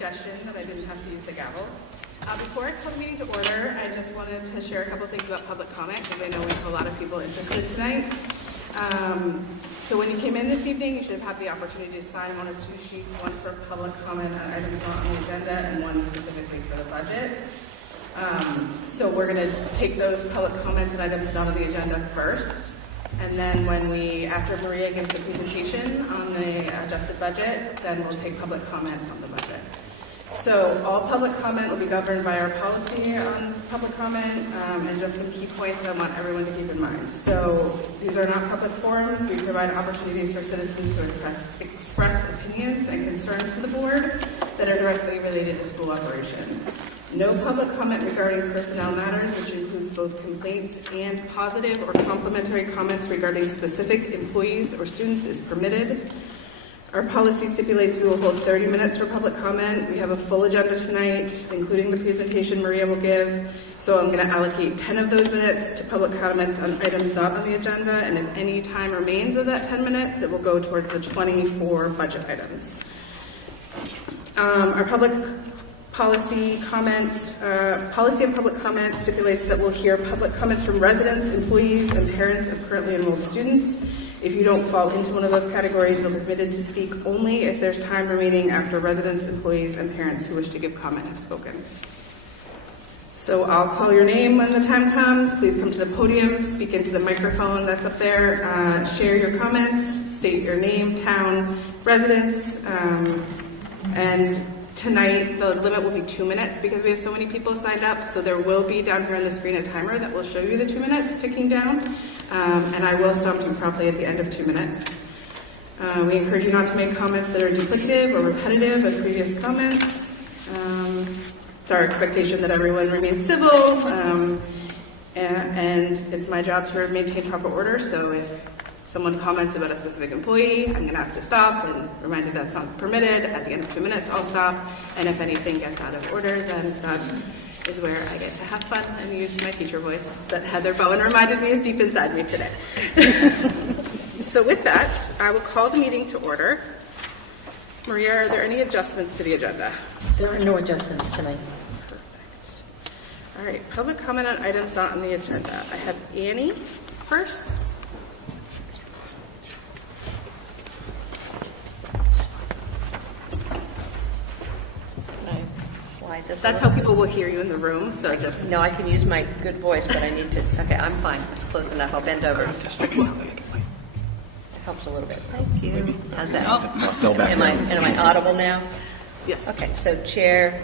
suggestion that I didn't have to use the gavel. Before I call the meeting to order, I just wanted to share a couple things about public comment because I know we have a lot of people interested tonight. So when you came in this evening, you should have had the opportunity to sign one or two sheets, one for public comment on items not on the agenda and one specifically for the budget. So we're going to take those public comments and items not on the agenda first. And then after Maria gives the presentation on the adjusted budget, then we'll take public comment on the budget. So all public comment will be governed by our policy on public comment, and just some key points I want everyone to keep in mind. So these are not public forums. We provide opportunities for citizens to express opinions and concerns to the board that are directly related to school operation. No public comment regarding personnel matters, which includes both complaints and positive or complimentary comments regarding specific employees or students, is permitted. Our policy stipulates we will hold 30 minutes for public comment. We have a full agenda tonight, including the presentation Maria will give. So I'm going to allocate 10 of those minutes to public comment on items not on the agenda. And if any time remains of that 10 minutes, it will go towards the 24 budget items. Our public policy of public comment stipulates that we'll hear public comments from residents, employees, and parents of currently enrolled students. If you don't fall into one of those categories, you'll be permitted to speak only if there's time remaining after residents, employees, and parents who wish to give comment have spoken. So I'll call your name when the time comes. Please come to the podium, speak into the microphone that's up there, share your comments, state your name, town, residence, and tonight the limit will be 2 minutes because we have so many people signed up. So there will be down here on the screen a timer that will show you the 2 minutes ticking down. And I will stop you promptly at the end of 2 minutes. We encourage you not to make comments that are duplicative or repetitive of previous comments. It's our expectation that everyone remains civil, and it's my job to maintain proper order. So if someone comments about a specific employee, I'm going to have to stop and remind you that's not permitted. At the end of 2 minutes, I'll stop. And if anything gets out of order, then that is where I get to have fun and use my teacher voice that Heather Bowen reminded me is deep inside me today. So with that, I will call the meeting to order. Maria, are there any adjustments to the agenda? There are no adjustments tonight. Perfect. All right, public comment on items not on the agenda. I have Annie first. That's how people will hear you in the room, so just... No, I can use my good voice, but I need to... Okay, I'm fine. It's close enough. I'll bend over. It helps a little bit. Thank you. How's that? Am I audible now? Yes. Okay, so Chair...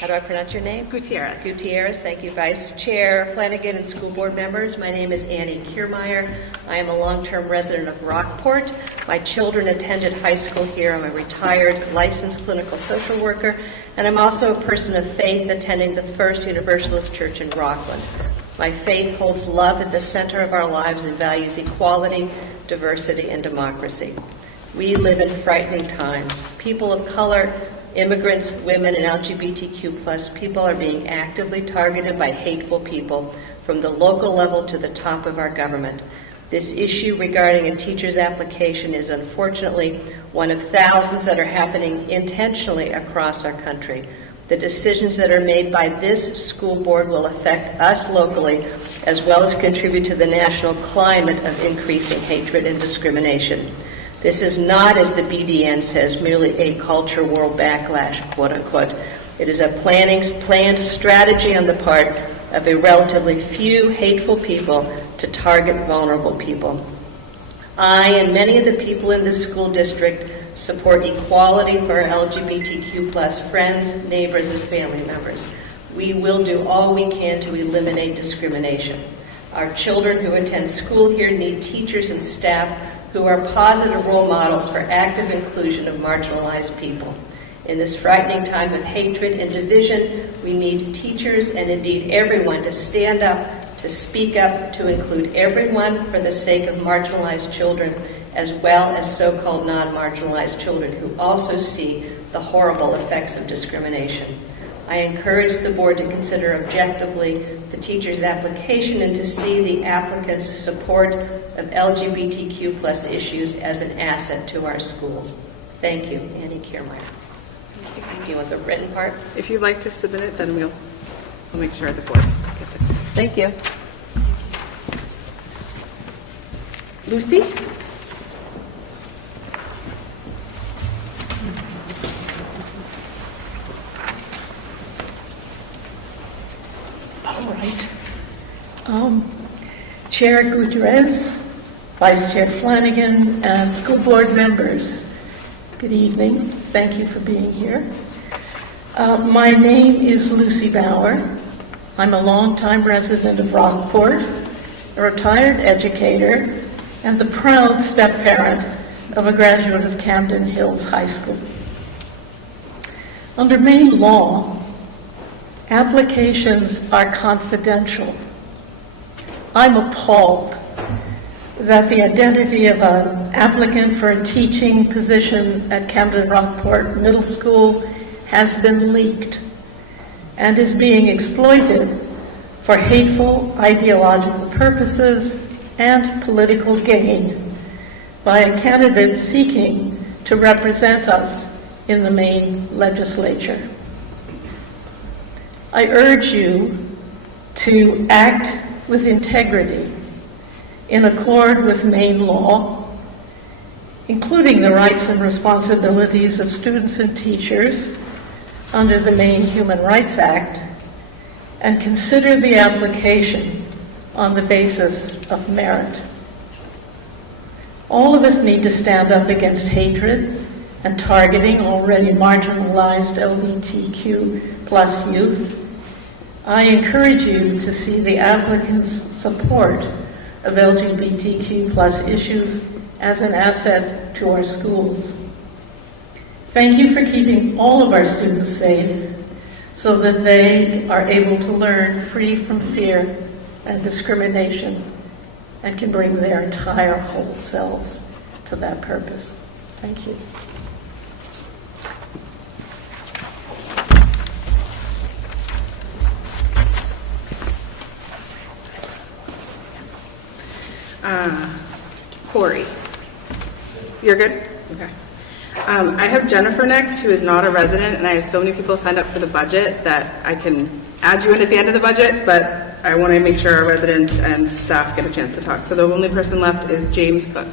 How do I pronounce your name? Gutierrez. Gutierrez, thank you. Vice Chair Flanagan and school board members, my name is Annie Kiermeyer. I am a long-term resident of Rockport. My children attended high school here. I'm a retired licensed clinical social worker, and I'm also a person of faith attending the First Universalist Church in Rockland. My faith holds love at the center of our lives and values equality, diversity, and democracy. We live in frightening times. People of color, immigrants, women, and LGBTQ+ people are being actively targeted by hateful people from the local level to the top of our government. This issue regarding a teacher's application is unfortunately one of thousands that are happening intentionally across our country. The decisions that are made by this school board will affect us locally, as well as contribute to the national climate of increasing hatred and discrimination. This is not, as the BDN says, merely a culture war backlash, quote unquote. It is a planned strategy on the part of a relatively few hateful people to target vulnerable people. I and many of the people in this school district support equality for our LGBTQ+ friends, neighbors, and family members. We will do all we can to eliminate discrimination. Our children who attend school here need teachers and staff who are positive role models for active inclusion of marginalized people. In this frightening time of hatred and division, we need teachers and indeed everyone to stand up, to speak up, to include everyone for the sake of marginalized children, as well as so-called non-marginalized children who also see the horrible effects of discrimination. I encourage the board to consider objectively the teacher's application and to see the applicant's support of LGBTQ+ issues as an asset to our schools. Thank you, Annie Kiermeyer. Do you want the written part? If you'd like to submit it, then we'll make sure the board gets it. Thank you. Lucy? All right. Chair Gutierrez, Vice Chair Flanagan, and school board members, good evening. Thank you for being here. My name is Lucy Bauer. I'm a longtime resident of Rockport, a retired educator, and the proud step-parent of a graduate of Camden Hills High School. Under Maine law, applications are confidential. I'm appalled that the identity of an applicant for a teaching position at Camden Rockport Middle School has been leaked and is being exploited for hateful ideological purposes and political gain by a candidate seeking to represent us in the Maine legislature. I urge you to act with integrity in accord with Maine law, including the rights and responsibilities of students and teachers under the Maine Human Rights Act, and consider the application on the basis of merit. All of us need to stand up against hatred and targeting already marginalized LGBTQ plus youth. I encourage you to see the applicant's support of LGBTQ plus issues as an asset to our schools. Thank you for keeping all of our students safe so that they are able to learn free from fear and discrimination and can bring their entire whole selves to that purpose. Thank you. Corey. You're good? Okay. I have Jennifer next, who is not a resident, and I have so many people signed up for the budget that I can add you in at the end of the budget, but I want to make sure our residents and staff get a chance to talk. So the only person left is James Cook.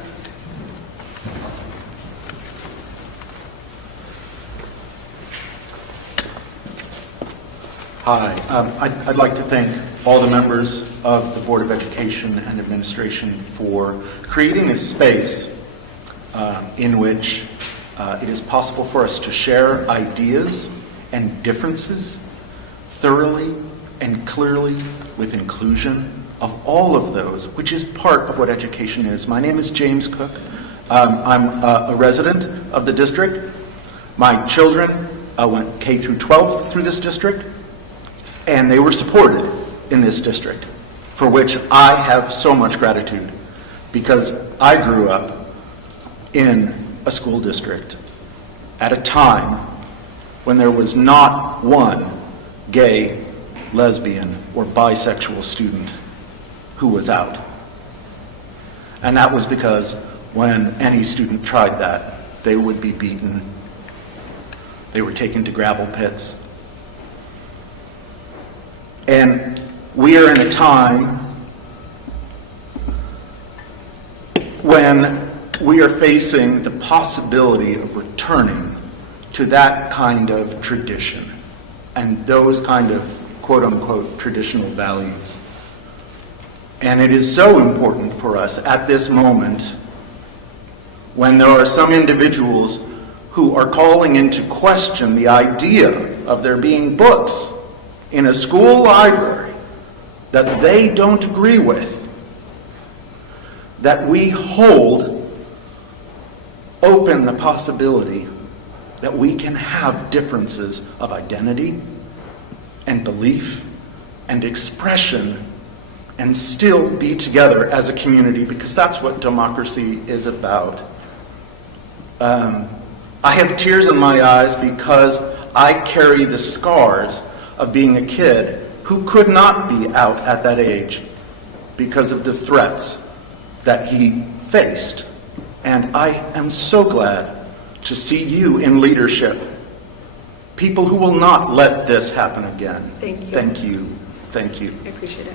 Hi. I'd like to thank all the members of the Board of Education and Administration for creating a space in which it is possible for us to share ideas and differences thoroughly and clearly with inclusion of all of those, which is part of what education is. My name is James Cook. I'm a resident of the district. My children went K through 12 through this district, and they were supported in this district, for which I have so much gratitude, because I grew up in a school district at a time when there was not one gay, lesbian, or bisexual student who was out. And that was because when any student tried that, they would be beaten, they were taken to gravel pits. And we are in a time when we are facing the possibility of returning to that kind of tradition and those kind of quote-unquote traditional values. And it is so important for us at this moment, when there are some individuals who are calling into question the idea of there being books in a school library that they don't agree with, that we hold open the possibility that we can have differences of identity and belief and expression and still be together as a community, because that's what democracy is about. I have tears in my eyes because I carry the scars of being a kid who could not be out at that age because of the threats that he faced. And I am so glad to see you in leadership people who will not let this happen again. Thank you. Thank you. Thank you. I appreciate it.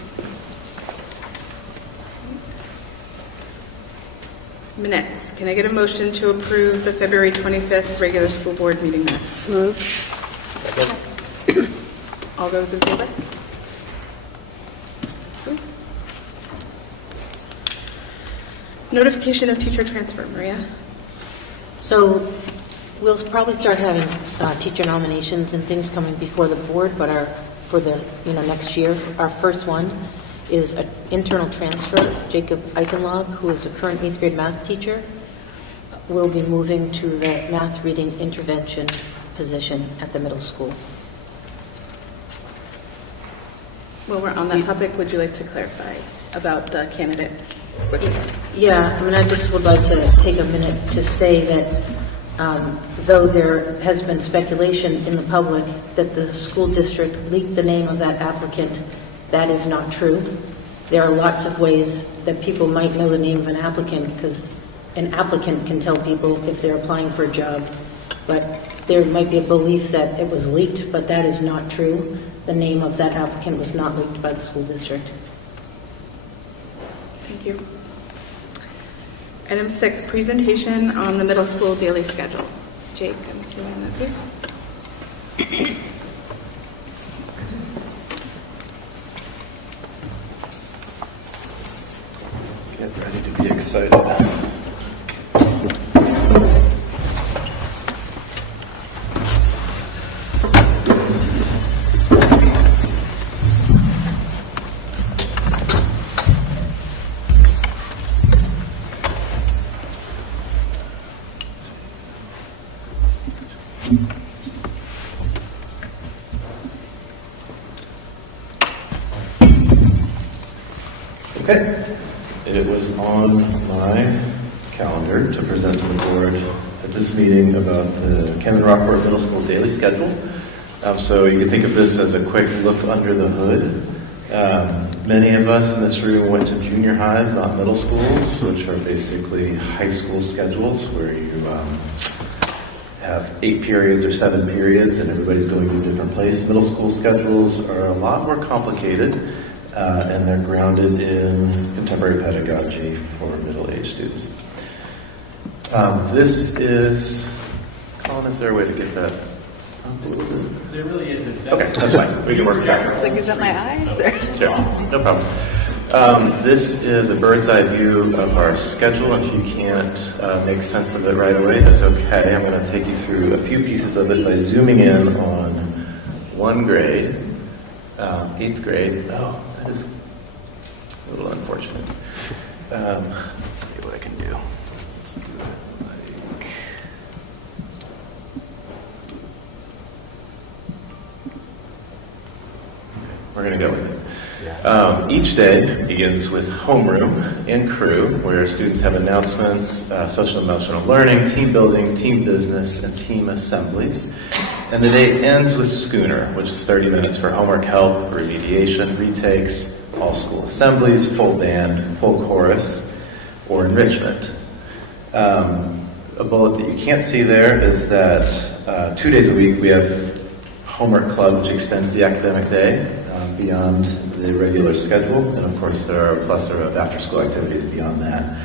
Minutes. Can I get a motion to approve the February 25th regular school board meeting minutes? All those in favor? Notification of teacher transfer, Maria. So we'll probably start having teacher nominations and things coming before the board, but for the next year, our first one is an internal transfer. Jacob Eichenlaub, who is a current 8th grade math teacher, will be moving to the math reading intervention position at the middle school. While we're on that topic, would you like to clarify about the candidate? Yeah, I mean, I just would like to take a minute to say that though there has been speculation in the public that the school district leaked the name of that applicant, that is not true. There are lots of ways that people might know the name of an applicant, because an applicant can tell people if they're applying for a job. But there might be a belief that it was leaked, but that is not true. The name of that applicant was not leaked by the school district. Thank you. Item 6, presentation on the middle school daily schedule. Jake, I'm assuming that's you. Get ready to be excited. Okay, it was on my calendar to present to the board at this meeting about the Camden Rockport Middle School daily schedule. So you can think of this as a quick look under the hood. Many of us in this room went to junior highs, not middle schools, which are basically high school schedules where you have 8 periods or 7 periods and everybody's going to a different place. Middle school schedules are a lot more complicated. And they're grounded in contemporary pedagogy for middle-aged students. This is, Colin, is there a way to get that up a little bit? There really isn't. Okay, that's fine. We can work back. Like, is that my eyes? Sure, no problem. This is a bird's eye view of our schedule. If you can't make sense of it right away, that's okay. I'm going to take you through a few pieces of it by zooming in on one grade, 8th grade. Oh, that is a little unfortunate. Let's see what I can do. Let's do it like... We're going to go with it. Each day begins with homeroom and crew, where students have announcements, social emotional learning, team building, team business, and team assemblies. And the day ends with schooner, which is 30 minutes for homework help, remediation, retakes, all school assemblies, full band, full chorus, or enrichment. A bullet that you can't see there is that 2 days a week we have homework club, which extends the academic day beyond the regular schedule. And of course, there are a plethora of after-school activities beyond that.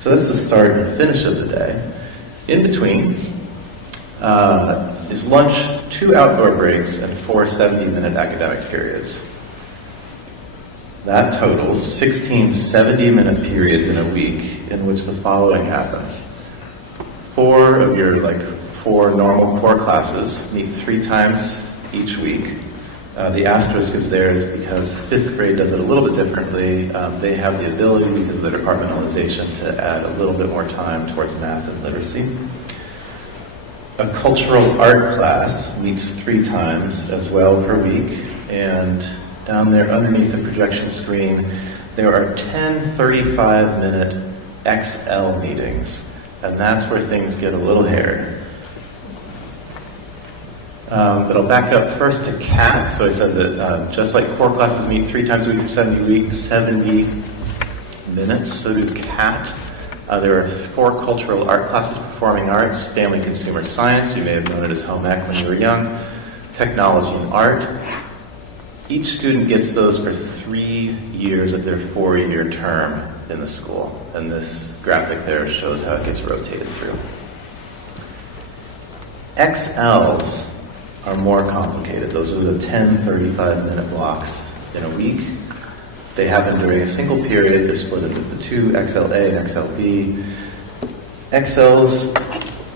So that's the start and finish of the day. In between is lunch, 2 outdoor breaks, and 4 70-minute academic periods. That totals 16 70-minute periods in a week in which the following happens. 4 of your 4 normal core classes meet 3 times each week. The asterisk is there is because 5th grade does it a little bit differently. They have the ability, because of the departmentalization, to add a little bit more time towards math and literacy. A cultural art class meets 3 times as well per week, and down there underneath the projection screen, there are 10 35-minute XL meetings, and that's where things get a little hairy. But I'll back up first to CAT. So I said that just like core classes meet 3 times a week for 70 weeks, 70 minutes, so do CAT. There are 4 cultural art classes: performing arts, family consumer science, you may have known it as home ec when you were young, technology, and art. Each student gets those for 3 years of their 4-year term in the school. And this graphic there shows how it gets rotated through. XLs are more complicated. Those are the 10 35-minute blocks in a week. They happen during a single period. They're split into the two, XLA and XLB. XLs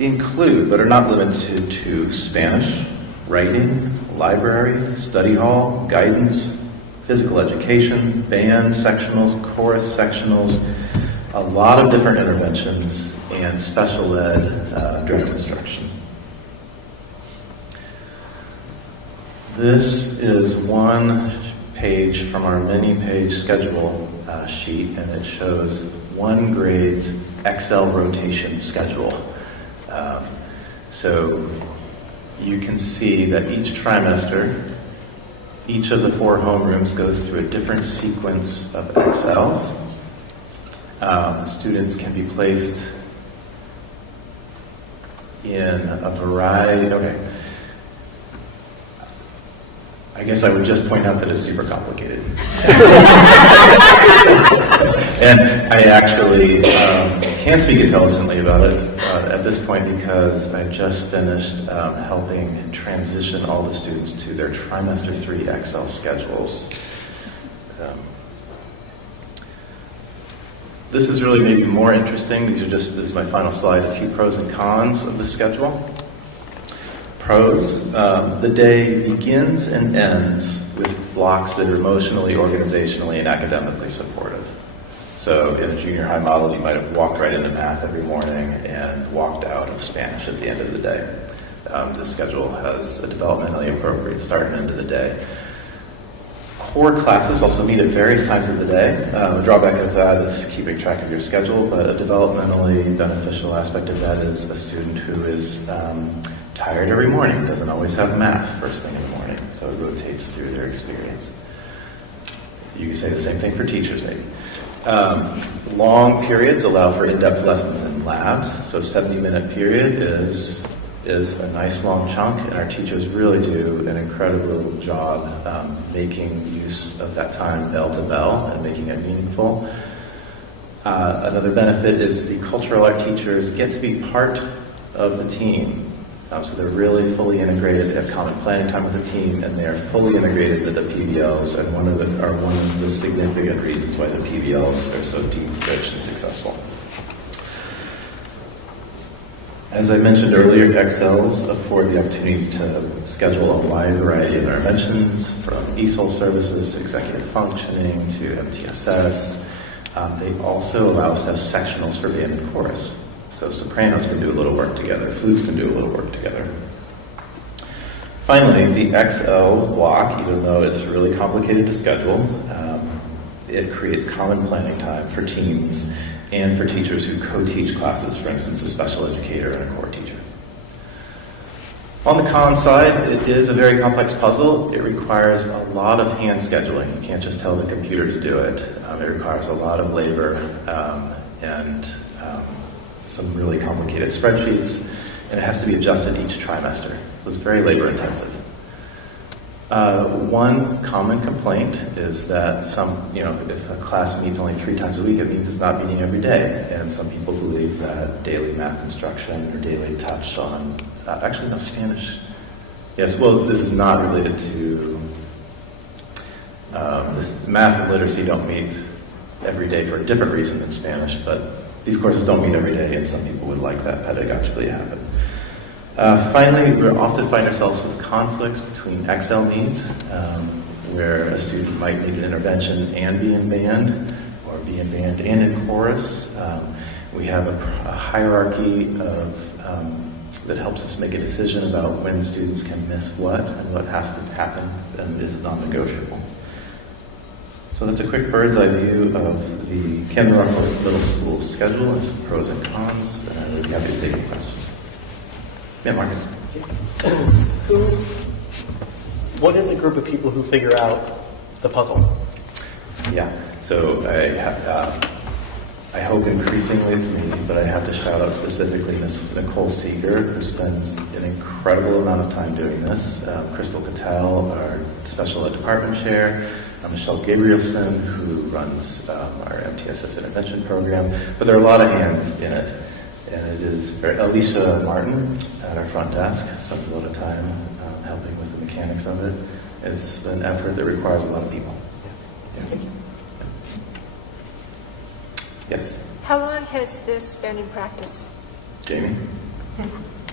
include, but are not limited to, Spanish, writing, library, study hall, guidance, physical education, band sectionals, chorus sectionals, a lot of different interventions, and special ed direct instruction. This is one page from our many-page schedule sheet, and it shows one grade's XL rotation schedule. So you can see that each trimester, each of the 4 homerooms goes through a different sequence of XLs. Students can be placed in a variety. Okay. I guess I would just point out that it's super complicated. And I actually can't speak intelligently about it at this point because I just finished helping transition all the students to their trimester 3 XL schedules. This is really maybe more interesting. This is my final slide, a few pros and cons of the schedule. Pros, the day begins and ends with blocks that are emotionally, organizationally, and academically supportive. So in a junior high model, you might have walked right into math every morning and walked out of Spanish at the end of the day. This schedule has a developmentally appropriate start and end of the day. Core classes also meet at various times of the day. The drawback of that is keeping track of your schedule, but a developmentally beneficial aspect of that is a student who is tired every morning, doesn't always have math first thing in the morning, so it rotates through their experience. You can say the same thing for teachers, maybe. Long periods allow for in-depth lessons in labs, so 70-minute period is a nice long chunk, and our teachers really do an incredible job making use of that time bell to bell and making it meaningful. Another benefit is the cultural art teachers get to be part of the team. So they're really fully integrated. They have common planning time with the team, and they are fully integrated with the PBLs, and one of the significant reasons why the PBLs are so deep, rich, and successful. As I mentioned earlier, XLs afford the opportunity to schedule a wide variety of interventions, from ESOL services to executive functioning to MTSS. They also allow us to have sectionals for band and chorus. So sopranos can do a little work together, flutes can do a little work together. Finally, the XL block, even though it's really complicated to schedule, it creates common planning time for teams and for teachers who co-teach classes, for instance, a special educator and a core teacher. On the con side, it is a very complex puzzle. It requires a lot of hand scheduling. You can't just tell the computer to do it. It requires a lot of labor and some really complicated spreadsheets, and it has to be adjusted each trimester. So it's very labor intensive. One common complaint is that if a class meets only 3 times a week, it means it's not meeting every day. And some people believe that daily math instruction or daily touch on, Spanish. Yes, well, this is not related to, this math and literacy don't meet every day for a different reason than Spanish, but these courses don't meet every day, and some people would like that pedagogically to happen. Finally, we often find ourselves with conflicts between XL needs, where a student might need an intervention and be in band, or be in band and in chorus. We have a hierarchy that helps us make a decision about when students can miss what and what has to happen and is non-negotiable. So that's a quick bird's eye view of the Camden Rockport Middle School schedule and some pros and cons, and I'm really happy to take your questions. Yeah, Marcus. What is the group of people who figure out the puzzle? Yeah, so I have I hope increasingly it's me, but I have to shout out specifically Ms. Nicole Seeger, who spends an incredible amount of time doing this. Crystal Patel, our special ed department chair. Michelle Gabrielson, who runs our MTSS intervention program. But there are a lot of hands in it. And it is Alicia Martin at our front desk spends a lot of time helping with the mechanics of it. It's an effort that requires a lot of people. Yeah. Yes? How long has this been in practice? Jamie?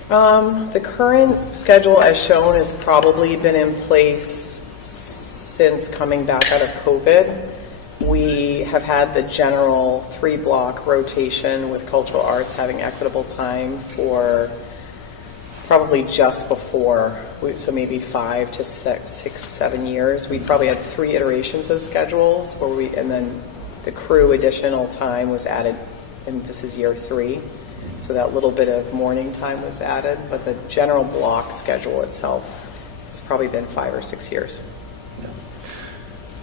The current schedule as shown has probably been in place since coming back out of COVID. We have had the general 3-block rotation with cultural arts having equitable time for probably just before, so maybe 5 to 6, 7 years. We probably had 3 iterations of schedules and then the crew additional time was added, and this is year 3. So that little bit of morning time was added, but the general block schedule itself has probably been 5 or 6 years.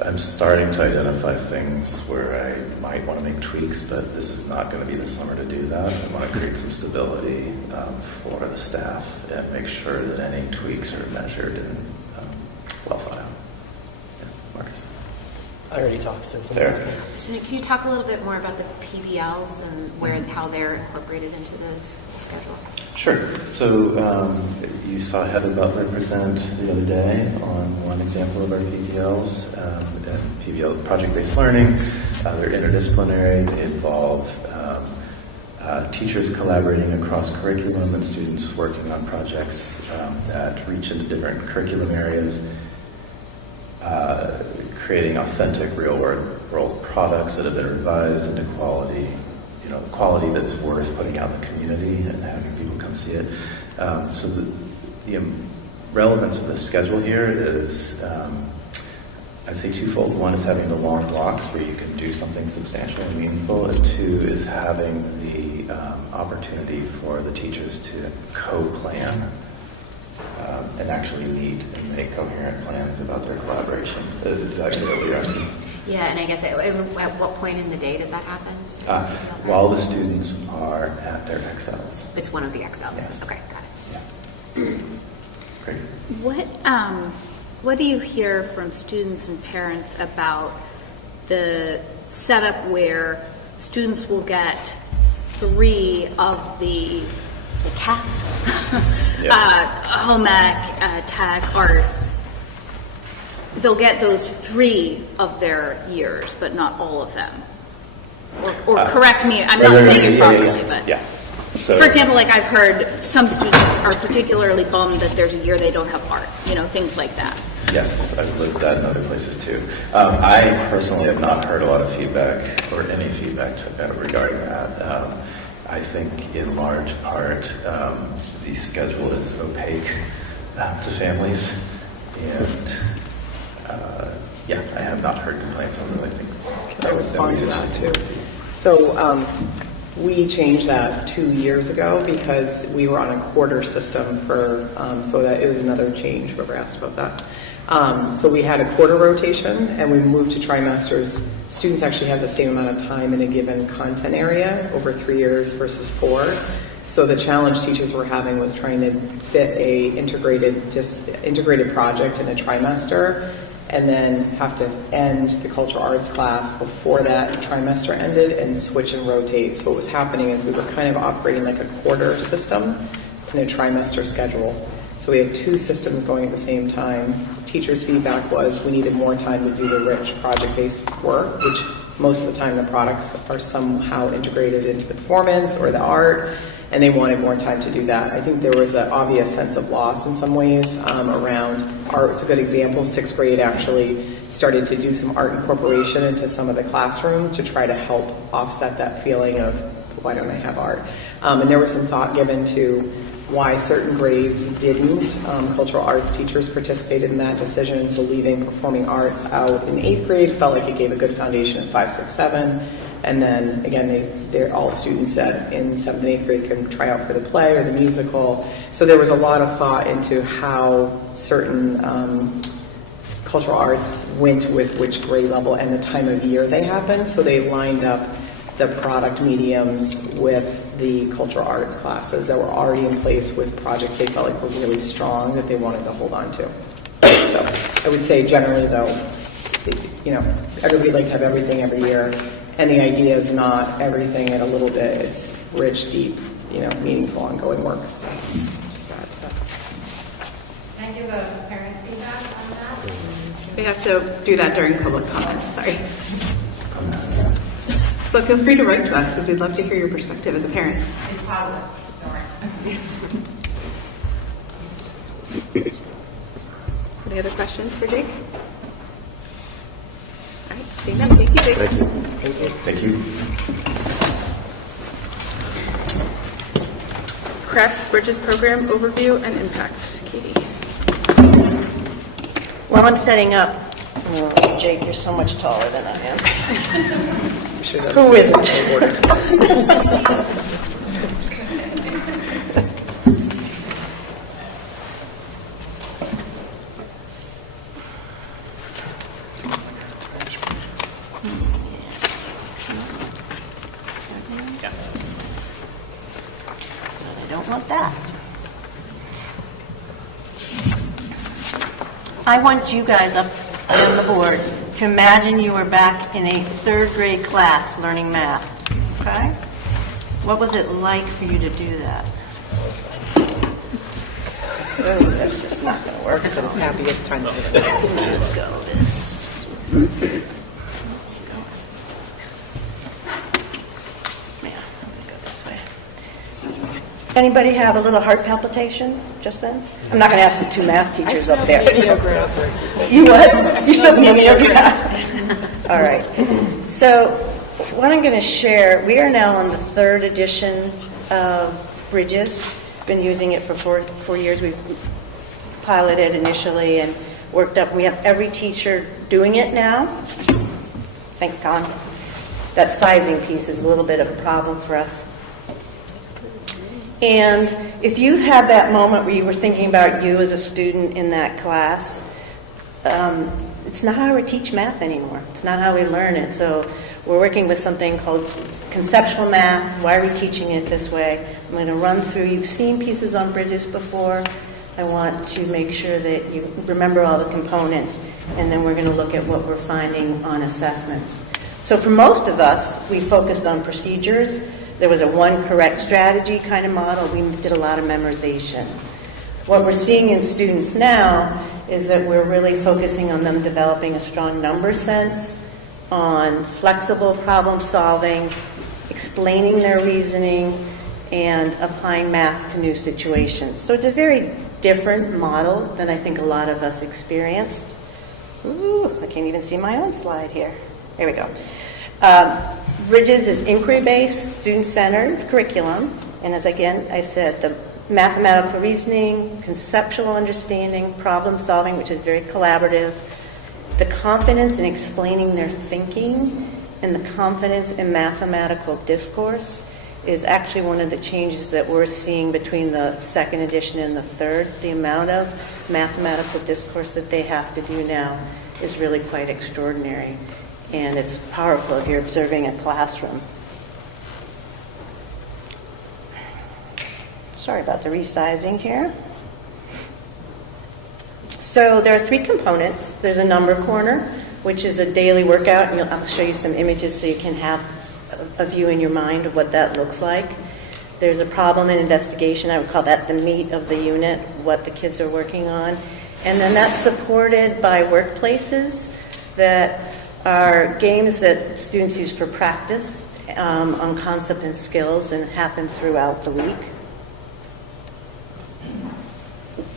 I'm starting to identify things where I might want to make tweaks, but this is not going to be the summer to do that. I want to create some stability for the staff and make sure that any tweaks are measured and well thought out. Yeah. Marcus? I already talked to Sarah? So can you talk a little bit more about the PBLs and how they're incorporated into the schedule? Sure. So you saw Heather Butler present the other day on one example of our PBLs. And PBL, project-based learning. They're interdisciplinary. They involve teachers collaborating across curriculum and students working on projects that reach into different curriculum areas. Creating authentic real-world products that have been revised into quality, quality that's worth putting out in the community and having people come see it. So the relevance of the schedule here is, I'd say twofold. One is having the long blocks where you can do something substantial and meaningful, and 2 is having the opportunity for the teachers to co-plan and actually meet and make coherent plans about their collaboration. Is that what you're asking? Yeah, and I guess at what point in the day does that happen? While the students are at their Excels. It's one of the Excels. Yes. Okay, got Yeah. it. Great. What do you hear from students and parents about the setup where students will get 3 of the cats, home ec, tech, art? They'll get those 3 of their years, but not all of them. Or correct me, I'm not saying it properly, but yeah. So, for example, like I've heard some students are particularly bummed that there's a year they don't have art, things like that. Yes, I've lived that in other places too. I personally have not heard a lot of feedback or any feedback regarding that. I think in large part the schedule is opaque to families, and I have not heard complaints on it. I think Can I respond to that too? So we changed that 2 years ago because we were on a quarter system for, so that it was another change, whoever asked about that. So we had a quarter rotation and we moved to trimesters. Students actually have the same amount of time in a given content area over 3 years versus 4. So the challenge teachers were having was trying to fit a integrated project in a trimester and then have to end the cultural arts class before that trimester ended and switch and rotate. So what was happening is we were kind of operating like a quarter system in a trimester schedule. So we had 2 systems going at the same time. Teachers' feedback was we needed more time to do the rich project-based work, which most of the time the products are somehow integrated into the performance or the art, and they wanted more time to do that. I think there was an obvious sense of loss in some ways around art. It's a good example. 6th grade actually started to do some art incorporation into some of the classrooms to try to help offset that feeling of, why don't I have art? And there was some thought given to why certain grades didn't. Cultural arts teachers participated in that decision, so leaving performing arts out in 8th grade felt like it gave a good foundation at 5, 6, 7. And then, again, they're all students that in 7th and 8th grade can try out for the play or the musical. So there was a lot of thought into how certain cultural arts went with which grade level and the time of year they happened. So they lined up the product mediums with the cultural arts classes that were already in place with projects they felt like were really strong that they wanted to hold on to. So I would say generally though, everybody likes to have everything every year, and the idea is not everything and a little bit. It's rich, deep, meaningful, ongoing work. So just that. Can I give a parent feedback on that? We have to do that during public comment, sorry. But feel free to write to us because we'd love to hear your perspective as a parent. It's public. Don't worry. Any other questions for Jake? All right, seeing none. Thank you, Jake. Thank you. Thank you. Crest Bridges Program Overview and Impact. Katie. While I'm setting up, Jake, you're so much taller than I am. Who isn't? I don't want that. I want you guys up on the board to imagine you were back in a third grade class learning math, okay? What was it like for you to do that? Oh, that's just not going to work. It's the happiest time of his life. Let's go this. Yeah, let me go this way. Anybody have a little heart palpitation just then? I'm not going to ask the two math teachers up there. You what? You still mimeograph? All right. So what I'm going to share, we are now on the third edition of Bridges. Been using it for four years. We've piloted initially and worked up. We have every teacher doing it now. Thanks, Colin. That sizing piece is a little bit of a problem for us. And if you've had that moment where you were thinking about you as a student in that class, it's not how we teach math anymore. It's not how we learn it. So we're working with something called conceptual math. Why are we teaching it this way? I'm going to run through. You've seen pieces on Bridges before. I want to make sure that you remember all the components, and then we're going to look at what we're finding on assessments. So for most of us, we focused on procedures. There was a one correct strategy kind of model. We did a lot of memorization. What we're seeing in students now is that we're really focusing on them developing a strong number sense, on flexible problem solving, explaining their reasoning, and applying math to new situations. So it's a very different model than I think a lot of us experienced. Ooh, I can't even see my own slide here. There we go. Bridges is inquiry-based, student-centered curriculum, and as again I said, the mathematical reasoning, conceptual understanding, problem solving, which is very collaborative, the confidence in explaining their thinking, and the confidence in mathematical discourse is actually one of the changes that we're seeing between the second edition and the third. The amount of mathematical discourse that they have to do now is really quite extraordinary. And it's powerful if you're observing a classroom. Sorry about the resizing here. So there are three components. There's a number corner, which is a daily workout, and I'll show you some images so you can have a view in your mind of what that looks like. There's a problem and investigation. I would call that the meat of the unit, what the kids are working on. And then that's supported by workplaces that are games that students use for practice on concept and skills and happen throughout the week.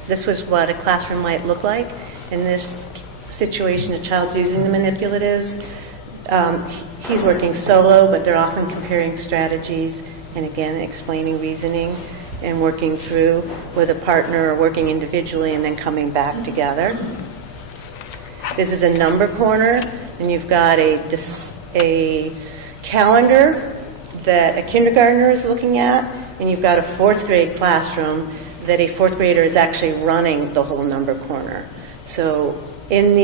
This was what a classroom might look like. In this situation, a child's using the manipulatives. He's working solo, but they're often comparing strategies and, again, explaining reasoning and working through with a partner or working individually and then coming back together. This is a number corner, and you've got a calendar that a kindergartner is looking at, and you've got a fourth grade classroom that a fourth grader is actually running the whole number corner. So in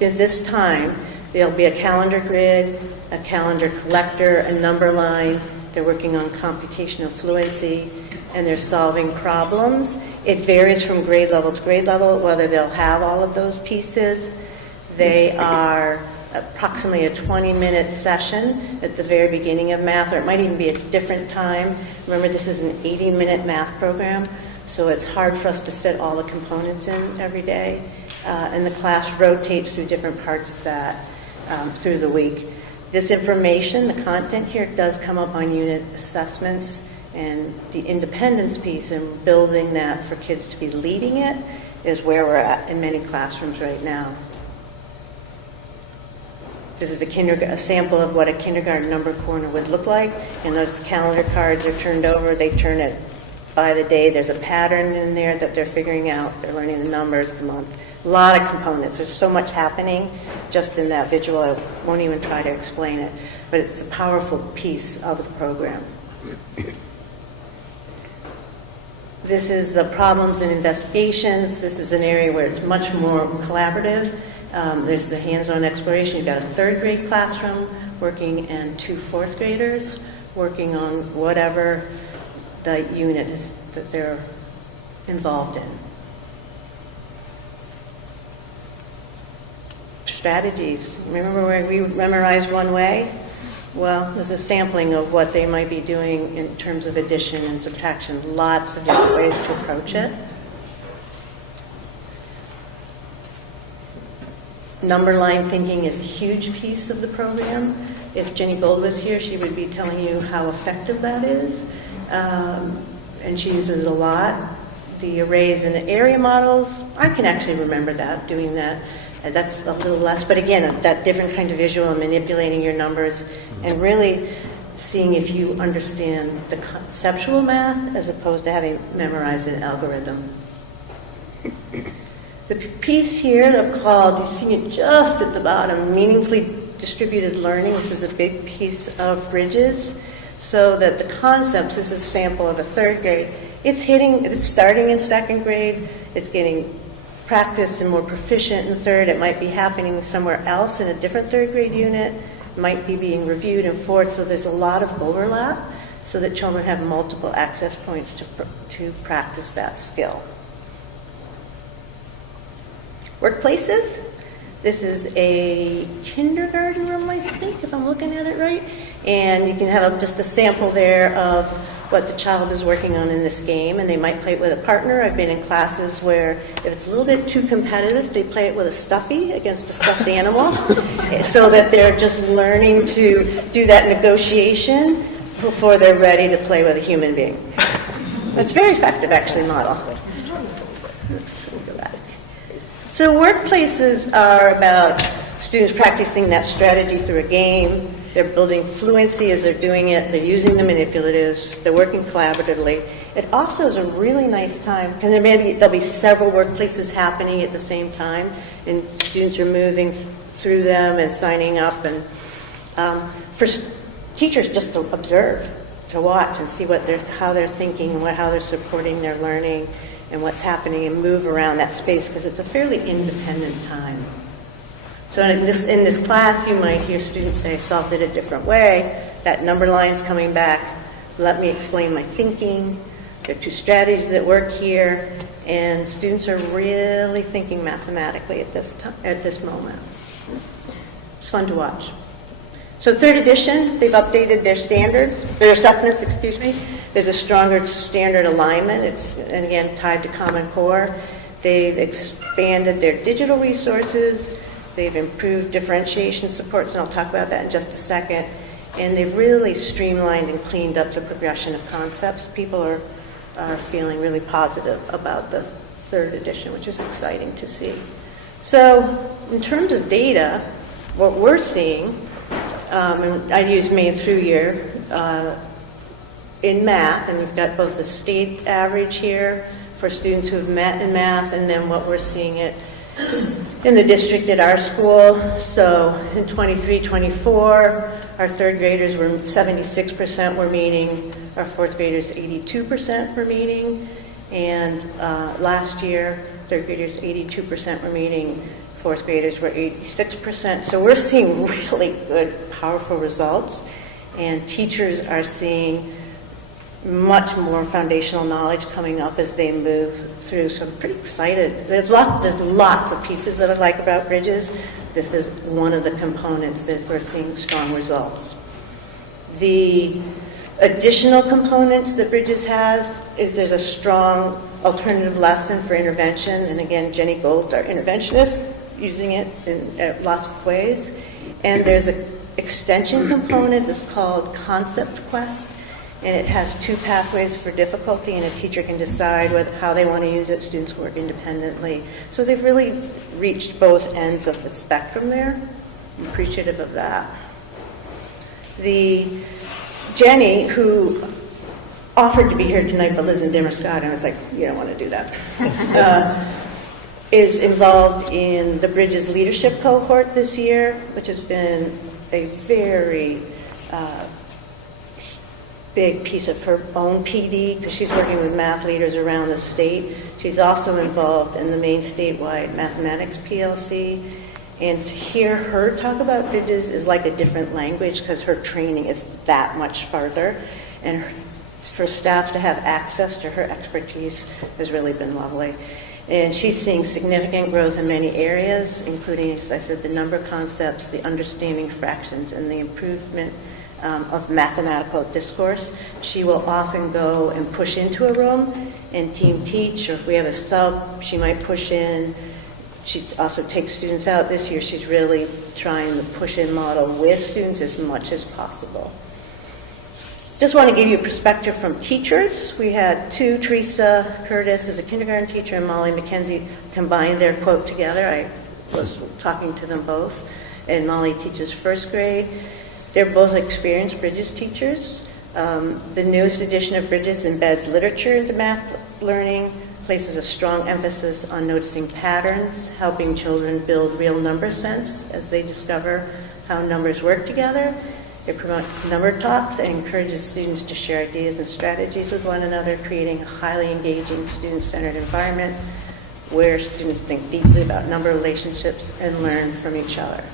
this time, There'll be a calendar grid, a calendar collector, a number line. They're working on computational fluency, and they're solving problems. It varies from grade level to grade level, whether they'll have all of those pieces. They are approximately a 20-minute session at the very beginning of math, or it might even be a different time. Remember, this is an 80-minute math program, so it's hard for us to fit all the components in every day. And the class rotates through different parts of that through the week. This information, the content here, does come up on unit assessments, and the independence piece and building that for kids to be leading it is where we're at in many classrooms right now. This is a sample of what a kindergarten number corner would look like, and those calendar cards are turned over. They turn it by the day. There's a pattern in there that they're figuring out. They're learning the numbers, the month. A lot of components. There's so much happening just in that visual. I won't even try to explain it, but it's a powerful piece of the program. This is the problems and investigations. This is an area where it's much more collaborative. There's the hands-on exploration. You've got a third grade classroom working and 2 fourth graders working on whatever the unit is that they're involved in. Strategies. Remember where we memorized one way? Well, there's a sampling of what they might be doing in terms of addition and subtraction. Lots of different ways to approach it. Number line thinking is a huge piece of the program. If Jenny Gold was here, she would be telling you how effective that is. And she uses a lot. The arrays and the area models, I can actually remember that, doing that. That's a little less, but again, that different kind of visual and manipulating your numbers and really seeing if you understand the conceptual math as opposed to having memorized an algorithm. The piece here called, you see it just at the bottom, meaningfully distributed learning. This is a big piece of Bridges, so that the concepts, this is a sample of a third grade, it's starting in second grade, it's getting practice and more proficient in third. It might be happening somewhere else in a different third grade unit. It might be being reviewed in fourth, so there's a lot of overlap so that children have multiple access points to practice that skill. Workplaces. This is a kindergarten room, I think, if I'm looking at it right. And you can have just a sample there of what the child is working on in this game, and they might play it with a partner. I've been in classes where if it's a little bit too competitive, they play it with a stuffy against a stuffed animal, so that they're just learning to do that negotiation before they're ready to play with a human being. It's very effective, actually, model. So workplaces are about students practicing that strategy through a game. They're building fluency as they're doing it. They're using the manipulatives. They're working collaboratively. It also is a really nice time, because there'll be several workplaces happening at the same time, and students are moving through them and signing up. And for teachers just to observe, to watch and see how they're thinking, how they're supporting their learning, and what's happening, and move around that space, because it's a fairly independent time. So in this class, you might hear students say, I solved it a different way. That number line's coming back. Let me explain my thinking. There are 2 strategies that work here. And students are really thinking mathematically at this moment. It's fun to watch. So third edition, they've updated their assessments, There's a stronger standard alignment. It's, and again, tied to Common Core. They've expanded their digital resources. They've improved differentiation supports, and I'll talk about that in just a second. And they've really streamlined and cleaned up the progression of concepts. People are feeling really positive about the third edition, which is exciting to see. So in terms of data, what we're seeing, and I use Maine through year, in math, and we've got both the state average here for students who have met in math, and then what we're seeing it in the district at our school. So in 23-24, our third graders were 76% were meeting, our fourth graders 82% were meeting, and last year third graders 82% were meeting, fourth graders were 86%. So we're seeing really good, powerful results, and teachers are seeing much more foundational knowledge coming up as they move through. So I'm pretty excited. There's lots of pieces that I like about Bridges. This is one of the components that we're seeing strong results. The additional components that Bridges has, there's a strong alternative lesson for intervention. And again, Jenny Gold's our interventionist, using it in lots of ways. And there's an extension component that's called Concept Quest. And it has 2 pathways for difficulty, and a teacher can decide how they want to use it. Students work independently. So they've really reached both ends of the spectrum there. I'm appreciative of that. Jenny, who offered to be here tonight but lives in Dimmer-Scott, and I was like, you don't want to do that, is involved in the Bridges Leadership Cohort this year, which has been a very big piece of her own PD, because she's working with math leaders around the state. She's also involved in the main statewide mathematics PLC. And to hear her talk about Bridges is like a different language, because her training is that much farther. And for staff to have access to her expertise has really been lovely. And she's seeing significant growth in many areas, including, as I said, the number of concepts, the understanding fractions, and the improvement of mathematical discourse. She will often go and push into a room and team teach, or if we have a sub, she might push in. She also takes students out. This year she's really trying the push-in model with students as much as possible. Just want to give you a perspective from teachers. We had 2, Teresa Curtis is a kindergarten teacher and Molly McKenzie combined their quote together. I was talking to them both, and Molly teaches first grade. They're both experienced Bridges teachers. The newest edition of Bridges embeds literature into math learning, places a strong emphasis on noticing patterns, helping children build real number sense as they discover how numbers work together. It promotes number talks and encourages students to share ideas and strategies with one another, creating a highly engaging, student-centered environment where students think deeply about number relationships and learn from each other.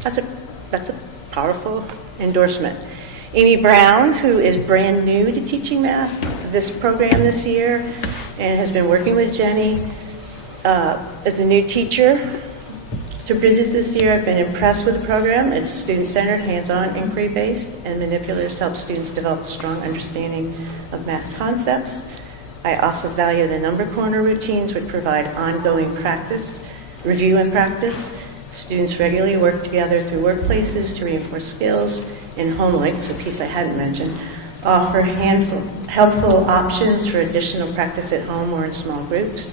That's a powerful endorsement. Amy Brown, who is brand new to teaching math this program this year and has been working with Jenny as a new teacher to Bridges this year. I've been impressed with the program. It's student-centered, hands-on, inquiry-based, and manipulatives help students develop a strong understanding of math concepts. I also value the number corner routines, which provide ongoing practice, review and practice. Students regularly work together through workplaces to reinforce skills. And home links, a piece I hadn't mentioned, offer helpful options for additional practice at home or in small groups.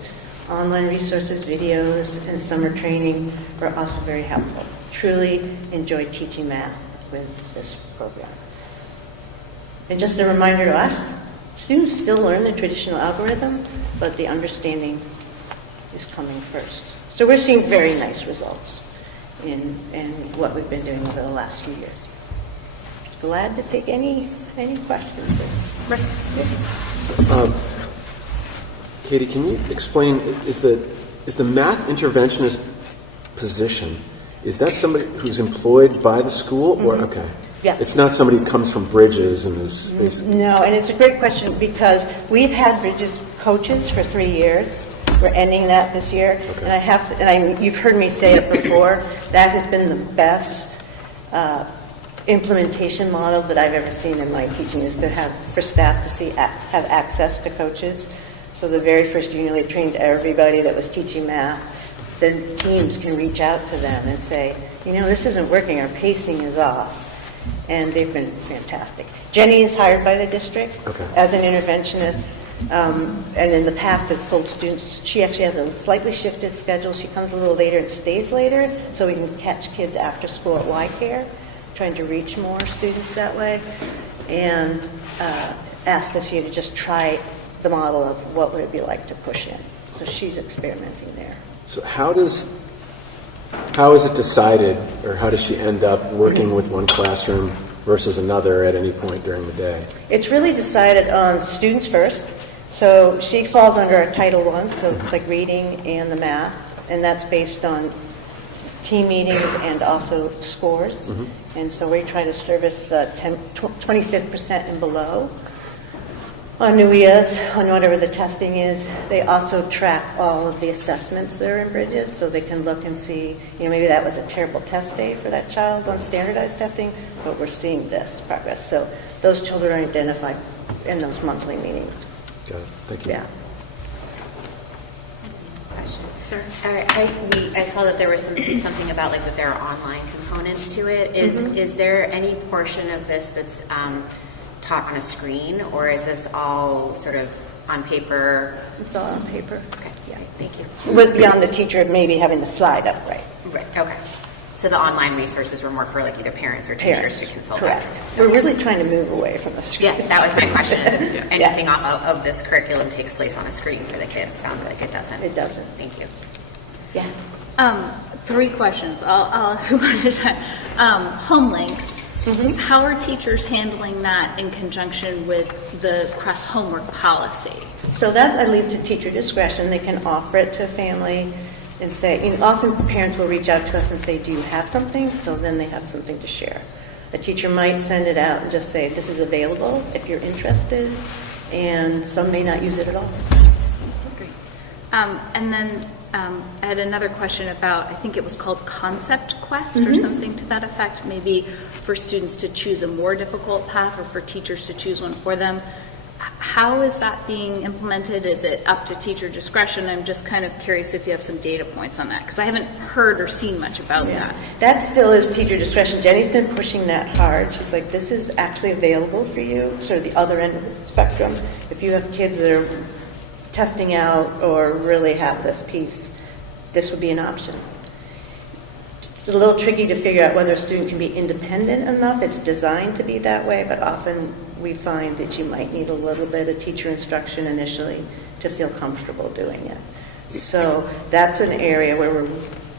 Online resources, videos, and summer training were also very helpful. Truly enjoyed teaching math with this program. And just a reminder to us, students still learn the traditional algorithm, but the understanding is coming first. So we're seeing very nice results in what we've been doing over the last few years. Glad to take any questions. Right. So, Katie, can you explain, is the math interventionist position, is that somebody who's employed by the school? Or okay. Yeah. It's not somebody who comes from Bridges and is basically... No, and it's a great question because we've had Bridges coaches for 3 years. We're ending that this year. Okay. And you've heard me say it before, that has been the best implementation model that I've ever seen in my teaching, is to have, for staff to have access to coaches. So the very first year they trained everybody that was teaching math. The teams can reach out to them and say, this isn't working, our pacing is off. And they've been fantastic. Jenny is hired by the district as an interventionist. And in the past, I've told students, she actually has a slightly shifted schedule. She comes a little later and stays later, so we can catch kids after school at Y-Care, trying to reach more students that way. And asked this year to just try the model of what would it be like to push in. So she's experimenting there. So how is it decided, or how does she end up working with one classroom versus another at any point during the day? It's really decided on students first. So she falls under a Title I, so like reading and the math, and that's based on team meetings and also scores. And so we try to service the 25th percent and below on NUIAs, on whatever the testing is. They also track all of the assessments that are in Bridges, so they can look and see, maybe that was a terrible test day for that child on standardized testing, but we're seeing this progress. So those children are identified in those monthly meetings. Got it. Thank you. Yeah. Sir? I saw that there was something about like that there are online components to it. Is there any portion of this that's taught on a screen, or is this all sort of on paper? It's all on paper. Okay, yeah, thank you. With beyond the teacher maybe having the slide up, right? Right, okay. So the online resources were more for like either parents or teachers to consult. Correct. After. We're really trying to move away from the screen. Yes, that was my question. Is if anything of this curriculum takes place on a screen for the kids? Sounds like it doesn't. It doesn't. Thank you. Yeah. 3 questions. I'll ask one at a time. Home links. How are teachers handling that in conjunction with the cross homework policy? So that I leave to teacher discretion. They can offer it to a family and say, often parents will reach out to us and say, do you have something? So then they have something to share. A teacher might send it out and just say, this is available if you're interested, and some may not use it at all. Great. And then I had another question about, I think it was called Concept Quest or something to that effect, maybe for students to choose a more difficult path or for teachers to choose one for them. How is that being implemented? Is it up to teacher discretion? I'm just kind of curious if you have some data points on that, because I haven't heard or seen much about that. That still is teacher discretion. Jenny's been pushing that hard. She's like, this is actually available for you, sort of the other end of the spectrum. If you have kids that are testing out or really have this piece, this would be an option. It's a little tricky to figure out whether a student can be independent enough. It's designed to be that way, but often we find that you might need a little bit of teacher instruction initially to feel comfortable doing it. So that's an area where we're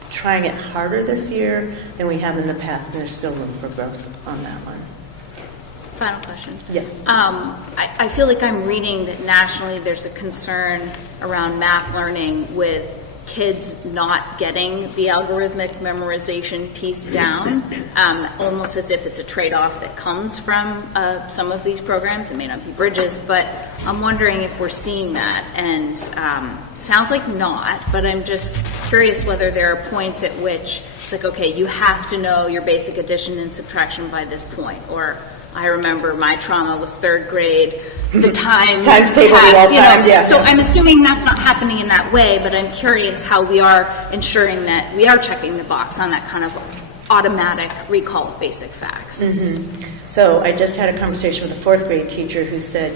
trying it harder this year than we have in the past, and there's still room for growth on that one. Final question. Yes. I feel like I'm reading that nationally there's a concern around math learning with kids not getting the algorithmic memorization piece down, almost as if it's a trade-off that comes from some of these programs. It may not be Bridges, but I'm wondering if we're seeing that. And sounds like not, but I'm just curious whether there are points at which it's like, okay, you have to know your basic addition and subtraction by this point, or I remember my trauma was 3rd grade, the times table all time, yeah. So I'm assuming that's not happening in that way, but I'm curious how we are ensuring that we are checking the box on that kind of automatic recall of basic facts. So I just had a conversation with a 4th grade teacher who said,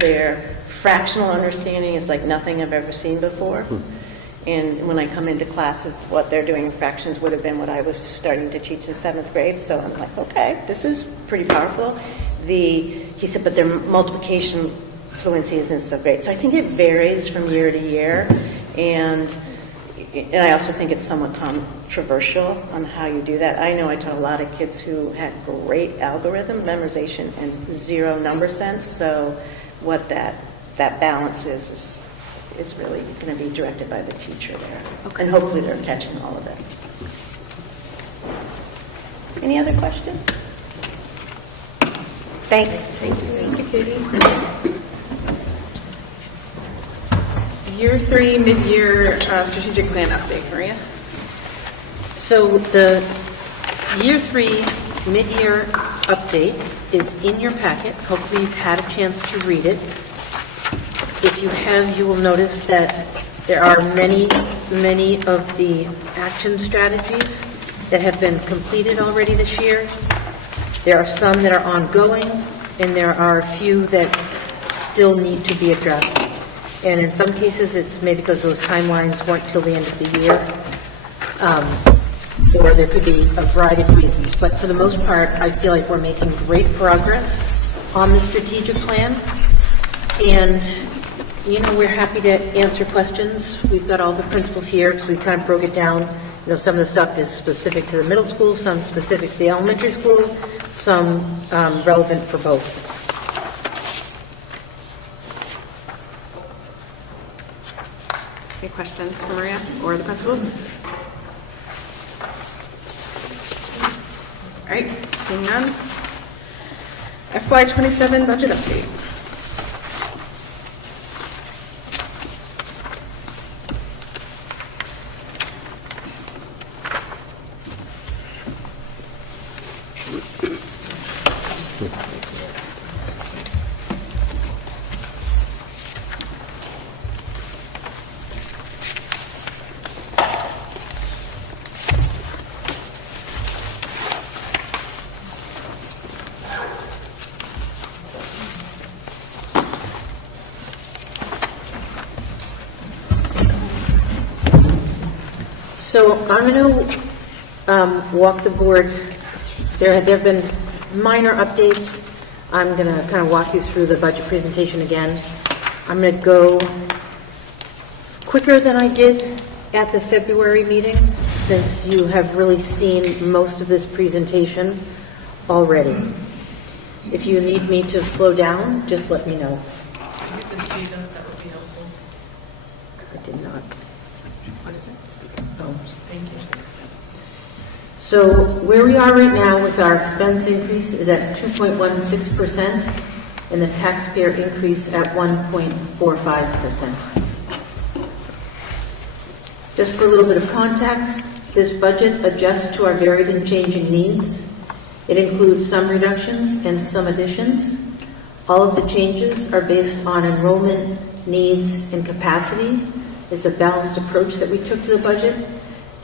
their fractional understanding is like nothing I've ever seen before. And when I come into classes, what they're doing in fractions would have been what I was starting to teach in 7th grade. So I'm like, okay, this is pretty powerful. He said, but their multiplication fluency isn't so great. So I think it varies from year to year. And I also think it's somewhat controversial on how you do that. I know I taught a lot of kids who had great algorithm memorization and 0 number sense. So what that balance is really going to be directed by the teacher there. Okay. And hopefully they're catching all of it. Any other questions? Thanks. Thank you, Katie. Year 3 mid-year strategic plan update, Maria. So the Year 3 mid-year update is in your packet. Hopefully you've had a chance to read it. If you have, you will notice that there are many of the action strategies that have been completed already this year. There are some that are ongoing, and there are a few that still need to be addressed. And in some cases, it's maybe because those timelines weren't till the end of the year, or there could be a variety of reasons. But for the most part, I feel like we're making great progress on the strategic plan. And we're happy to answer questions. We've got all the principals here, so we kind of broke it down. Some of the stuff is specific to the middle school, some specific to the elementary school, some relevant for both. Any questions for Maria or the principals? All right, seeing none. FY27 budget update. So I'm going to walk the board. There have been minor updates. I'm going to kind of walk you through the budget presentation again. I'm going to go quicker than I did at the February meeting, since you have really seen most of this presentation already. If you need me to slow down, just let me know. I did not. What is it? Oh, thank you. So where we are right now with our expense increase is at 2.16%, and the taxpayer increase at 1.45%. Just for a little bit of context, this budget adjusts to our varied and changing needs. It includes some reductions and some additions. All of the changes are based on enrollment, needs, and capacity. It's a balanced approach that we took to the budget,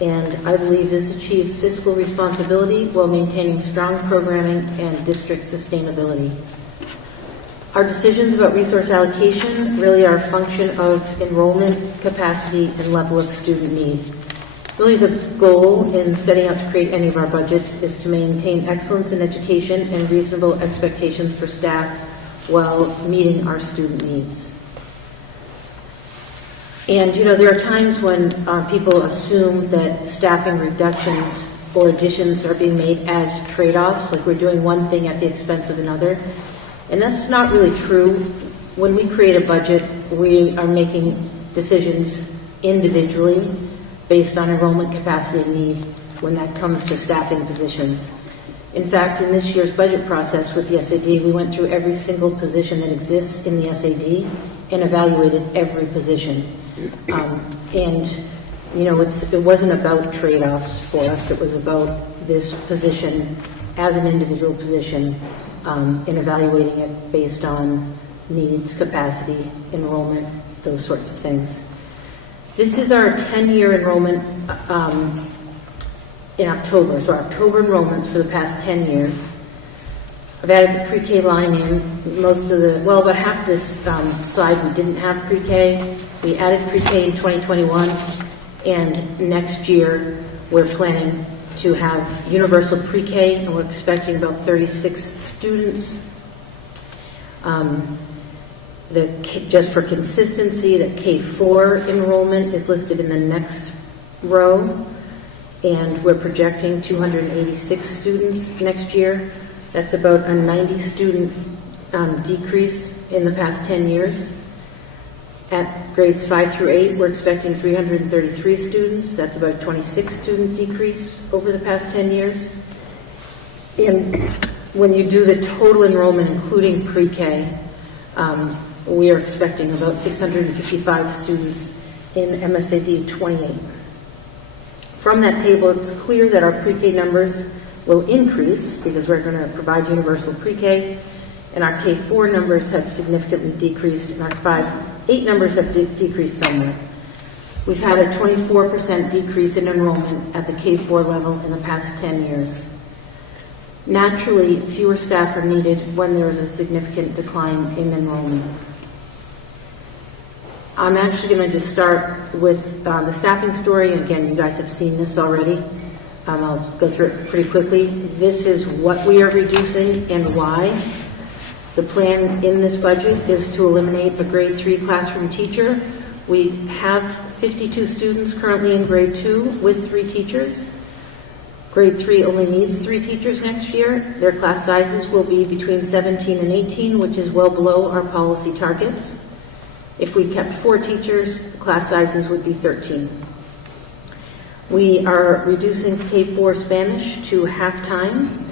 and I believe this achieves fiscal responsibility while maintaining strong programming and district sustainability. Our decisions about resource allocation really are a function of enrollment, capacity, and level of student need. Really, the goal in setting out to create any of our budgets is to maintain excellence in education and reasonable expectations for staff while meeting our student needs. And, you know, there are times when people assume that staffing reductions or additions are being made as trade-offs, like we're doing one thing at the expense of another. And that's not really true. When we create a budget, we are making decisions individually based on enrollment capacity and need when that comes to staffing positions. In fact, in this year's budget process with the SAD, we went through every single position that exists in the SAD and evaluated every position. And, you know, it wasn't about trade-offs for us. It was about this position as an individual position and evaluating it based on needs, capacity, enrollment, those sorts of things. This is our 10-year enrollment in October. So our October enrollments for the past 10 years. I've added the pre-K line in. Most of the, well, about half this slide we didn't have pre-K. We added pre-K in 2021, and next year we're planning to have universal pre-K, and we're expecting about 36 students. Just for consistency, the K-4 enrollment is listed in the next row, and we're projecting 286 students next year. That's about a 90 student decrease in the past 10 years. At grades 5 through 8, we're expecting 333 students. That's about a 26 student decrease over the past 10 years. And when you do the total enrollment, including pre-K, we are expecting about 655 students in MSAD 28. From that table, it's clear that our pre-K numbers will increase because we're going to provide universal pre-K, and our K-4 numbers have significantly decreased, and our 5-8 numbers have decreased somewhat. We've had a 24% decrease in enrollment at the K-4 level in the past 10 years. Naturally, fewer staff are needed when there is a significant decline in enrollment. I'm actually going to just start with the staffing story. Again, you guys have seen this already. I'll go through it pretty quickly. This is what we are reducing and why. The plan in this budget is to eliminate a grade 3 classroom teacher. We have 52 students currently in grade 2 with 3 teachers. Grade 3 only needs 3 teachers next year. Their class sizes will be between 17 and 18, which is well below our policy targets. If we kept 4 teachers, class sizes would be 13. We are reducing K-4 Spanish to half-time.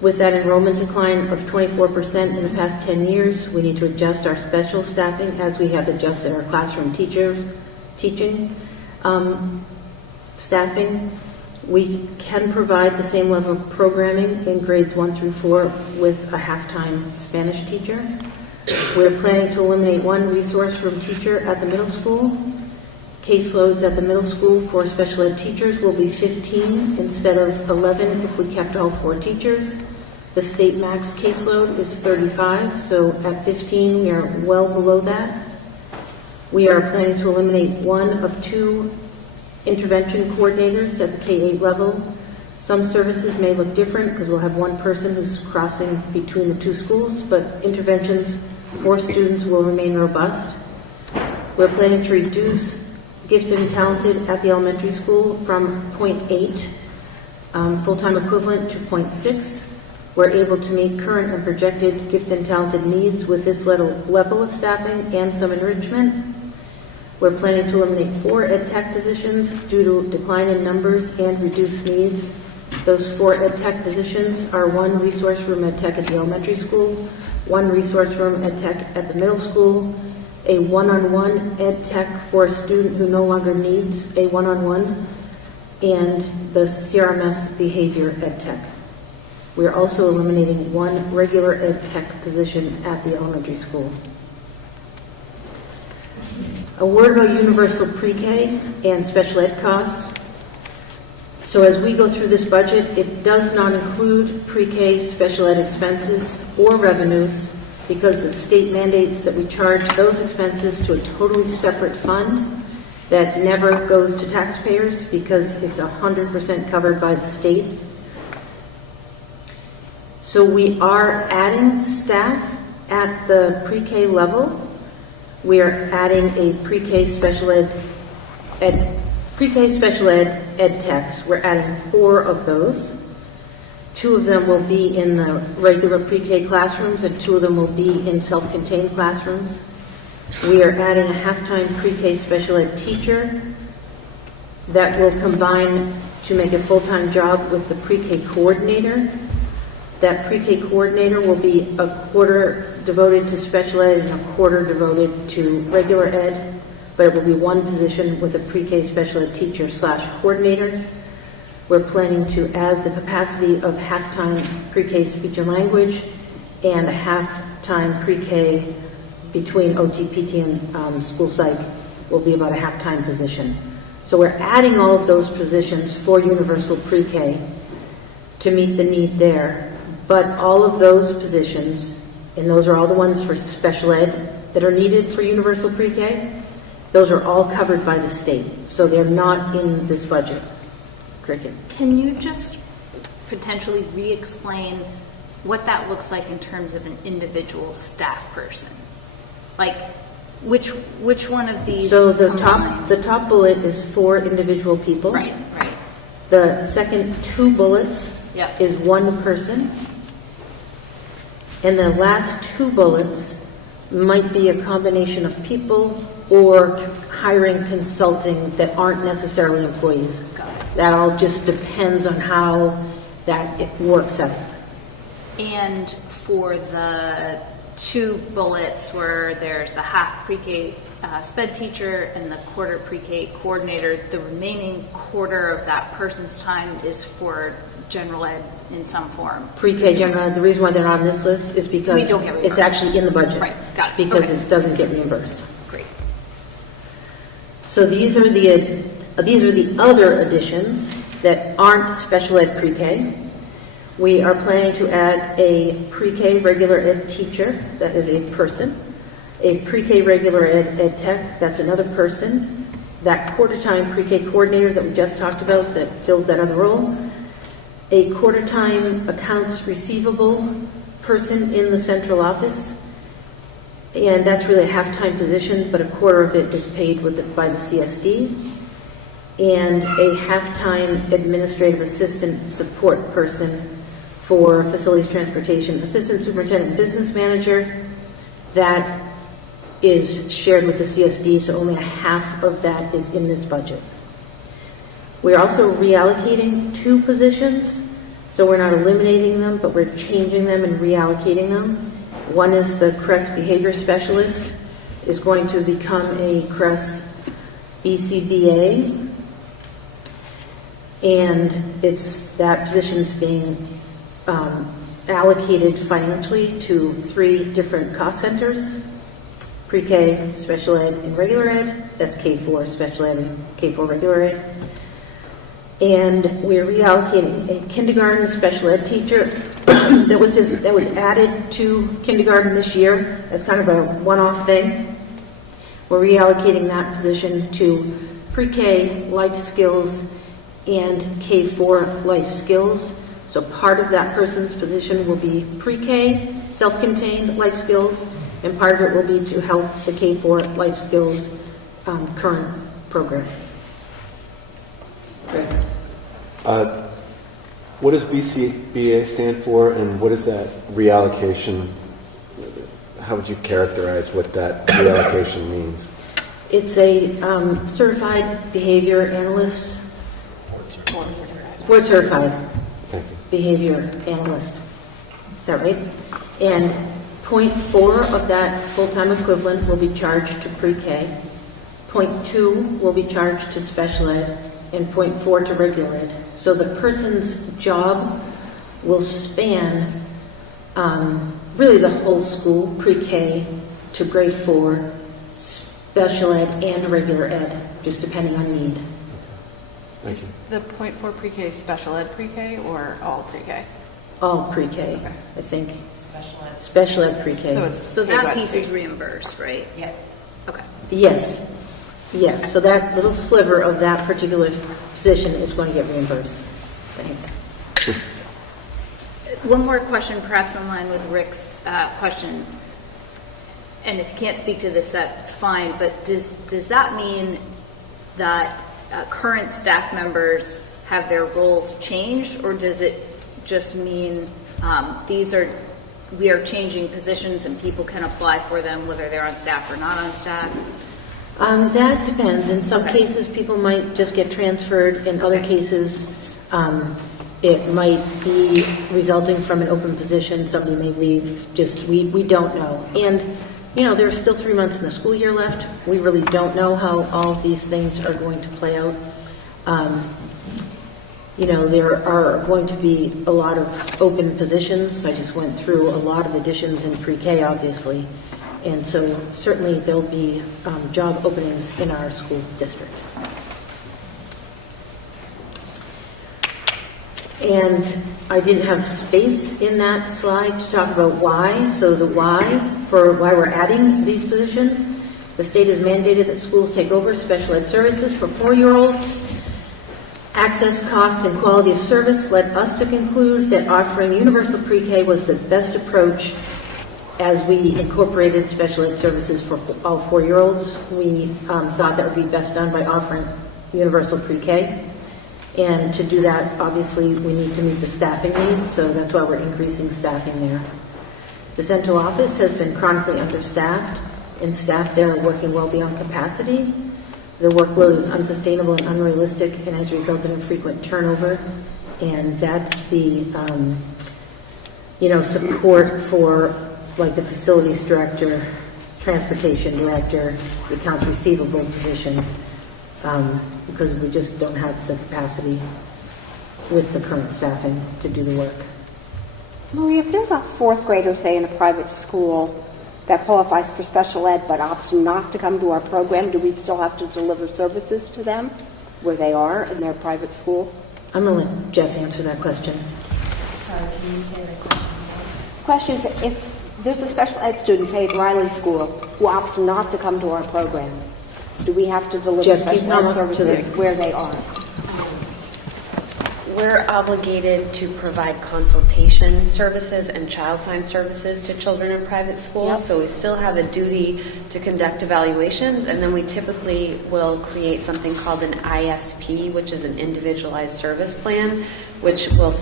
With that enrollment decline of 24% in the past 10 years, we need to adjust our special staffing as we have adjusted our classroom teaching staffing. We can provide the same level of programming in grades 1 through 4 with a half-time Spanish teacher. We're planning to eliminate one resource room teacher at the middle school. Caseloads at the middle school for special ed teachers will be 15 instead of 11 if we kept all 4 teachers. The state max caseload is 35, so at 15 we are well below that. We are planning to eliminate one of 2 intervention coordinators at the K-8 level. Some services may look different because we'll have one person who's crossing between the 2 schools, but interventions for students will remain robust. We're planning to reduce gifted and talented at the elementary school from 0.8 full-time equivalent to 0.6. We're able to meet current and projected gifted and talented needs with this level of staffing and some enrichment. We're planning to eliminate 4 ed tech positions due to decline in numbers and reduced needs. Those 4 ed tech positions are 1 resource room ed tech at the elementary school, 1 resource room ed tech at the middle school, a one-on-one ed tech for a student who no longer needs a one-on-one, and the CRMS behavior ed tech. We are also eliminating 1 regular ed tech position at the elementary school. A word about universal pre-K and special ed costs. So as we go through this budget, it does not include pre-K special ed expenses or revenues because the state mandates that we charge those expenses to a totally separate fund that never goes to taxpayers because it's 100% covered by the state. So we are adding staff at the pre-K level. We are adding a pre-K special ed techs. We're adding 4 of those. 2 of them will be in the regular pre-K classrooms and 2 of them will be in self-contained classrooms. We are adding a half-time pre-K special ed teacher that will combine to make a full-time job with the pre-K coordinator. That pre-K coordinator will be a quarter devoted to special ed and a quarter devoted to regular ed, but it will be 1 position with a pre-K special ed teacher / coordinator. We're planning to add the capacity of half-time pre-K speech and language and a half-time pre-K between OT, PT, and school psych will be about a half-time position. So we're adding all of those positions for universal pre-K to meet the need there. But all of those positions, and those are all the ones for special ed that are needed for universal pre-K, those are all covered by the state. So they're not in this budget. Cricket. Can you just potentially re-explain what that looks like in terms of an individual staff person? Like, which one of these? So the top bullet is 4 individual people. Right. The second 2 bullets is 1 person. And the last 2 bullets might be a combination of people or hiring consulting that aren't necessarily employees. That all just depends on how that it works out. And for the 2 bullets where there's the half pre-K sped teacher and the quarter pre-K coordinator, the remaining quarter of that person's time is for general ed in some form. Pre-K general ed, the reason why they're not on this list is because we don't get reimbursed. It's actually in the budget. Right, got it. Because it doesn't get reimbursed. Great. So these are the other additions that aren't special ed pre-K. We are planning to add a pre-K regular ed teacher, that is a person. A pre-K regular ed tech, that's another person. That quarter-time pre-K coordinator that we just talked about that fills that other role. A quarter-time accounts receivable person in the central office. And that's really a half-time position, but a quarter of it is paid by the CSD. And a half-time administrative assistant support person for facilities transportation, assistant superintendent business manager. That is shared with the CSD, so only a half of that is in this budget. We're also reallocating 2 positions So we're not eliminating them, but we're changing them and reallocating them. One is the CRES behavior specialist is going to become a CRES BCBA, and that position's being allocated financially to 3 different cost centers: pre-K, special ed, and regular ed, SK4 special ed, and K4 regular ed. And we're reallocating a kindergarten special ed teacher that was added to kindergarten this year as kind of a one-off thing. We're reallocating that position to pre-K life skills and K4 life skills. So part of that person's position will be pre-K self-contained life skills, and part of it will be to help the K4 life skills current program. Great. What does BCBA stand for, and what is that reallocation? How would you characterize what that reallocation means? It's a certified behavior analyst. Board certified behavior analyst. Is that right? And 0.4 of that full-time equivalent will be charged to pre-K. 0.2 will be charged to special ed, and 0.4 to regular ed. So the person's job will span really the whole school, pre-K to grade 4, special ed, and regular ed, just depending on need. Is the 0.4 pre-K special ed pre-K or all pre-K? All pre-K, Okay. I think. Special ed. Special ed pre-K. So that piece is reimbursed, right? Yeah. Okay. Yes. Yes, so that little sliver of that particular position is going to get reimbursed. Thanks. One more question, perhaps in line with Rick's question. And if you can't speak to this, that's fine. But does that mean that current staff members have their roles changed, or does it just mean we are changing positions and people can apply for them whether they're on staff or not on staff? That depends. In some cases, people might just get transferred. In other cases, it might be resulting from an open position. Somebody may leave. We don't know. And, there's still 3 months in the school year left. We really don't know how all of these things are going to play out. There are going to be a lot of open positions. I just went through a lot of additions in pre-K, obviously. And so certainly there'll be job openings in our school district. And I didn't have space in that slide to talk about why. So the why for why we're adding these positions. The state has mandated that schools take over special ed services for 4-year-olds. Access, cost, and quality of service led us to conclude that offering universal pre-K was the best approach. As we incorporated special ed services for all 4-year-olds, we thought that would be best done by offering universal pre-K. And to do that, obviously, we need to meet the staffing need, so that's why we're increasing staffing there. The central office has been chronically understaffed, and staff there are working well beyond capacity. The workload is unsustainable and unrealistic and has resulted in frequent turnover, and that's the support for like the facilities director, transportation director, the accounts receivable position, because we just don't have the capacity with the current staffing to do the work. Marie, if there's a 4th grader, say, in a private school that qualifies for special ed but opts not to come to our program, do we still have to deliver services to them where they are in their private school? I'm going to let Jess answer that question. Sorry, can you say the question? Question is, if there's a special ed student, say at Riley School, who opts not to come to our program, do we have to deliver Just keep special ed them up to services the- where they are? We're obligated to provide consultation services and child find services to children in private schools. Yep. So we still have a duty to conduct evaluations, and then we typically will create something called an ISP, which is an individualized service plan, which will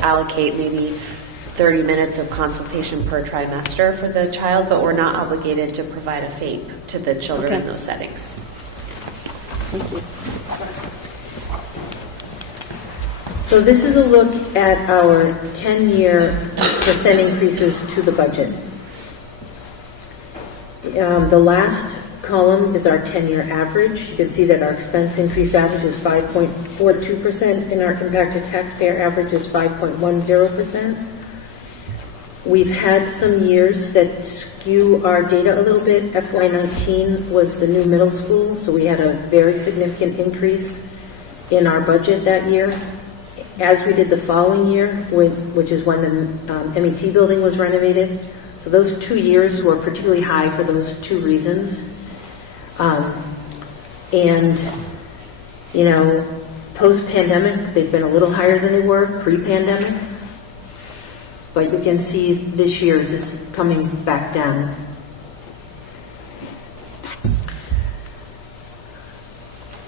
allocate maybe 30 minutes of consultation per trimester for the child, but we're not obligated to provide a FAPE to the children in those settings. Thank you. So this is a look at our 10-year percent increases to the budget. The last column is our 10-year average. You can see that our expense increase average is 5.42% and our impacted taxpayer average is 5.10%. We've had some years that skew our data a little bit. FY19 was the new middle school, so we had a very significant increase in our budget that year. As we did the following year, which is when the MET building was renovated. So those 2 years were particularly high for those 2 reasons. And, you know, post-pandemic, they've been a little higher than they were pre-pandemic. But you can see this year's is coming back down.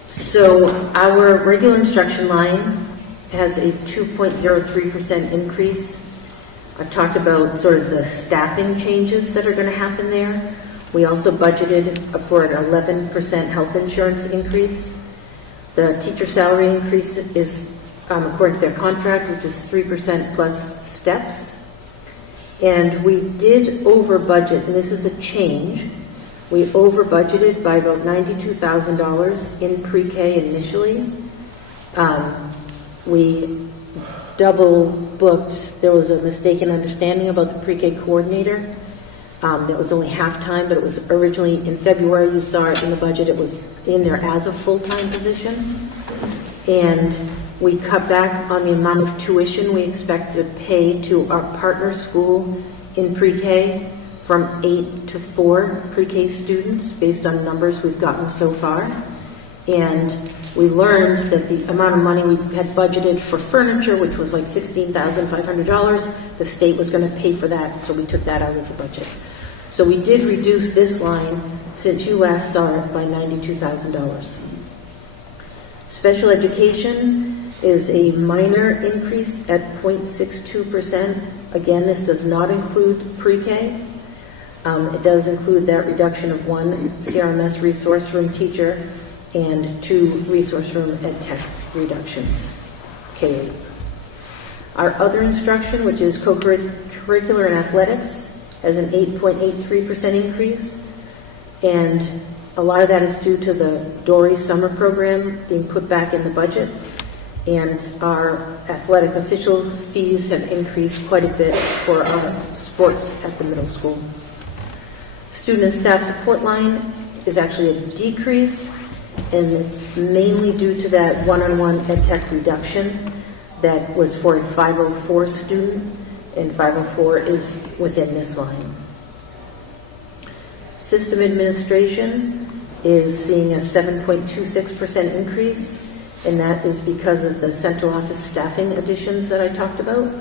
So our regular instruction line has a 2.03% increase. I've talked about sort of the staffing changes that are going to happen there. We also budgeted for an 11% health insurance increase. The teacher salary increase is according to their contract, which is 3% plus steps. And we did over budget, and this is a change. We over budgeted by about $92,000 in pre-K initially. We double booked. There was a mistaken understanding about the pre-K coordinator. That was only half-time, but it was originally in February. You saw it in the budget. It was in there as a full-time position. And we cut back on the amount of tuition we expect to pay to our partner school in pre-K from 8 to 4 pre-K students based on numbers we've gotten so far. And we learned that the amount of money we had budgeted for furniture, which was like $16,500, the state was going to pay for that, so we took that out of the budget. So we did reduce this line since you last saw it by $92,000. Special education is a minor increase at 0.62%. Again, this does not include pre-K. It does include that reduction of 1 CRMS resource room teacher and 2 resource room ed tech reductions, K8. Our other instruction, which is co-curricular and athletics, has an 8.83% increase, and a lot of that is due to the Dory summer program being put back in the budget, and our athletic official fees have increased quite a bit for our sports at the middle school. Student and staff support line is actually a decrease, and it's mainly due to that one-on-one ed tech reduction that was for a 504 student, and 504 is within this line. System administration is seeing a 7.26% increase, and that is because of the central office staffing additions that I talked about.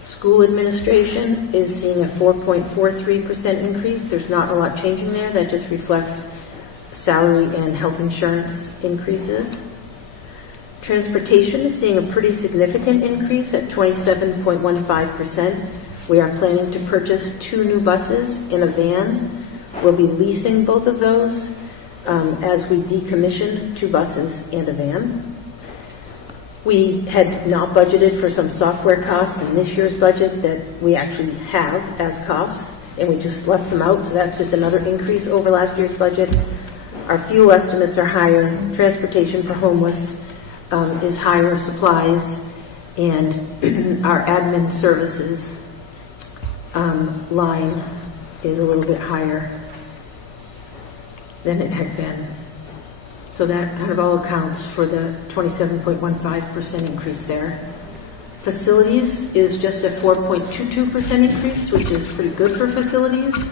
School administration is seeing a 4.43% increase. There's not a lot changing there. That just reflects salary and health insurance increases. Transportation is seeing a pretty significant increase at 27.15%. We are planning to purchase 2 new buses and a van. We'll be leasing both of those as we decommission 2 buses and a van. We had not budgeted for some software costs in this year's budget that we actually have as costs, and we just left them out, so that's just another increase over last year's budget. Our fuel estimates are higher. Transportation for homeless is higher, supplies, and our admin services line is a little bit higher than it had been. So that kind of all accounts for the 27.15% increase there. Facilities is just a 4.22% increase, which is pretty good for facilities.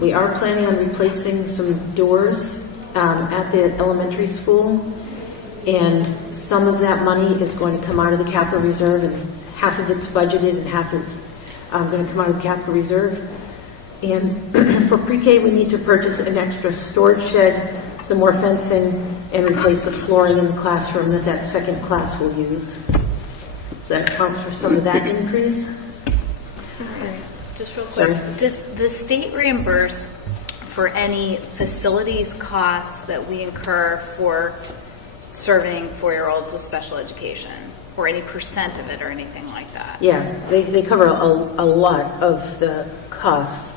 We are planning on replacing some doors at the elementary school, and some of that money is going to come out of the capital reserve, and half of it's budgeted and half is going to come out of the capital reserve. And for pre-K, we need to purchase an extra storage shed, some more fencing, and replace the flooring in the classroom that second class will use. So that accounts for some of that increase. Okay. Just real quick, does the state reimburse for any facilities costs that we incur for serving 4-year-olds with special education, or any percent of it or anything like that? Yeah, they cover a lot of the costs.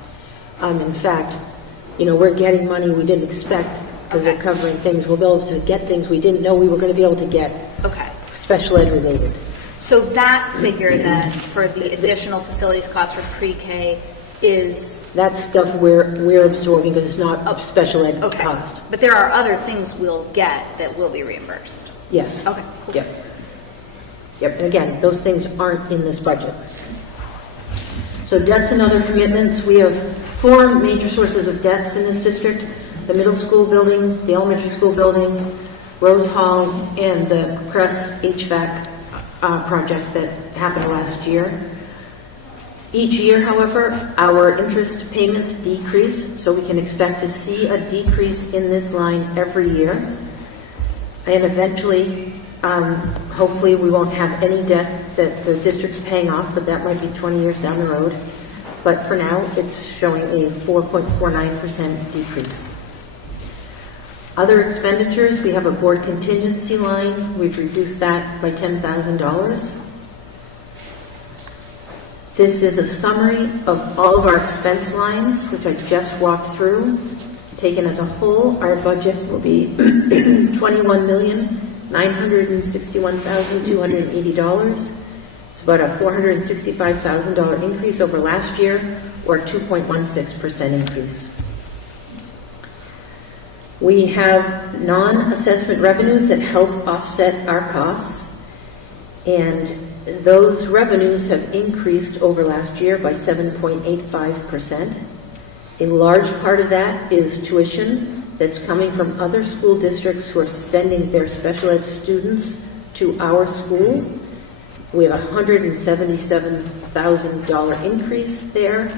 In fact, we're getting money we didn't expect because they're covering things. We'll be able to get things we didn't know we were going to be able to get. Okay. Special ed related. So that figure then for the additional facilities costs for pre-K is... That stuff we're absorbing because it's not special ed okay. cost. But there are other things we'll get that will be reimbursed. Yes. Okay, cool. Yep. And again, those things aren't in this budget. So debts and other commitments, we have 4 major sources of debts in this district: the middle school building, the elementary school building, Rose Hall, and the Crest HVAC project that happened last year. Each year, however, our interest payments decrease, so we can expect to see a decrease in this line every year. And eventually, hopefully we won't have any debt that the district's paying off, but that might be 20 years down the road. But for now, it's showing a 4.49% decrease. Other expenditures, we have a board contingency line. We've reduced that by $10,000. This is a summary of all of our expense lines, which I just walked through. Taken as a whole, our budget will be $21,961,280. It's about a $465,000 increase over last year, or a 2.16% increase. We have non-assessment revenues that help offset our costs, and those revenues have increased over last year by 7.85%. A large part of that is tuition that's coming from other school districts who are sending their special ed students to our school. We have a $177,000 increase there.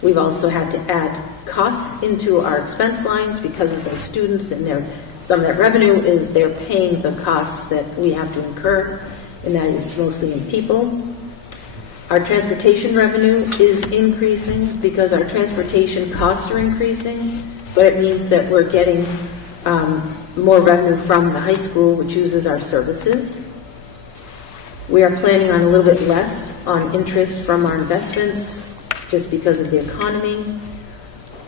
We've also had to add costs into our expense lines because of those students, and some of that revenue is they're paying the costs that we have to incur, and that is mostly in people. Our transportation revenue is increasing because our transportation costs are increasing, but it means that we're getting more revenue from the high school, which uses our services. We are planning on a little bit less on interest from our investments just because of the economy.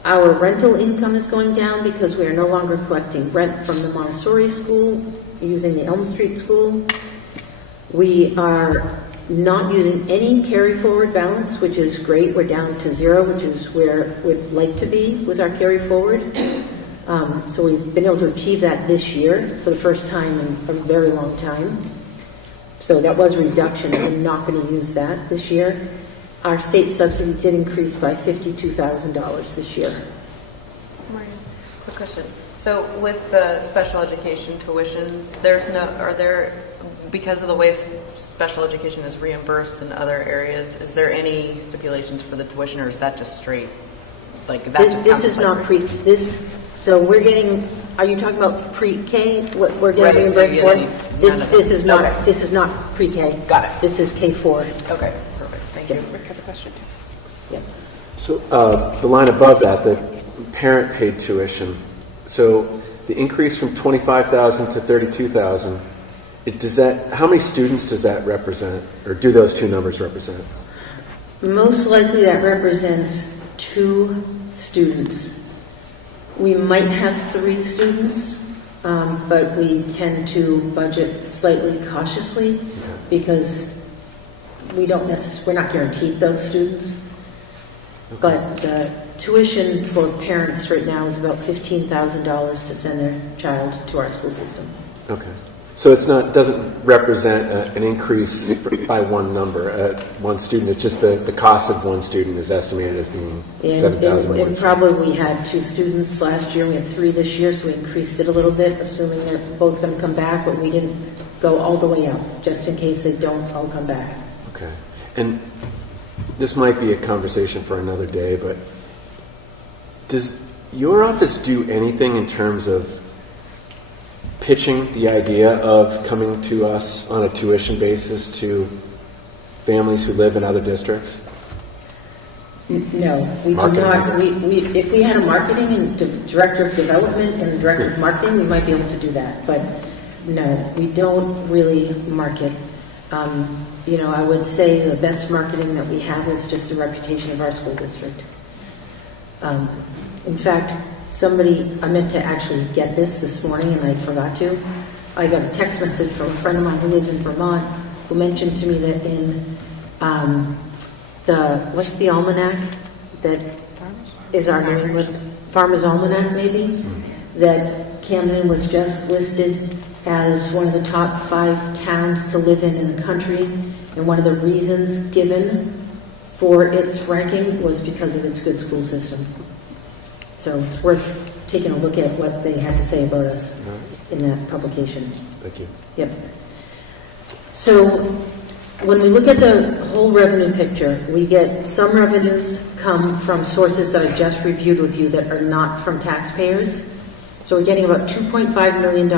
Our rental income is going down because we are no longer collecting rent from the Montessori school using the Elm Street school. We are not using any carry forward balance, which is great. We're down to 0, which is where we'd like to be with our carry forward. So we've been able to achieve that this year for the first time in a very long time. So that was a reduction. We're not going to use that this year. Our state subsidy did increase by $52,000 this year. Maureen, quick question. So with the special education tuitions, because of the way special education is reimbursed in other areas, is there any stipulations for the tuition, or is that just straight? Like that? This is not So we're getting. Are you talking about pre-K? What we're getting reimbursed for? This is not. Okay. This is not pre-K. Got it. This is K4. Okay. Perfect. Thank you. Rick has a question too. Yeah. So the line above that, the parent-paid tuition. So the increase from 25,000 to 32,000. How many students does that represent, or do those two numbers represent? Most likely that represents 2 students. We might have 3 students, but we tend to budget slightly cautiously because we're not guaranteed those students. Okay. But the tuition for parents right now is about $15,000 to send their child to our school system. Okay. So doesn't represent an increase by one number, one student. It's just the cost of one student is estimated as being $7,000. And probably we had 2 students last year. We had 3 this year, so we increased it a little bit, assuming they're both going to come back, but we didn't go all the way up, just in case they don't all come back. Okay. And this might be a conversation for another day, but does your office do anything in terms of pitching the idea of coming to us on a tuition basis to families who live in other districts? No, we do not. If we had a marketing and director of development and director of marketing, we might be able to do that. But No, we don't really market. I would say the best marketing that we have is just the reputation of our school district. In fact, I meant to actually get this morning and I forgot to. I got a text message from a friend of mine who lives in Vermont who mentioned to me that in what's the almanac that is our New England Farmers Almanac maybe, that Camden was just listed as one of the top 5 towns to live in the country, and one of the reasons given for its ranking was because of its good school system. So it's worth taking a look at what they had to say about us in that publication. Thank you. Yep. So when we look at the whole revenue picture, we get some revenues come from sources that I just reviewed with you that are not from taxpayers. So we're getting about $2.5 million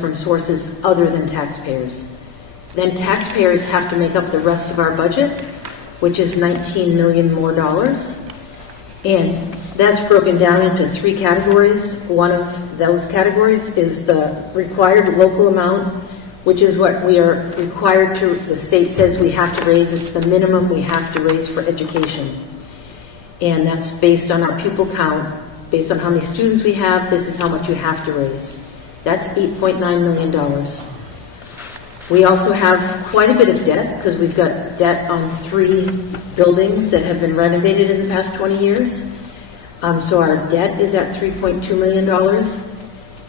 from sources other than taxpayers. Then taxpayers have to make up the rest of our budget, which is $19 million more dollars. And that's broken down into 3 categories. One of those categories is the required local amount, which is what we are required to, the state says we have to raise. It's the minimum we have to raise for education. And that's based on our pupil count. Based on how many students we have, this is how much you have to raise. That's $8.9 million. We also have quite a bit of debt because we've got debt on 3 buildings that have been renovated in the past 20 years. So our debt is at $3.2 million.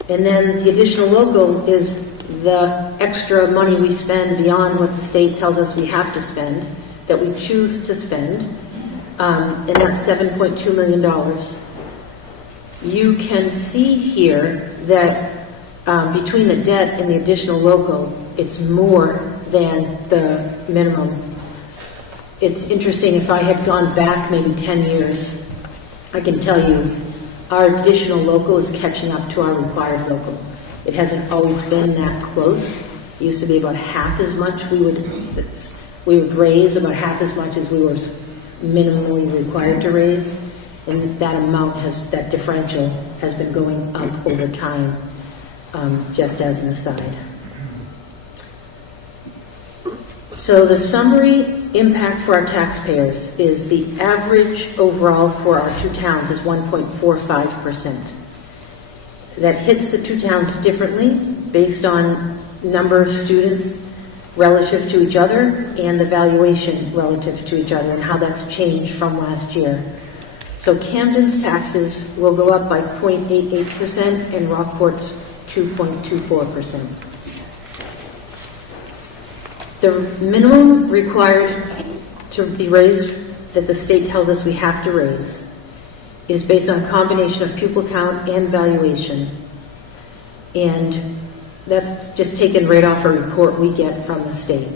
And then the additional local is the extra money we spend beyond what the state tells us we have to spend, that we choose to spend, and that's $7.2 million. You can see here that between the debt and the additional local, it's more than the minimum. It's interesting, if I had gone back maybe 10 years, I can tell you our additional local is catching up to our required local. It hasn't always been that close. It used to be about half as much we would raise, about half as much as we were minimally required to raise. And that amount that differential has been going up over time, just as an aside. So the summary impact for our taxpayers is the average overall for our 2 towns is 1.45%. That hits the 2 towns differently based on number of students relative to each other and the valuation relative to each other and how that's changed from last year. So Camden's taxes will go up by 0.88% and Rockport's 2.24%. The minimum required to be raised that the state tells us we have to raise is based on a combination of pupil count and valuation. And that's just taken right off a report we get from the state.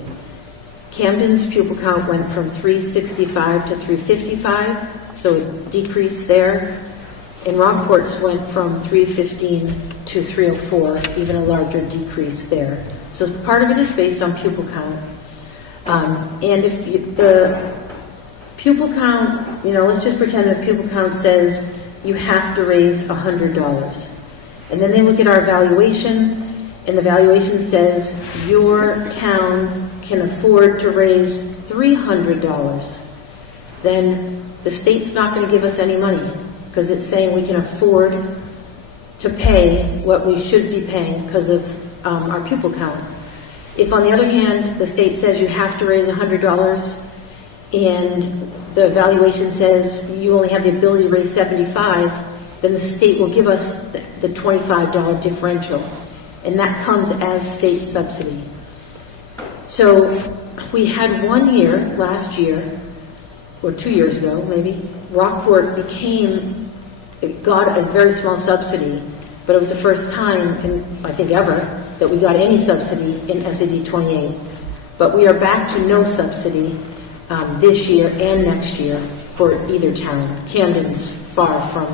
Camden's pupil count went from 365 to 355, so it decreased there. And Rockport's went from 315 to 304, even a larger decrease there. So part of it is based on pupil count. And if the pupil count, let's just pretend that pupil count says you have to raise $100. And then they look at our valuation, and the valuation says your town can afford to raise $300. Then the state's not going to give us any money because it's saying we can afford to pay what we should be paying because of our pupil count. If, on the other hand, the state says you have to raise $100 and the valuation says you only have the ability to raise $75, then the state will give us the $25 differential, and that comes as state subsidy. So we had 1 year, last year, or 2 years ago maybe, Rockport got a very small subsidy, but it was the first time, in, I think ever, that we got any subsidy in SAD 28. But we are back to no subsidy this year and next year for either town. Camden's far from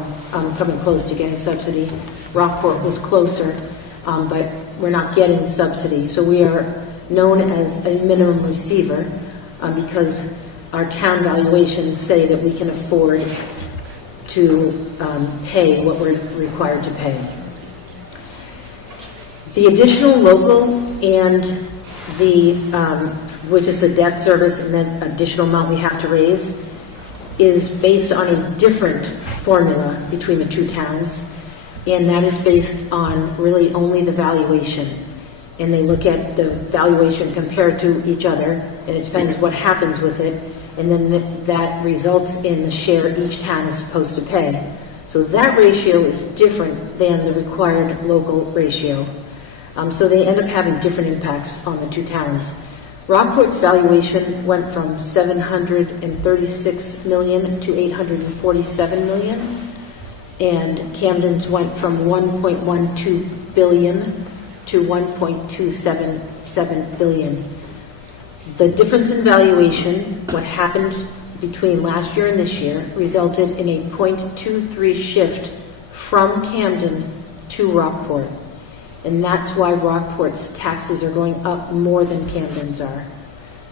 coming close to getting subsidy. Rockport was closer, but we're not getting subsidy. So we are known as a minimum receiver because our town valuations say that we can afford to pay what we're required to pay. The additional local and the, which is the debt service and then additional amount we have to raise, is based on a different formula between the two towns, and that is based on really only the valuation. And they look at the valuation compared to each other, and it depends what happens with it, and then that results in the share each town is supposed to pay. So that ratio is different than the required local ratio. So they end up having different impacts on the two towns. Rockport's valuation went from $736 million to $847 million, and Camden's went from $1.12 billion to $1.277 billion. The difference in valuation, what happened between last year and this year, resulted in a 0.23 shift from Camden to Rockport. And that's why Rockport's taxes are going up more than Camden's are.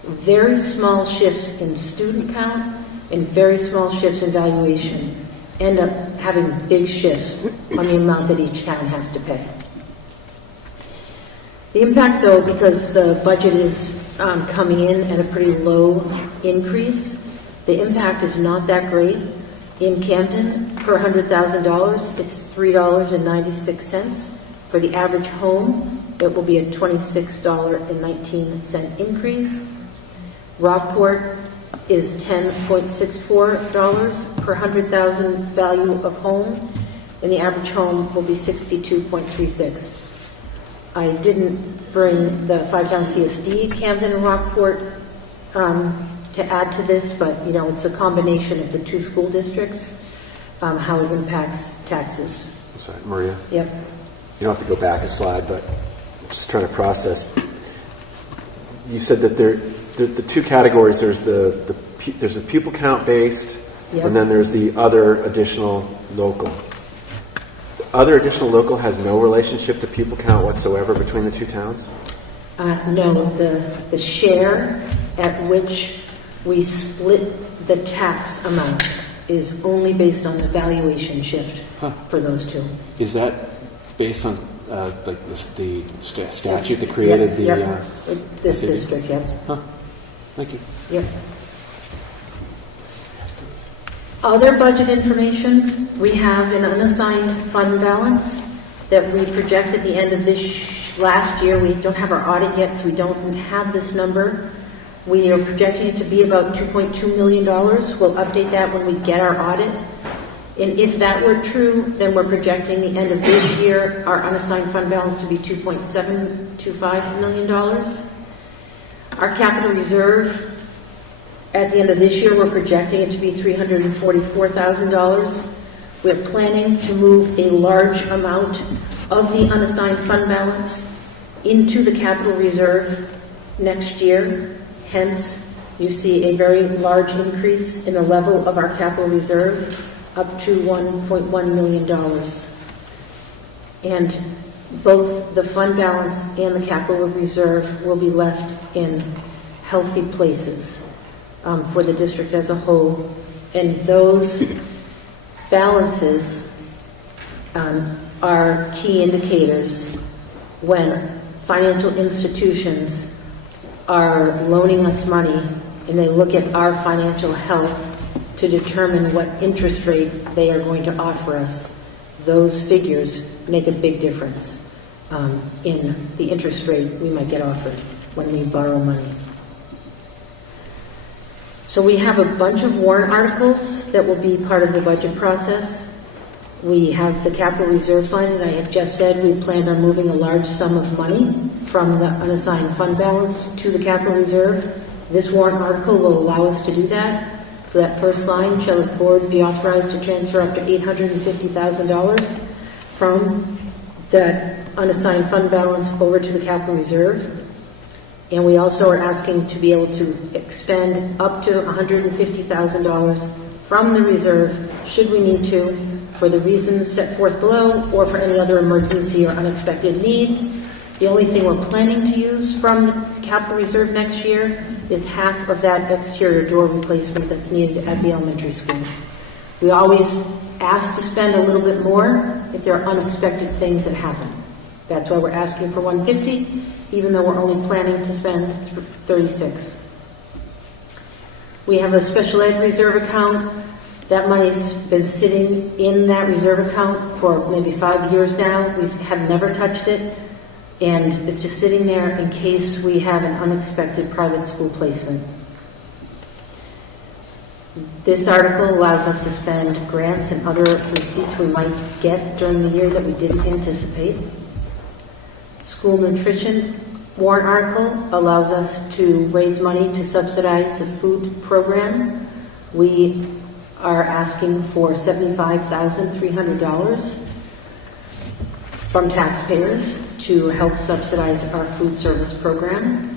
Very small shifts in student count and very small shifts in valuation end up having big shifts on the amount that each town has to pay. The impact, though, because the budget is coming in at a pretty low increase, the impact is not that great. In Camden, per $100,000, it's $3.96. For the average home, it will be a $26.19 increase. Rockport is $10.64 per 100,000 value of home, and the average home will be $62.36. I didn't bring the five-town CSD, Camden and Rockport, to add to this, but it's a combination of the two school districts, how it impacts taxes. I'm sorry, Maria? Yep. You don't have to go back a slide, but just trying to process. You said that the two categories, there's the pupil count based, yep, and then there's the other additional local. The other additional local has no relationship to pupil count whatsoever between the two towns? No, the share at which we split the tax amount is only based on the valuation shift for those two. Is that based on the statute that created this district? Yep. Thank you. Yep. Other budget information, we have an unassigned fund balance that we project at the end of this last year. We don't have our audit yet, so we don't have this number. We are projecting it to be about $2.2 million. We'll update that when we get our audit. And if that were true, then we're projecting the end of this year, our unassigned fund balance to be $2.725 million. Our capital reserve, at the end of this year, we're projecting it to be $344,000. We're planning to move a large amount of the unassigned fund balance into the capital reserve next year. Hence, you see a very large increase in the level of our capital reserve, up to $1.1 million. And both the fund balance and the capital reserve will be left in healthy places for the district as a whole. And those balances are key indicators when financial institutions are loaning us money and they look at our financial health to determine what interest rate they are going to offer us. Those figures make a big difference in the interest rate we might get offered when we borrow money. So we have a bunch of warrant articles that will be part of the budget process. We have the capital reserve fund, and I have just said we planned on moving a large sum of money from the unassigned fund balance to the capital reserve. This warrant article will allow us to do that. So that first line, shall the board be authorized to transfer up to $850,000 from the unassigned fund balance over to the capital reserve. And we also are asking to be able to expend up to $150,000 from the reserve, should we need to, for the reasons set forth below, or for any other emergency or unexpected need. The only thing we're planning to use from the capital reserve next year is half of that exterior door replacement that's needed at the elementary school. We always ask to spend a little bit more if there are unexpected things that happen. That's why we're asking for 150, even though we're only planning to spend 36. We have a special ed reserve account. That money's been sitting in that reserve account for maybe 5 years now. We have never touched it, and it's just sitting there in case we have an unexpected private school placement. This article allows us to spend grants and other receipts we might get during the year that we didn't anticipate. School nutrition warrant article allows us to raise money to subsidize the food program. We are asking for $75,300 from taxpayers to help subsidize our food service program.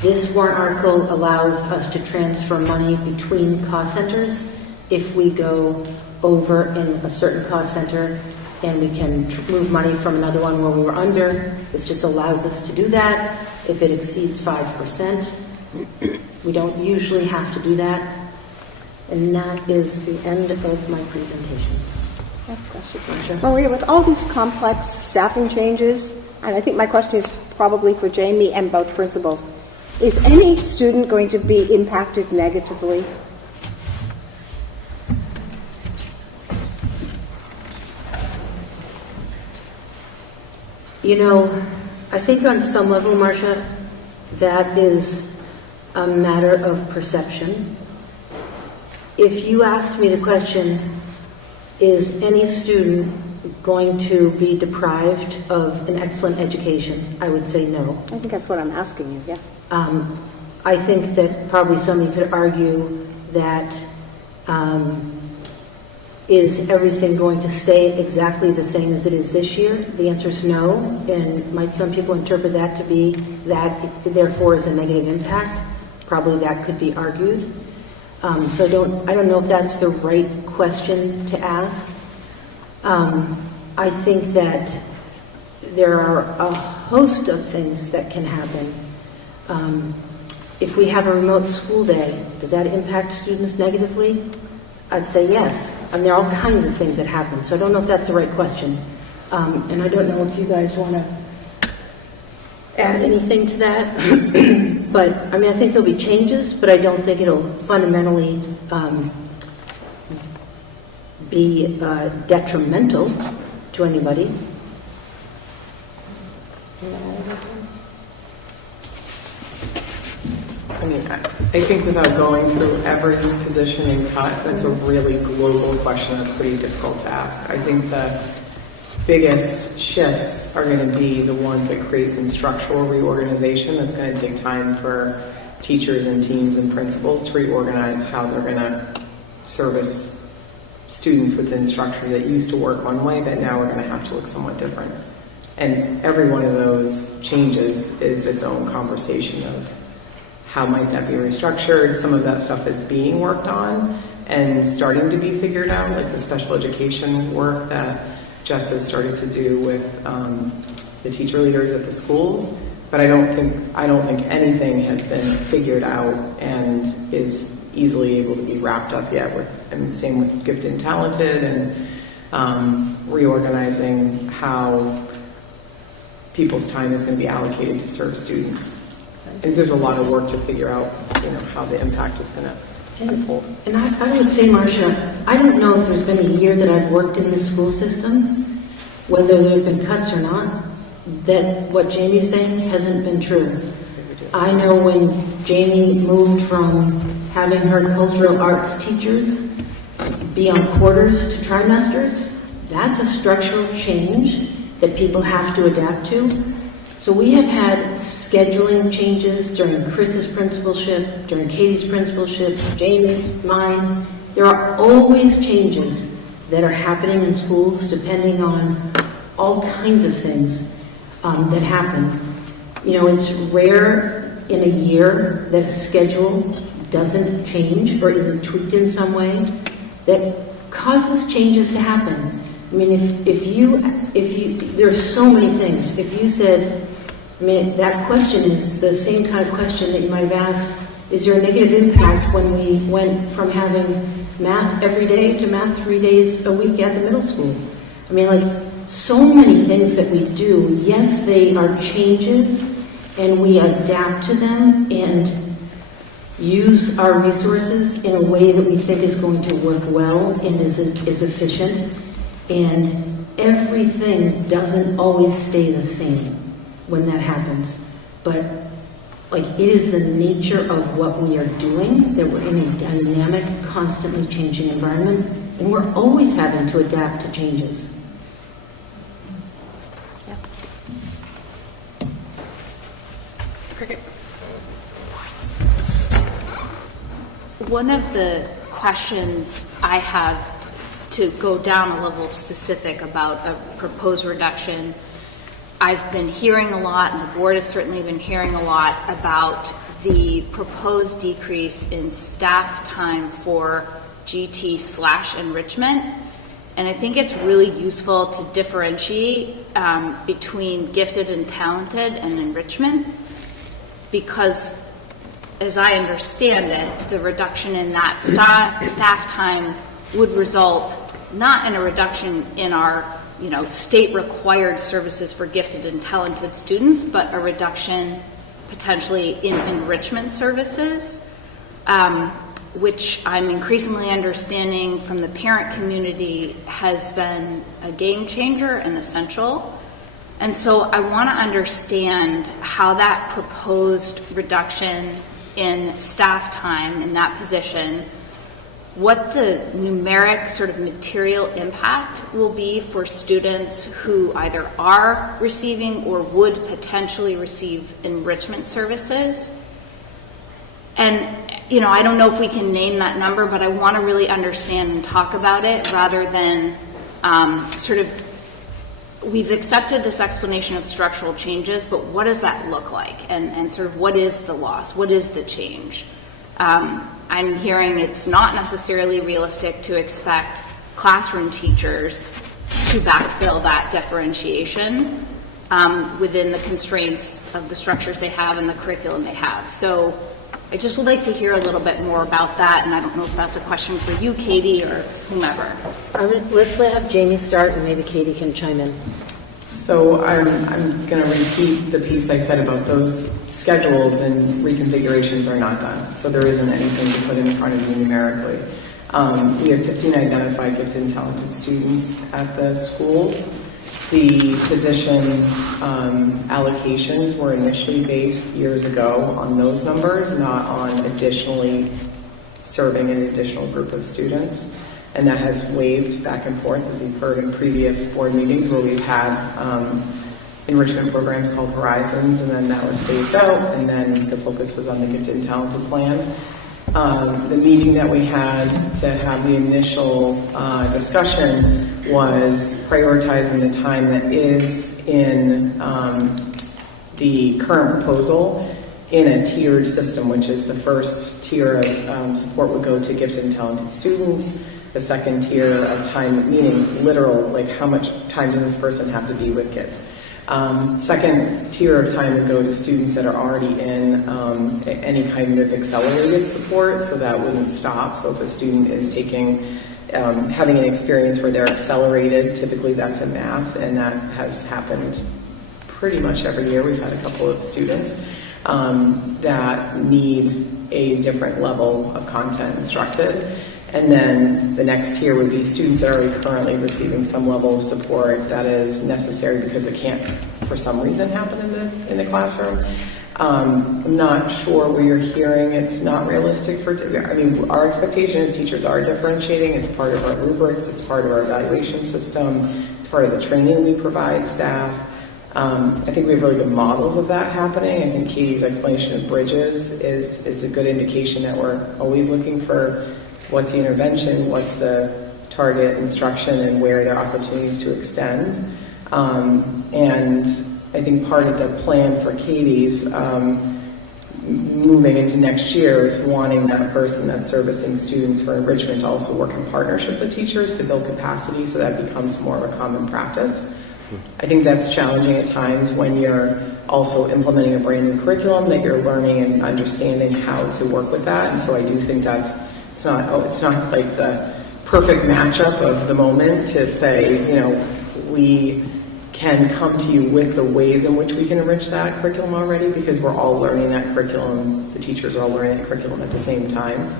This warrant article allows us to transfer money between cost centers if we go over in a certain cost center and we can move money from another one where we were under. This just allows us to do that if it exceeds 5%. We don't usually have to do that. And that is the end of my presentation. Maria, with all these complex staffing changes, and I think my question is probably for Jamie and both principals, is any student going to be impacted negatively? You know, I think on some level, Marcia, that is a matter of perception. If you asked me the question, is any student going to be deprived of an excellent education, I would say no. I think that's what I'm asking you, yeah. I think that probably somebody could argue that is everything going to stay exactly the same as it is this year? The answer is no, and might some people interpret that to be that therefore is a negative impact? Probably that could be argued. So I don't know if that's the right question to ask. I think that there are a host of things that can happen. If we have a remote school day, does that impact students negatively? I'd say yes. And there are all kinds of things that happen. So I don't know if that's the right question. And I don't know if you guys want to add anything to that. But, I mean, I think there'll be changes, but I don't think it'll fundamentally be detrimental to anybody. I mean, I think without going through every position and cut, that's a really global question that's pretty difficult to ask. I think the biggest shifts are going to be the ones that create some structural reorganization that's going to take time for teachers and teams and principals to reorganize how they're going to service students within structure that used to work one way that now are going to have to look somewhat different. And every one of those changes is its own conversation of how might that be restructured. Some of that stuff is being worked on and starting to be figured out, like the special education work that Jess has started to do with the teacher leaders at the schools. But I don't think anything has been figured out and is easily able to be wrapped up yet. And same with gifted and talented, and reorganizing how people's time is going to be allocated to serve students. I think there's a lot of work to figure out, how the impact is going to unfold. And I would say, Marcia, I don't know if there's been a year that I've worked in the school system, whether there have been cuts or not, that what Jamie's saying hasn't been true. I know when Jamie moved from having her cultural arts teachers be on quarters to trimesters, that's a structural change that people have to adapt to. So we have had scheduling changes during Chris's principalship, during Katie's principalship, Jamie's, mine. There are always changes that are happening in schools depending on all kinds of things that happen. It's rare in a year that a schedule doesn't change or isn't tweaked in some way that causes changes to happen. I mean, if you, there's so many things. If you said, that question is the same kind of question that you might have asked, is there a negative impact when we went from having math every day to math 3 days a week at the middle school? so many things that we do, yes, they are changes, and we adapt to them and use our resources in a way that we think is going to work well and is efficient. And everything doesn't always stay the same when that happens. But like, it is the nature of what we are doing, that we're in a dynamic, constantly changing environment, and we're always having to adapt to changes. Cricket. One of the questions I have, to go down a level of specific about a proposed reduction, I've been hearing a lot, and the board has certainly been hearing a lot about the proposed decrease in staff time for GT/enrichment. And I think it's really useful to differentiate between gifted and talented and enrichment, because as I understand it, the reduction in that staff time would result not in a reduction in our state required services for gifted and talented students, but a reduction potentially in enrichment services, which I'm increasingly understanding from the parent community has been a game changer and essential. And so I want to understand how that proposed reduction in staff time in that position, what the numeric sort of material impact will be for students who either are receiving or would potentially receive enrichment services. And, I don't know if we can name that number, but I want to really understand and talk about it rather than we've accepted this explanation of structural changes, but what does that look like? And sort of what is the loss? What is the change? I'm hearing it's not necessarily realistic to expect classroom teachers to backfill that differentiation within the constraints of the structures they have and the curriculum they have. So I just would like to hear a little bit more about that, and I don't know if that's a question for you, Katie, or whomever. Let's have Jamie start, and maybe Katie can chime in. So I'm going to repeat the piece I said about those schedules and reconfigurations are not done. So there isn't anything to put in front of you numerically. We have 15 identified gifted and talented students at the schools. The position allocations were initially based years ago on those numbers, not on additionally serving an additional group of students. And that has waved back and forth, as you've heard in previous board meetings where we've had enrichment programs called Horizons, and then that was phased out, and then the focus was on the gifted and talented plan. The meeting that we had to have the initial discussion was prioritizing the time that is in the current proposal in a tiered system, which is the first tier of support would go to gifted and talented students. The second tier of time, meaning literal, like how much time does this person have to be with kids? Second tier of time would go to students that are already in any kind of accelerated support, so that wouldn't stop. So if a student is taking, having an experience where they're accelerated, typically that's in math, and that has happened pretty much every year. We've had a couple of students that need a different level of content instructed. And then the next tier would be students that are currently receiving some level of support that is necessary because it can't, for some reason, happen in the classroom. I'm not sure where you're hearing it's not realistic our expectation is teachers are differentiating. It's part of our rubrics. It's part of our evaluation system. It's part of the training we provide staff. I think we have really good models of that happening. I think Katie's explanation of bridges is a good indication that we're always looking for what's the intervention, what's the target instruction, and where there are opportunities to extend. And I think part of the plan for Katie's moving into next year is wanting that person that's servicing students for enrichment to also work in partnership with teachers to build capacity so that becomes more of a common practice. I think that's challenging at times when you're also implementing a brand new curriculum that you're learning and understanding how to work with that. And so I do think it's not like the perfect matchup of the moment to say, we can come to you with the ways in which we can enrich that curriculum already, because we're all learning that curriculum, the teachers are all learning that curriculum at the same time.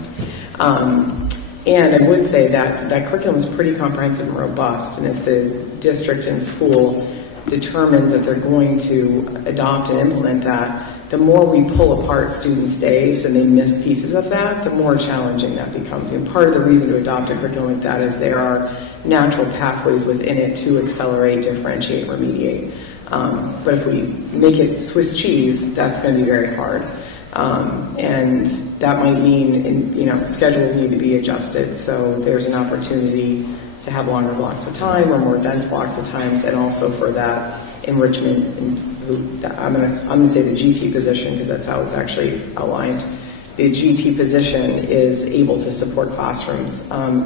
And I would say that that curriculum is pretty comprehensive and robust, and if the district and school determines that they're going to adopt and implement that, the more we pull apart students' days and they miss pieces of that, the more challenging that becomes. And part of the reason to adopt a curriculum like that is there are natural pathways within it to accelerate, differentiate, remediate. But if we make it Swiss cheese, that's going to be very hard. And that might mean, schedules need to be adjusted. So there's an opportunity to have longer blocks of time or more dense blocks of times, and also for that enrichment. I'm going to say the GT position, because that's how it's actually outlined. The GT position is able to support classrooms.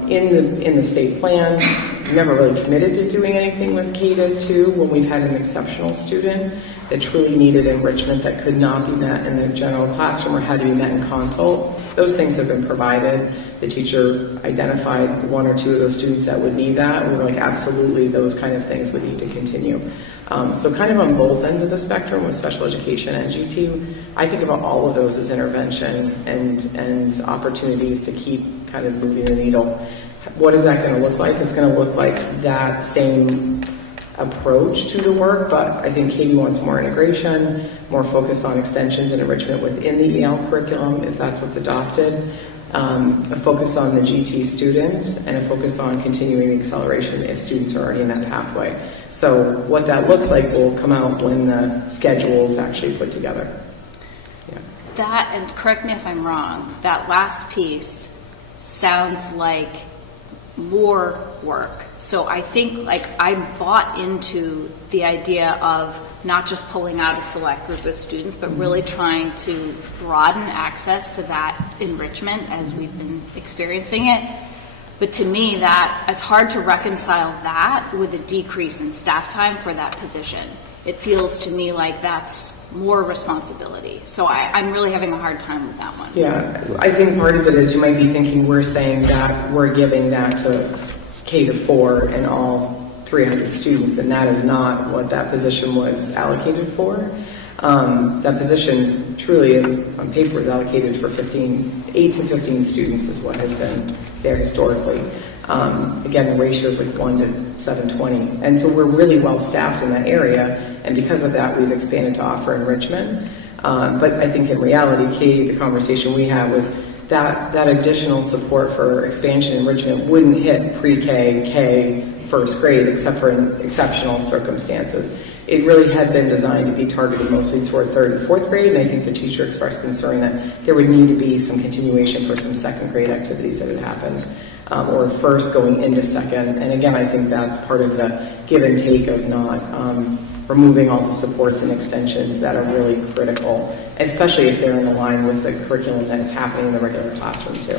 In the state plan, we've never really committed to doing anything with K-2 when we've had an exceptional student that truly needed enrichment that could not be met in the general classroom or had to be met in consult. Those things have been provided. The teacher identified one or two of those students that would need that. We were like, absolutely, those kind of things would need to continue. So kind of on both ends of the spectrum with special education and GT, I think about all of those as intervention and opportunities to keep kind of moving the needle. What is that going to look like? It's going to look like that same approach to the work, but I think Katie wants more integration, more focus on extensions and enrichment within the EL curriculum, if that's what's adopted. A focus on the GT students, and a focus on continuing the acceleration if students are already in that pathway. So what that looks like will come out when the schedule is actually put together. Yeah. That, and correct me if I'm wrong, that last piece sounds like more work. So I think I bought into the idea of not just pulling out a select group of students, but really trying to broaden access to that enrichment as we've been experiencing it. But to me, that it's hard to reconcile that with a decrease in staff time for that position. It feels to me like that's more responsibility. So I'm really having a hard time with that one. Yeah, I think part of it is you might be thinking we're saying that we're giving that to K-4 and all 300 students, and that is not what that position was allocated for. That position truly on paper was allocated for 8 to 15 students is what has been there historically. Again, the ratio is like 1 to 720. And so we're really well staffed in that area. And because of that, we've expanded to offer enrichment. But I think in reality, Katie, the conversation we had was that additional support for expansion enrichment wouldn't hit pre-K, K, first grade, except for in exceptional circumstances. It really had been designed to be targeted mostly toward third and fourth grade, and I think the teacher expressed concern that there would need to be some continuation for some second grade activities that had happened, or first going into second. And again, I think that's part of the give and take of not removing all the supports and extensions that are really critical, especially if they're in line with the curriculum that is happening in the regular classroom too.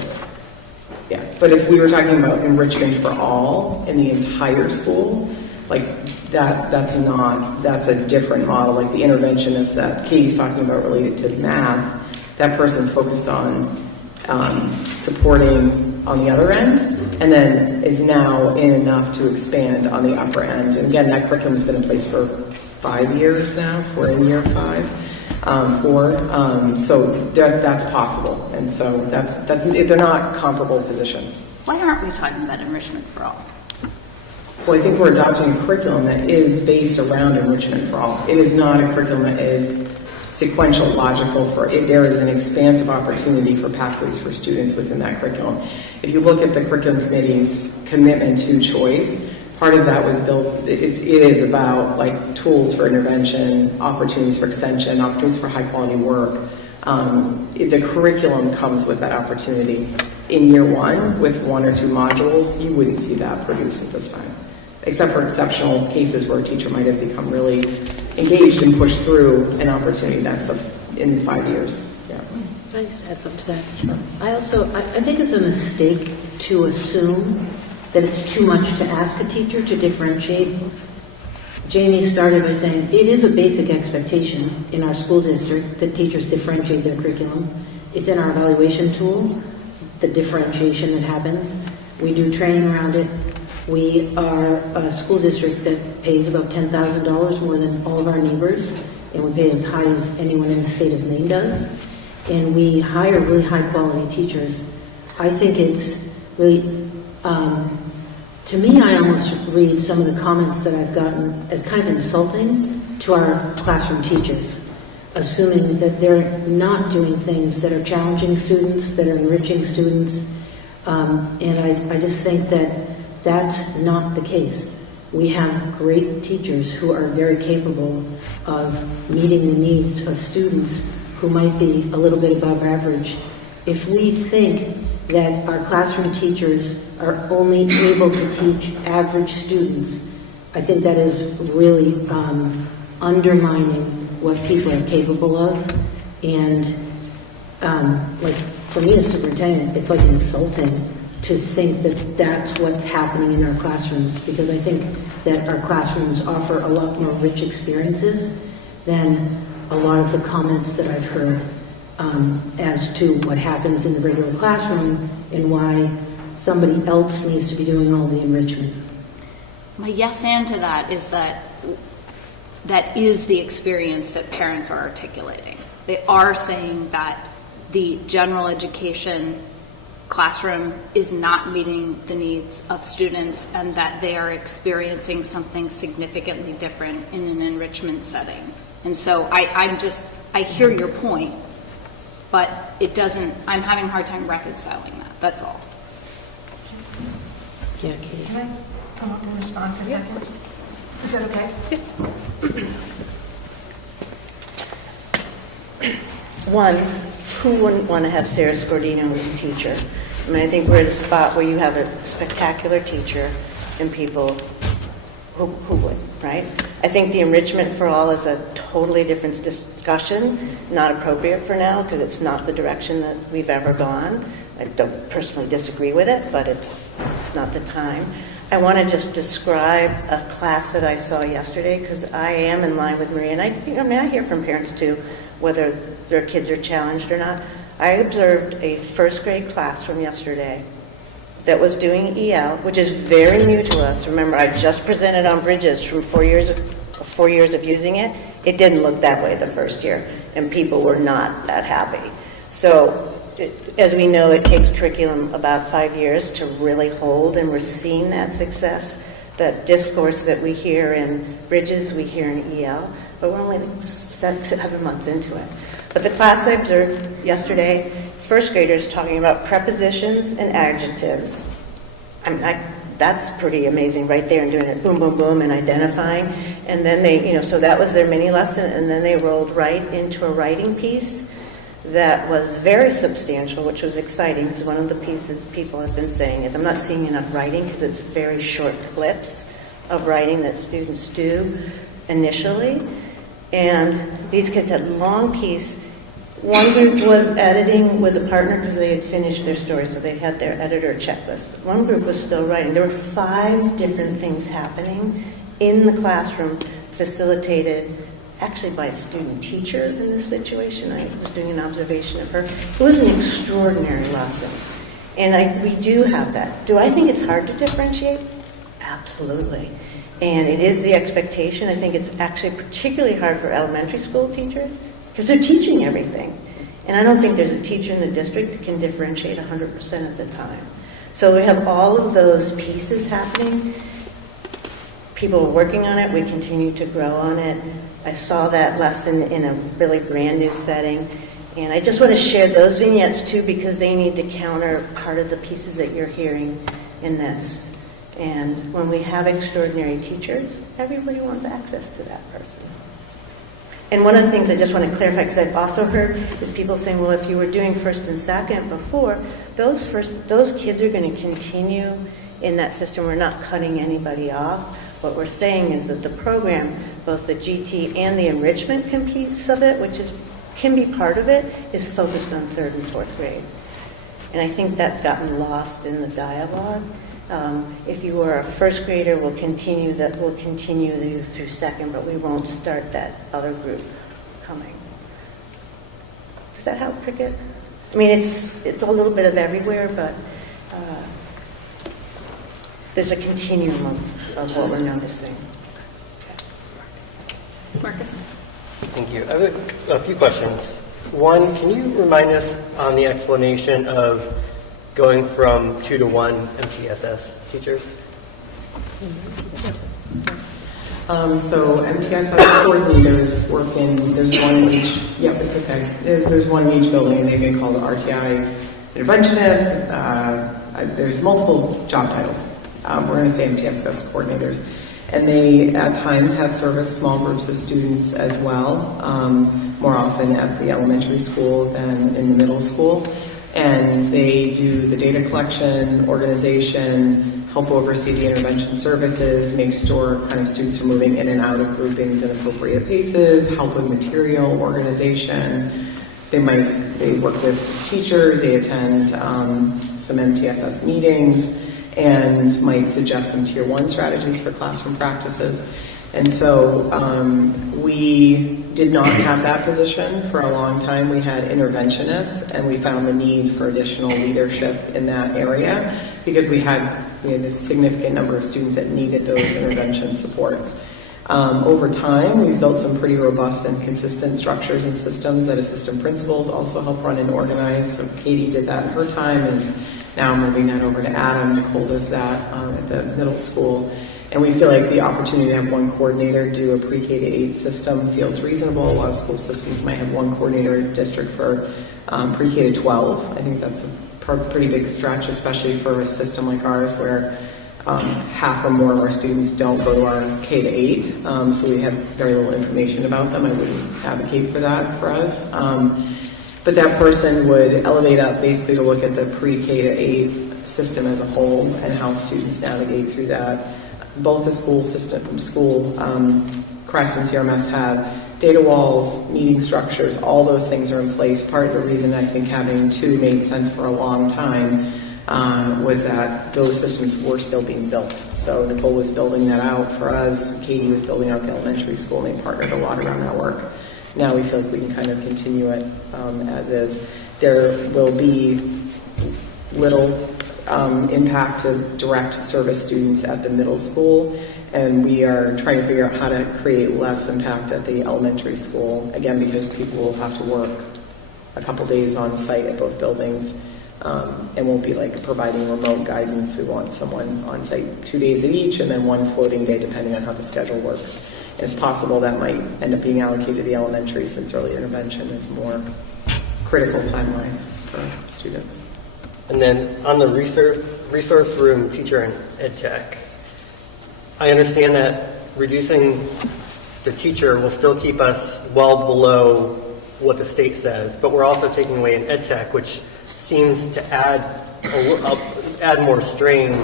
Yeah, but if we were talking about enrichment for all in the entire school, like that's a different model. Like the interventionist that Katie's talking about related to math, that person's focused on supporting on the other end, and then is now in enough to expand on the upper end. And again, that curriculum's been in place for 5 years now. We're in year 4. So that's possible, and so that's they're not comparable positions. Why aren't we talking about enrichment for all? Well, I think we're adopting a curriculum that is based around enrichment for all. It is not a curriculum that is sequential, logical for it. There is an expansive opportunity for pathways for students within that curriculum. If you look at the curriculum committee's commitment to choice, part of that was built, it is about like tools for intervention, opportunities for extension, opportunities for high quality work. The curriculum comes with that opportunity. In year 1, with 1 or 2 modules, you wouldn't see that produced at this time, except for exceptional cases where a teacher might have become really engaged and pushed through an opportunity. That's in 5 years. Yeah. Can I just add something to that? Sure. I think it's a mistake to assume that it's too much to ask a teacher to differentiate. Jamie started by saying it is a basic expectation in our school district that teachers differentiate their curriculum. It's in our evaluation tool, the differentiation that happens. We do training around it. We are a school district that pays about $10,000 more than all of our neighbors, and we pay as high as anyone in the state of Maine does. And we hire really high-quality teachers. I think it's really, to me, I almost read some of the comments that I've gotten as kind of insulting to our classroom teachers, assuming that they're not doing things that are challenging students, that are enriching students. And I just think that that's not the case. We have great teachers who are very capable of meeting the needs of students who might be a little bit above average. If we think that our classroom teachers are only able to teach average students, I think that is really undermining what people are capable of. And like for me as superintendent, it's like insulting to think that that's what's happening in our classrooms, because I think that our classrooms offer a lot more rich experiences than a lot of the comments that I've heard as to what happens in the regular classroom and why somebody else needs to be doing all the enrichment. My yes and to that is that that is the experience that parents are articulating. They are saying that the general education classroom is not meeting the needs of students and that they are experiencing something significantly different in an enrichment setting. And so I hear your point, but I'm having a hard time reconciling that, that's all. Yeah, Katie. Can I come up and respond for a second? Is that okay? One, who wouldn't want to have Sarah Scordino as a teacher? I mean, I think we're at a spot where you have a spectacular teacher and people who would, right? I think the enrichment for all is a totally different discussion, not appropriate for now because it's not the direction that we've ever gone. I don't personally disagree with it, but it's not the time. I want to just describe a class that I saw yesterday because I am in line with Maria, and I hear from parents too, whether their kids are challenged or not. I observed a first grade class from yesterday that was doing EL, which is very new to us. Remember, I just presented on Bridges from 4 years of using it. It didn't look that way the first year, and people were not that happy. So, as we know, it takes curriculum about 5 years to really hold, and we're seeing that success. That discourse that we hear in Bridges, we hear in EL, but we're only 7 months into it. But the class I observed yesterday, first graders talking about prepositions and adjectives. I mean, that's pretty amazing right there, and doing it boom, boom, boom, and identifying. And then they, so that was their mini lesson, and then they rolled right into a writing piece that was very substantial, which was exciting, because one of the pieces people have been saying is, I'm not seeing enough writing because it's very short clips of writing that students do initially. And these kids had long piece. One group was editing with a partner because they had finished their story, so they had their editor checklist. One group was still writing. There were 5 different things happening in the classroom, facilitated actually by a student teacher in this situation. I was doing an observation of her. It was an extraordinary lesson. And we do have that. Do I think it's hard to differentiate? Absolutely. And it is the expectation. I think it's actually particularly hard for elementary school teachers because they're teaching everything. And I don't think there's a teacher in the district that can differentiate 100% of the time. So we have all of those pieces happening. People are working on it. We continue to grow on it. I saw that lesson in a really brand new setting. And I just want to share those vignettes too because they need to counter part of the pieces that you're hearing in this. And when we have extraordinary teachers, everybody wants access to that person. And one of the things I just want to clarify, because I've also heard, is people saying, well, if you were doing first and second before, those kids are going to continue in that system. We're not cutting anybody off. What we're saying is that the program, both the GT and the enrichment piece of it, which can be part of it, is focused on 3rd and 4th grade. And I think that's gotten lost in the dialogue. If you are a first grader, we'll continue through second, but we won't start that other group coming. Does that help, Cricket? I mean, it's a little bit of everywhere, but there's a continuum of what we're noticing. Marcus? Thank you. I have a few questions. One, can you remind us on the explanation of going from 2 to 1 MTSS teachers? So MTSS coordinators work in, there's one in each, yep, it's okay. There's one in each building, and they get called RTI interventionist. There's multiple job titles. We're going to say MTSS coordinators. And they at times have serviced small groups of students as well, more often at the elementary school than in the middle school. And they do the data collection, organization, help oversee the intervention services, make sure kind of students are moving in and out of groupings at appropriate paces, help with material organization. They work with teachers, they attend some MTSS meetings, and might suggest some Tier 1 strategies for classroom practices. And so we did not have that position for a long time. We had interventionists, and we found the need for additional leadership in that area because we had a significant number of students that needed those intervention supports. Over time, we've built some pretty robust and consistent structures and systems that assistant principals also help run and organize. So Katie did that in her time, is now moving that over to Adam. Nicole does that at the middle school. And we feel like the opportunity to have one coordinator do a pre-K to 8 system feels reasonable. A lot of school systems might have one coordinator in district for pre-K to 12. I think that's a pretty big stretch, especially for a system like ours where half or more of our students don't go to our K to 8. So we have very little information about them. I wouldn't advocate for that for us. But that person would elevate up basically to look at the pre-K to 8 system as a whole and how students navigate through that. Both the school system, Crest and CRMS have data walls, meeting structures, all those things are in place. Part of the reason I think having 2 made sense for a long time was that those systems were still being built. So Nicole was building that out for us. Katie was building out the elementary school, and they partnered a lot around that work. Now we feel like we can kind of continue it as is. There will be little impact to direct service students at the middle school, and we are trying to figure out how to create less impact at the elementary school, again, because people will have to work a couple days on site at both buildings, and won't be like providing remote guidance. We want someone on site 2 days at each, and then 1 floating day depending on how the schedule works. And it's possible that might end up being allocated to the elementary, since early intervention is more critical time-wise for students. And then on the resource room teacher and ed tech, I understand that reducing the teacher will still keep us well below what the state says, but we're also taking away an ed tech, which seems to add more strain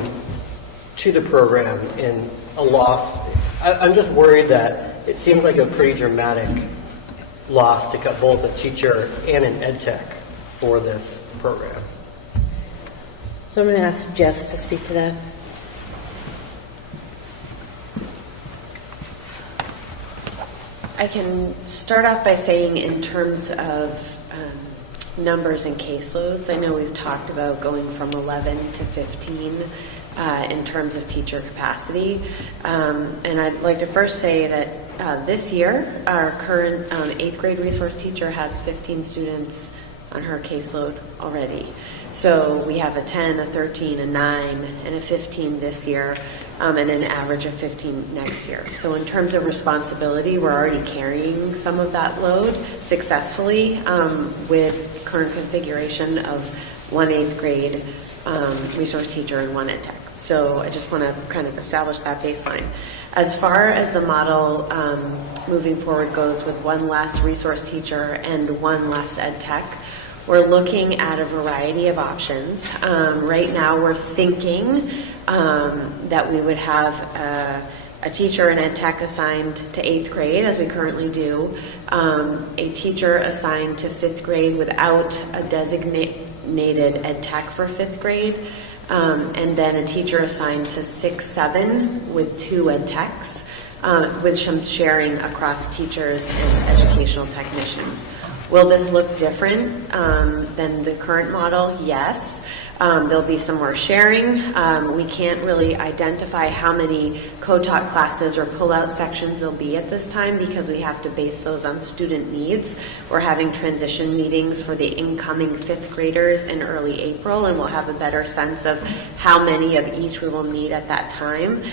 to the program and a loss. I'm just worried that it seems like a pretty dramatic loss to cut both a teacher and an ed tech for this program. So I'm going to ask Jess to speak to that. I can start off by saying, in terms of numbers and caseloads, I know we've talked about going from 11 to 15 in terms of teacher capacity. And I'd like to first say that this year, our current 8th grade resource teacher has 15 students on her caseload already. So we have a 10, a 13, a 9, and a 15 this year, and an average of 15 next year. So in terms of responsibility, we're already carrying some of that load successfully with current configuration of 1 8th grade resource teacher and 1 ed tech. So I just want to kind of establish that baseline. As far as the model moving forward goes, with 1 less resource teacher and 1 less ed tech, we're looking at a variety of options. Right now we're thinking that we would have a teacher and ed tech assigned to 8th grade, as we currently do, a teacher assigned to 5th grade without a designated ed tech for 5th grade, and then a teacher assigned to 6, 7 with 2 ed techs, with some sharing across teachers and educational technicians. Will this look different than the current model? Yes. There'll be some more sharing. We can't really identify how many co-taught classes or pull-out sections there'll be at this time because we have to base those on student needs. We're having transition meetings for the incoming 5th graders in early April, and we'll have a better sense of how many of each we will need at that time.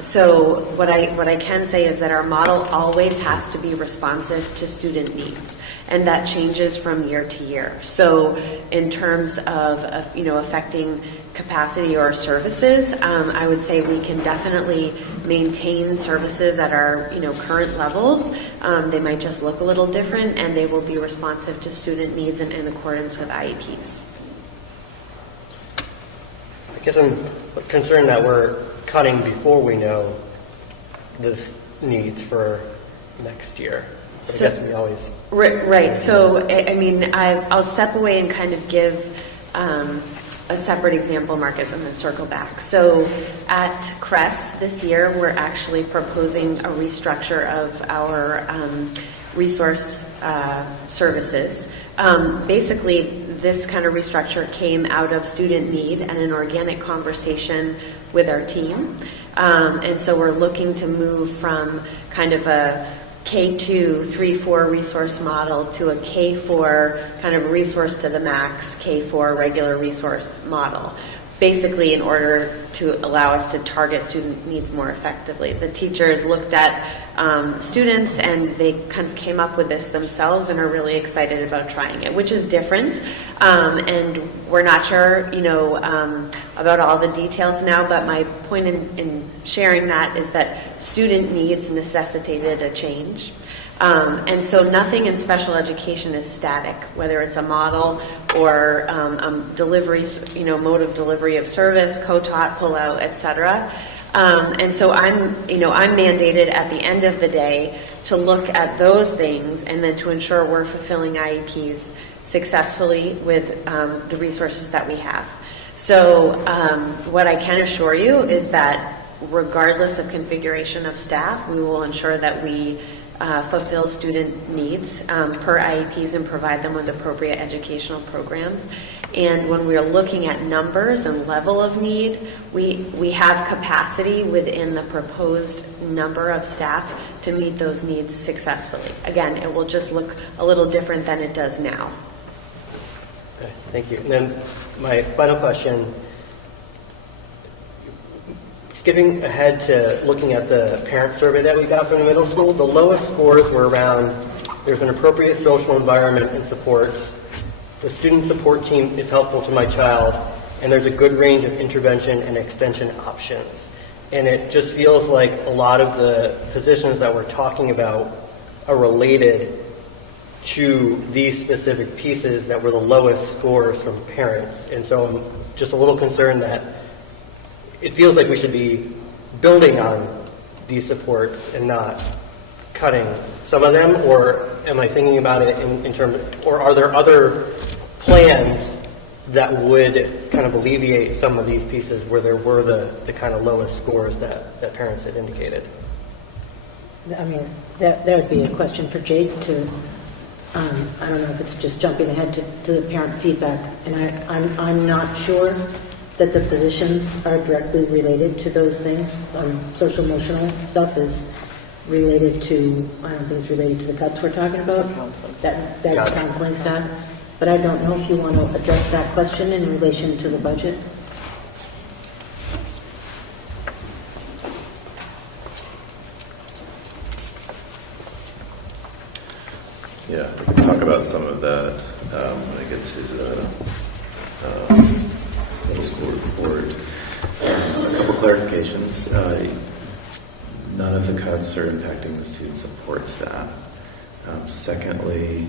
So what I can say is that our model always has to be responsive to student needs, and that changes from year to year. So in terms of affecting capacity or services, I would say we can definitely maintain services at our current levels. They might just look a little different, and they will be responsive to student needs and in accordance with IEPs. I guess I'm concerned that we're cutting before we know the needs for next year. But I guess we always... Right. So, I mean, I'll step away and kind of give a separate example, Marcus, and then circle back. So at CREST this year, we're actually proposing a restructure of our resource services. Basically, this kind of restructure came out of student need and an organic conversation with our team. And so we're looking to move from kind of a K2, 3-4 resource model to a K4 kind of resource to the max, K4 regular resource model, basically in order to allow us to target student needs more effectively. The teachers looked at students and they kind of came up with this themselves and are really excited about trying it, which is different. And we're not sure, about all the details now, but my point in sharing that is that student needs necessitated a change. And so nothing in special education is static, whether it's a model or delivery, mode of delivery of service, co-taught, pull-out, etc. And so I'm mandated at the end of the day to look at those things and then to ensure we're fulfilling IEPs successfully with the resources that we have. So what I can assure you is that regardless of configuration of staff, we will ensure that we fulfill student needs per IEPs and provide them with appropriate educational programs. And when we're looking at numbers and level of need, we have capacity within the proposed number of staff to meet those needs successfully. Again, it will just look a little different than it does now. Okay, thank you. And then my final question, skipping ahead to looking at the parent survey that we got from the middle school, the lowest scores were around there's an appropriate social environment and supports, the student support team is helpful to my child, and there's a good range of intervention and extension options. And it just feels like a lot of the positions that we're talking about are related to these specific pieces that were the lowest scores from parents. And so I'm just a little concerned that it feels like we should be building on these supports and not cutting some of them, or am I thinking about it in terms of, or are there other plans that would kind of alleviate some of these pieces where there were the kind of lowest scores that parents had indicated? I mean, that would be a question for Jade to, I don't know if it's just jumping ahead to the parent feedback, and I'm not sure that the positions are directly related to those things. Social emotional stuff is related to, I don't think it's related to the cuts we're talking about. That's counseling staff. But I don't know if you want to address that question in relation to the budget. Yeah, we can talk about some of that when I get to the middle school report. A couple clarifications. None of the cuts are impacting the student support staff. Secondly,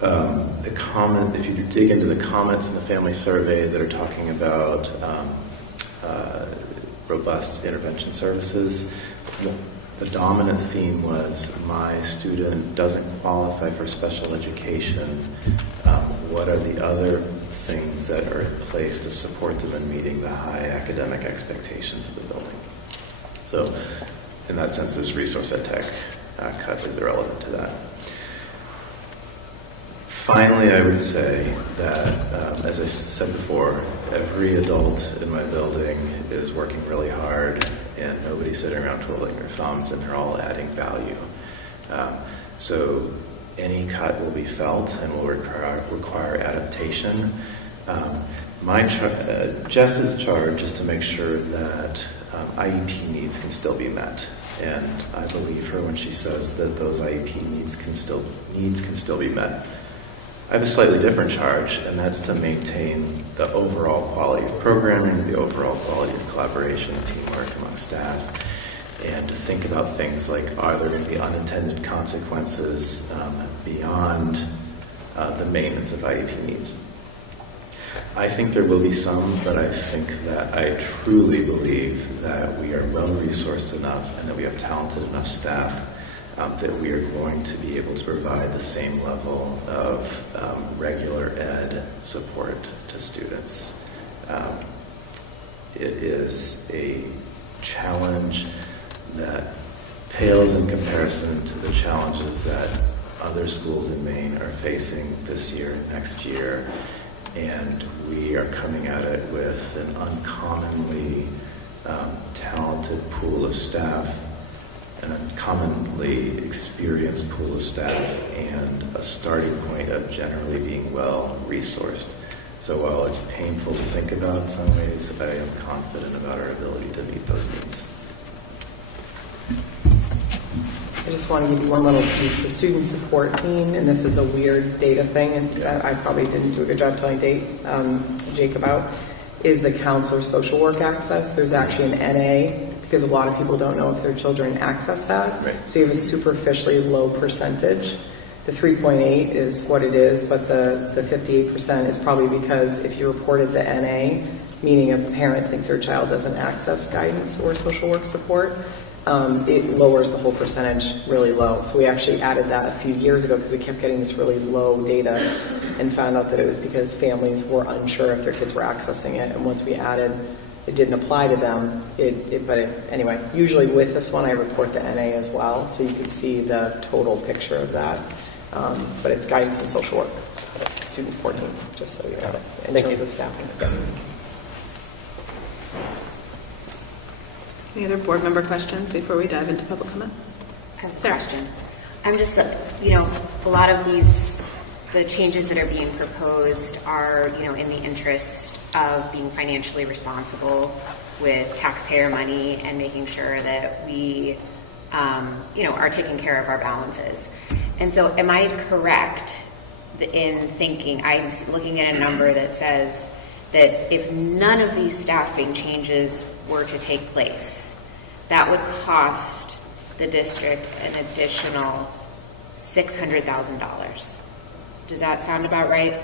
the comment, if you dig into the comments in the family survey that are talking about robust intervention services, the dominant theme was my student doesn't qualify for special education. What are the other things that are in place to support them in meeting the high academic expectations of the building? So in that sense, this resource ed tech cut is irrelevant to that. Finally, I would say that, as I said before, every adult in my building is working really hard, and nobody's sitting around twiddling their thumbs, and they're all adding value. So any cut will be felt and will require adaptation. Jess's charge is to make sure that IEP needs can still be met, and I believe her when she says that those IEP needs can still be met. I have a slightly different charge, and that's to maintain the overall quality of programming, the overall quality of collaboration and teamwork among staff, and to think about things like, are there going to be unintended consequences beyond the maintenance of IEP needs? I think there will be some, but I truly believe that we are well-resourced enough and that we have talented enough staff that we are going to be able to provide the same level of regular ed support to students. It is a challenge that pales in comparison to the challenges that other schools in Maine are facing this year and next year, and we are coming at it with an uncommonly talented pool of staff, an uncommonly experienced pool of staff, and a starting point of generally being well-resourced. So while it's painful to think about in some ways, I am confident about our ability to meet those needs. I just want to give you one little piece. The student support team, and this is a weird data thing, and I probably didn't do a good job telling Jake about, is the counselor social work access. There's actually an NA, because a lot of people don't know if their children access that. Right. So you have a superficially low percentage. The 3.8 is what it is, but the 58% is probably because if you reported the NA, meaning if a parent thinks their child doesn't access guidance or social work support, it lowers the whole percentage really low. So we actually added that a few years ago because we kept getting this really low data and found out that it was because families were unsure if their kids were accessing it. And once we added, it didn't apply to them. Anyway, usually with this one, I report the NA as well, so you can see the total picture of that. But it's guidance and social work, student support team, just so you have it in terms of staffing. Any other board member questions before we dive into public comment? I have a question. I'm just, a lot of the changes that are being proposed are, in the interest of being financially responsible with taxpayer money and making sure that we, are taking care of our balances. And so am I correct in thinking, I'm looking at a number that says that if none of these staffing changes were to take place, that would cost the district an additional $600,000. Does that sound about right?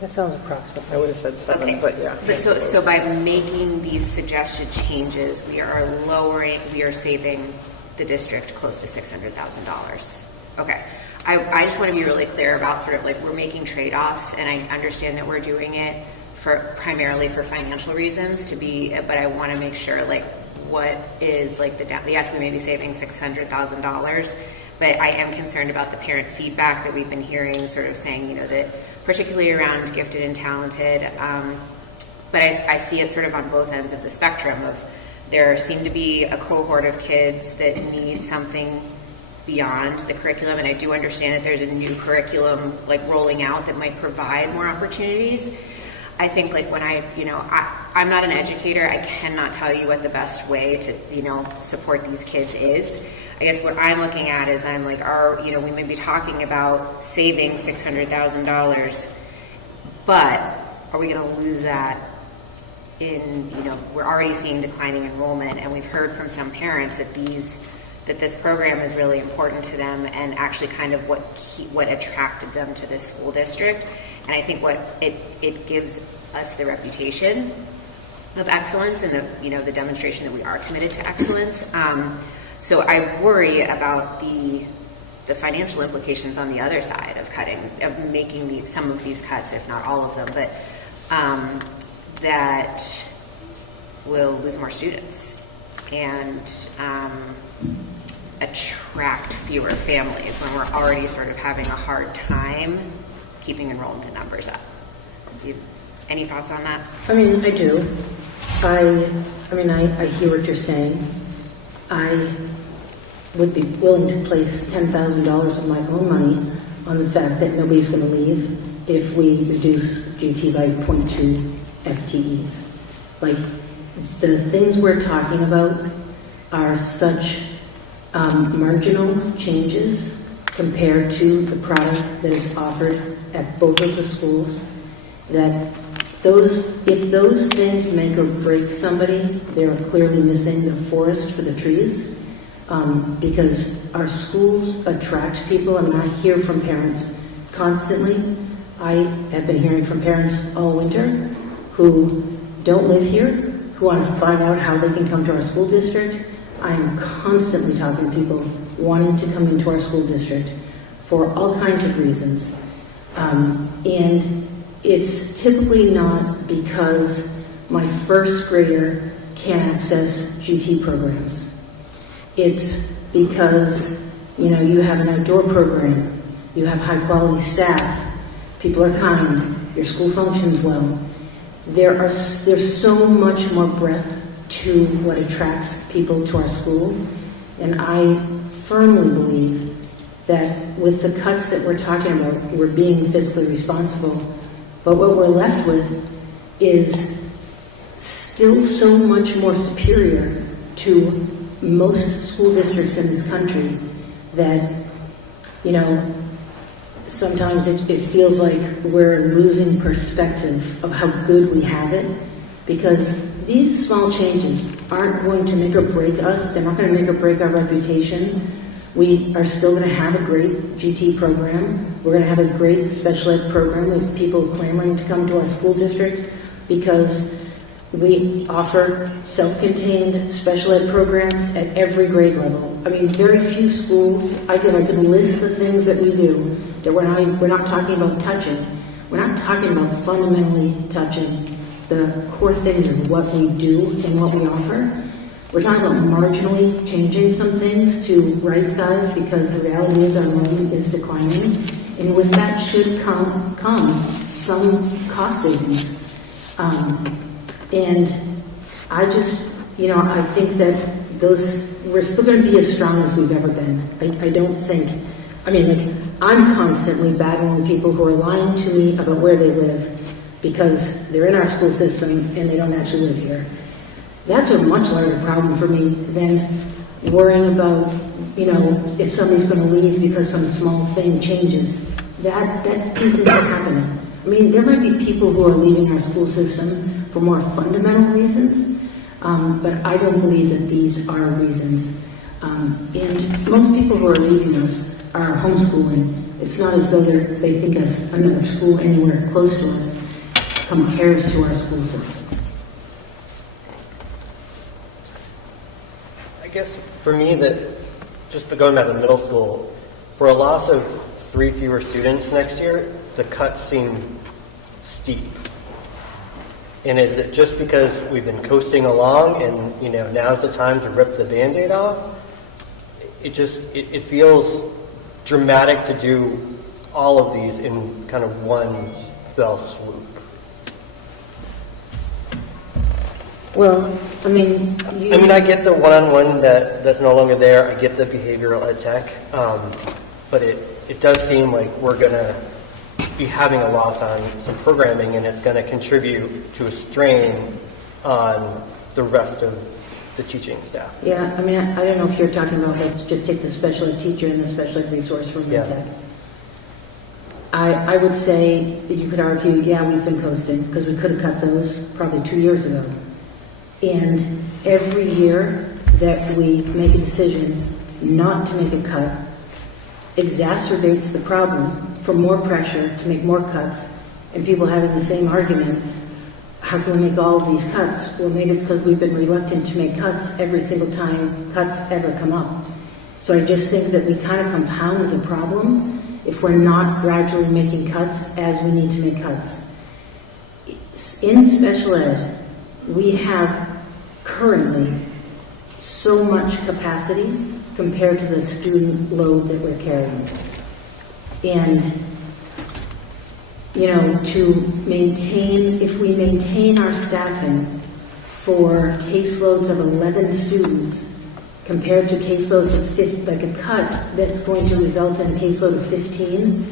That sounds approximate. I would have said 7, okay. But yeah. But so by making these suggested changes, we are saving the district close to $600,000. Okay. I just want to be really clear about sort of like we're making trade-offs, and I understand that we're doing it primarily for financial reasons but I want to make sure like what is like yes, we may be saving $600,000, but I am concerned about the parent feedback that we've been hearing, sort of saying, that particularly around gifted and talented, but I see it sort of on both ends of the spectrum of there seem to be a cohort of kids that need something beyond the curriculum, and I do understand that there's a new curriculum like rolling out that might provide more opportunities. I think like when I'm not an educator, I cannot tell you what the best way to, support these kids is. I guess what I'm looking at is I'm like, we may be talking about saving $600,000, but are we going to lose that we're already seeing declining enrollment, and we've heard from some parents that this program is really important to them and actually kind of what attracted them to this school district. And I think what it gives us the reputation of excellence and the demonstration that we are committed to excellence. So I worry about the financial implications on the other side of making some of these cuts, if not all of them, but that will lose more students and attract fewer families when we're already sort of having a hard time keeping enrollment numbers up. Any thoughts on that? I mean, I do. I hear what you're saying. I would be willing to place $10,000 of my own money on the fact that nobody's going to leave if we reduce GT by 0.2 FTEs. Like, the things we're talking about are such marginal changes compared to the product that is offered at both of the schools, that if those things make or break somebody, they're clearly missing the forest for the trees, because our schools attract people, and I hear from parents constantly. I have been hearing from parents all winter who don't live here, who want to find out how they can come to our school district. I am constantly talking to people wanting to come into our school district for all kinds of reasons. And it's typically not because my first grader can't access GT programs. It's because, you have an outdoor program, you have high quality staff, people are kind, your school functions well. There's so much more breadth to what attracts people to our school, and I firmly believe that with the cuts that we're talking about, we're being fiscally responsible, but what we're left with is still so much more superior to most school districts in this country that, sometimes it feels like we're losing perspective of how good we have it, because these small changes aren't going to make or break us. They're not going to make or break our reputation. We are still going to have a great GT program. We're going to have a great special ed program with people clamoring to come to our school district because we offer self-contained special ed programs at every grade level. I mean, very few schools, I could list the things that we do that we're not talking about touching. We're not talking about fundamentally touching the core things of what we do and what we offer. We're talking about marginally changing some things to right size because the reality is our learning is declining. And with that should come some cost savings. And I just, I think that we're still going to be as strong as we've ever been. I don't think, I'm constantly battling people who are lying to me about where they live because they're in our school system and they don't actually live here. That's a much larger problem for me than worrying about, if somebody's going to leave because some small thing changes. That isn't happening. There might be people who are leaving our school system for more fundamental reasons, but I don't believe that these are reasons. And most people who are leaving us are homeschooling. It's not as though they think another school anywhere close to us compares to our school system. I guess for me, that just going back to middle school, for a loss of 3 fewer students next year, the cuts seem steep. And is it just because we've been coasting along and now's the time to rip the Band-Aid off? It feels dramatic to do all of these in kind of one fell swoop. Well, I get the one-on-one that's no longer there. I get the behavioral ed tech, but it does seem like we're going to be having a loss on some programming, and it's going to contribute to a strain on the rest of the teaching staff. Yeah, I don't know if you're talking about, let's just take the special ed teacher and the special ed resource from tech. I would say that you could argue, we've been coasting because we could have cut those probably 2 years ago. And every year that we make a decision not to make a cut exacerbates the problem for more pressure to make more cuts, and people having the same argument, how can we make all of these cuts? Well, maybe it's because we've been reluctant to make cuts every single time cuts ever come up. So I just think that we kind of compound the problem if we're not gradually making cuts as we need to make cuts. In special ed, we have currently so much capacity compared to the student load that we're carrying. And to maintain, if we maintain our staffing for caseloads of 11 students compared to caseloads of 50, like a cut that's going to result in a caseload of 15.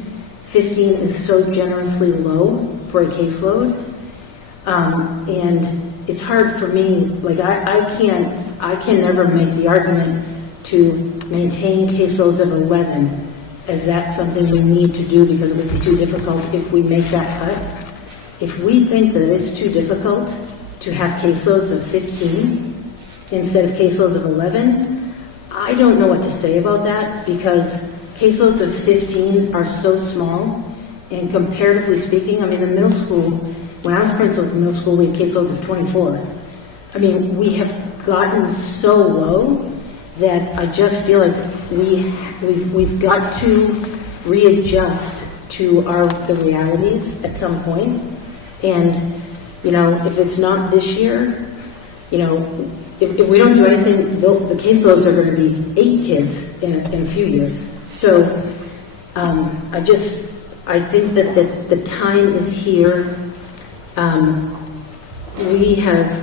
15 is so generously low for a caseload. And it's hard for me, like I can never make the argument to maintain caseloads of 11 as that's something we need to do because it would be too difficult if we make that cut. If we think that it's too difficult to have caseloads of 15 instead of caseloads of 11, I don't know what to say about that because caseloads of 15 are so small, and comparatively speaking, I mean, the middle school, when I was principal at the middle school, we had caseloads of 24. I mean, we have gotten so low that I just feel like we've got to readjust to the realities at some point. And, if it's not this year, if we don't do anything, the caseloads are going to be 8 kids in a few years. So I think that the time is here.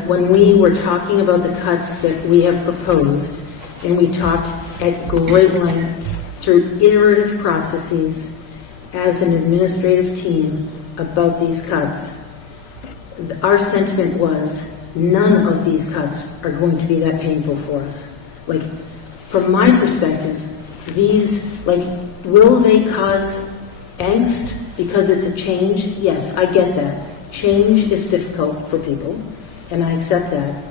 When we were talking about the cuts that we have proposed, and we talked at great length through iterative processes as an administrative team about these cuts, our sentiment was none of these cuts are going to be that painful for us. Like, from my perspective, will they cause angst because it's a change? Yes, I get that. Change is difficult for people, and I accept that.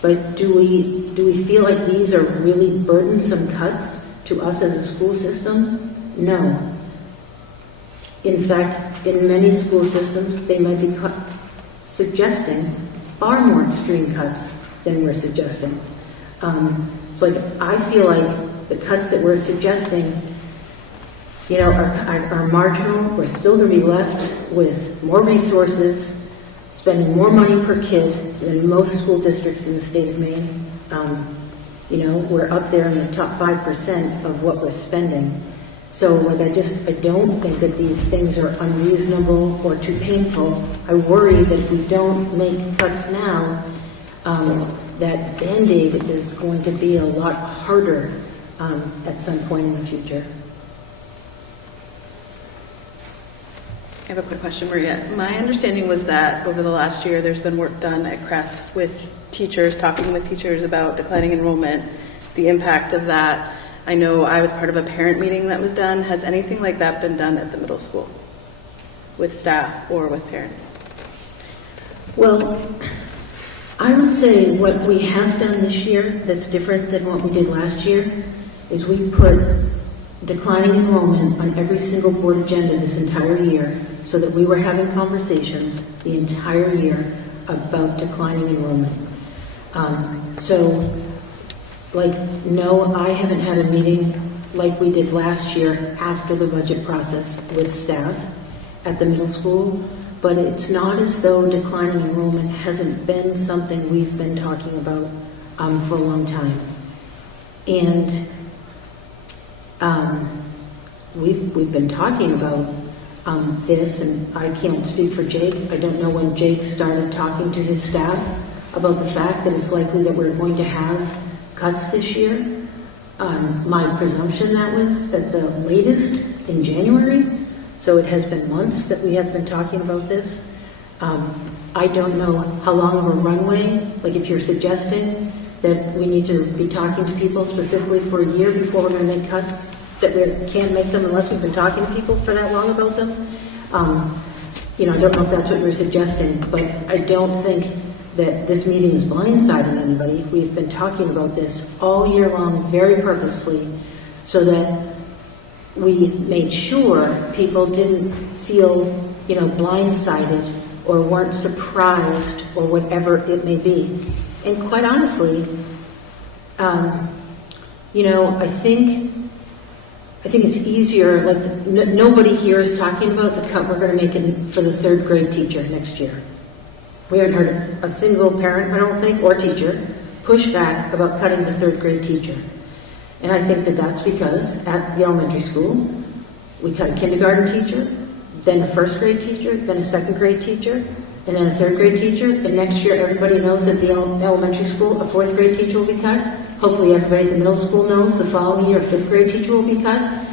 But do we feel like these are really burdensome cuts to us as a school system? No. In fact, in many school systems, they might be suggesting far more extreme cuts than we're suggesting. I feel like the cuts that we're suggesting, are marginal. We're still going to be left with more resources, spending more money per kid than most school districts in the state of Maine. We're up there in the top 5% of what we're spending. So I don't think that these things are unreasonable or too painful. I worry that if we don't make cuts now, that Band-Aid is going to be a lot harder at some point in the future. I have a quick question, Maria. My understanding was that over the last year, there's been work done at CRES with teachers, talking with teachers about declining enrollment, the impact of that. I know I was part of a parent meeting that was done. Has anything like that been done at the middle school with staff or with parents? Well, I would say what we have done this year that's different than what we did last year is we put declining enrollment on every single board agenda this entire year so that we were having conversations the entire year about declining enrollment. No, I haven't had a meeting like we did last year after the budget process with staff at the middle school, but it's not as though declining enrollment hasn't been something we've been talking about for a long time. And we've been talking about this, and I can't speak for Jake. I don't know when Jake started talking to his staff about the fact that it's likely that we're going to have cuts this year. My presumption that was at the latest in January, so it has been months that we have been talking about this. I don't know how long of a runway, like if you're suggesting that we need to be talking to people specifically for a year before we're going to make cuts, that we can't make them unless we've been talking to people for that long about them. I don't know if that's what you're suggesting, but I don't think that this meeting is blindsiding anybody. We've been talking about this all year long very purposefully so that we made sure people didn't feel, blindsided or weren't surprised or whatever it may be. And quite honestly, I think it's easier, nobody here is talking about the cut we're going to make for the 3rd grade teacher next year. We haven't heard a single parent, I don't think, or teacher push back about cutting the 3rd grade teacher. And I think that that's because at the elementary school, we cut a kindergarten teacher, then a first grade teacher, then a second grade teacher, and then a third grade teacher, and next year everybody knows that the elementary school, a fourth grade teacher will be cut. Hopefully everybody at the middle school knows the following year a fifth grade teacher will be cut.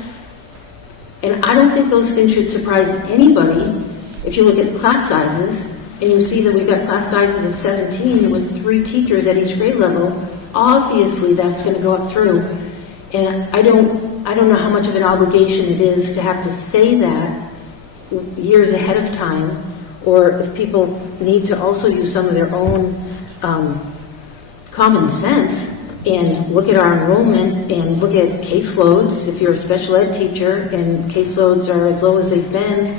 And I don't think those things should surprise anybody if you look at class sizes and you see that we've got class sizes of 17 with 3 teachers at each grade level. Obviously that's going to go up through. And I don't know how much of an obligation it is to have to say that years ahead of time, or if people need to also use some of their own common sense and look at our enrollment and look at caseloads. If you're a special ed teacher and caseloads are as low as they've been,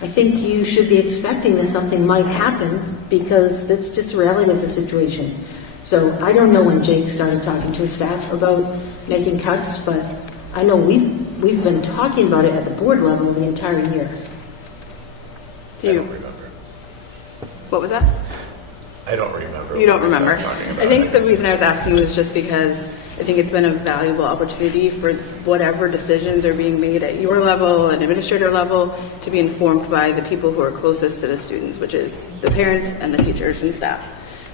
I think you should be expecting that something might happen, because that's just the reality of the situation. So I don't know when Jake started talking to his staff about making cuts, but I know we've been talking about it at the board level the entire year. I don't remember. What was that? I don't remember. You don't what we remember. started talking about. I think the reason I was asking was just because I think it's been a valuable opportunity for whatever decisions are being made at your level and administrator level to be informed by the people who are closest to the students, which is the parents and the teachers and staff.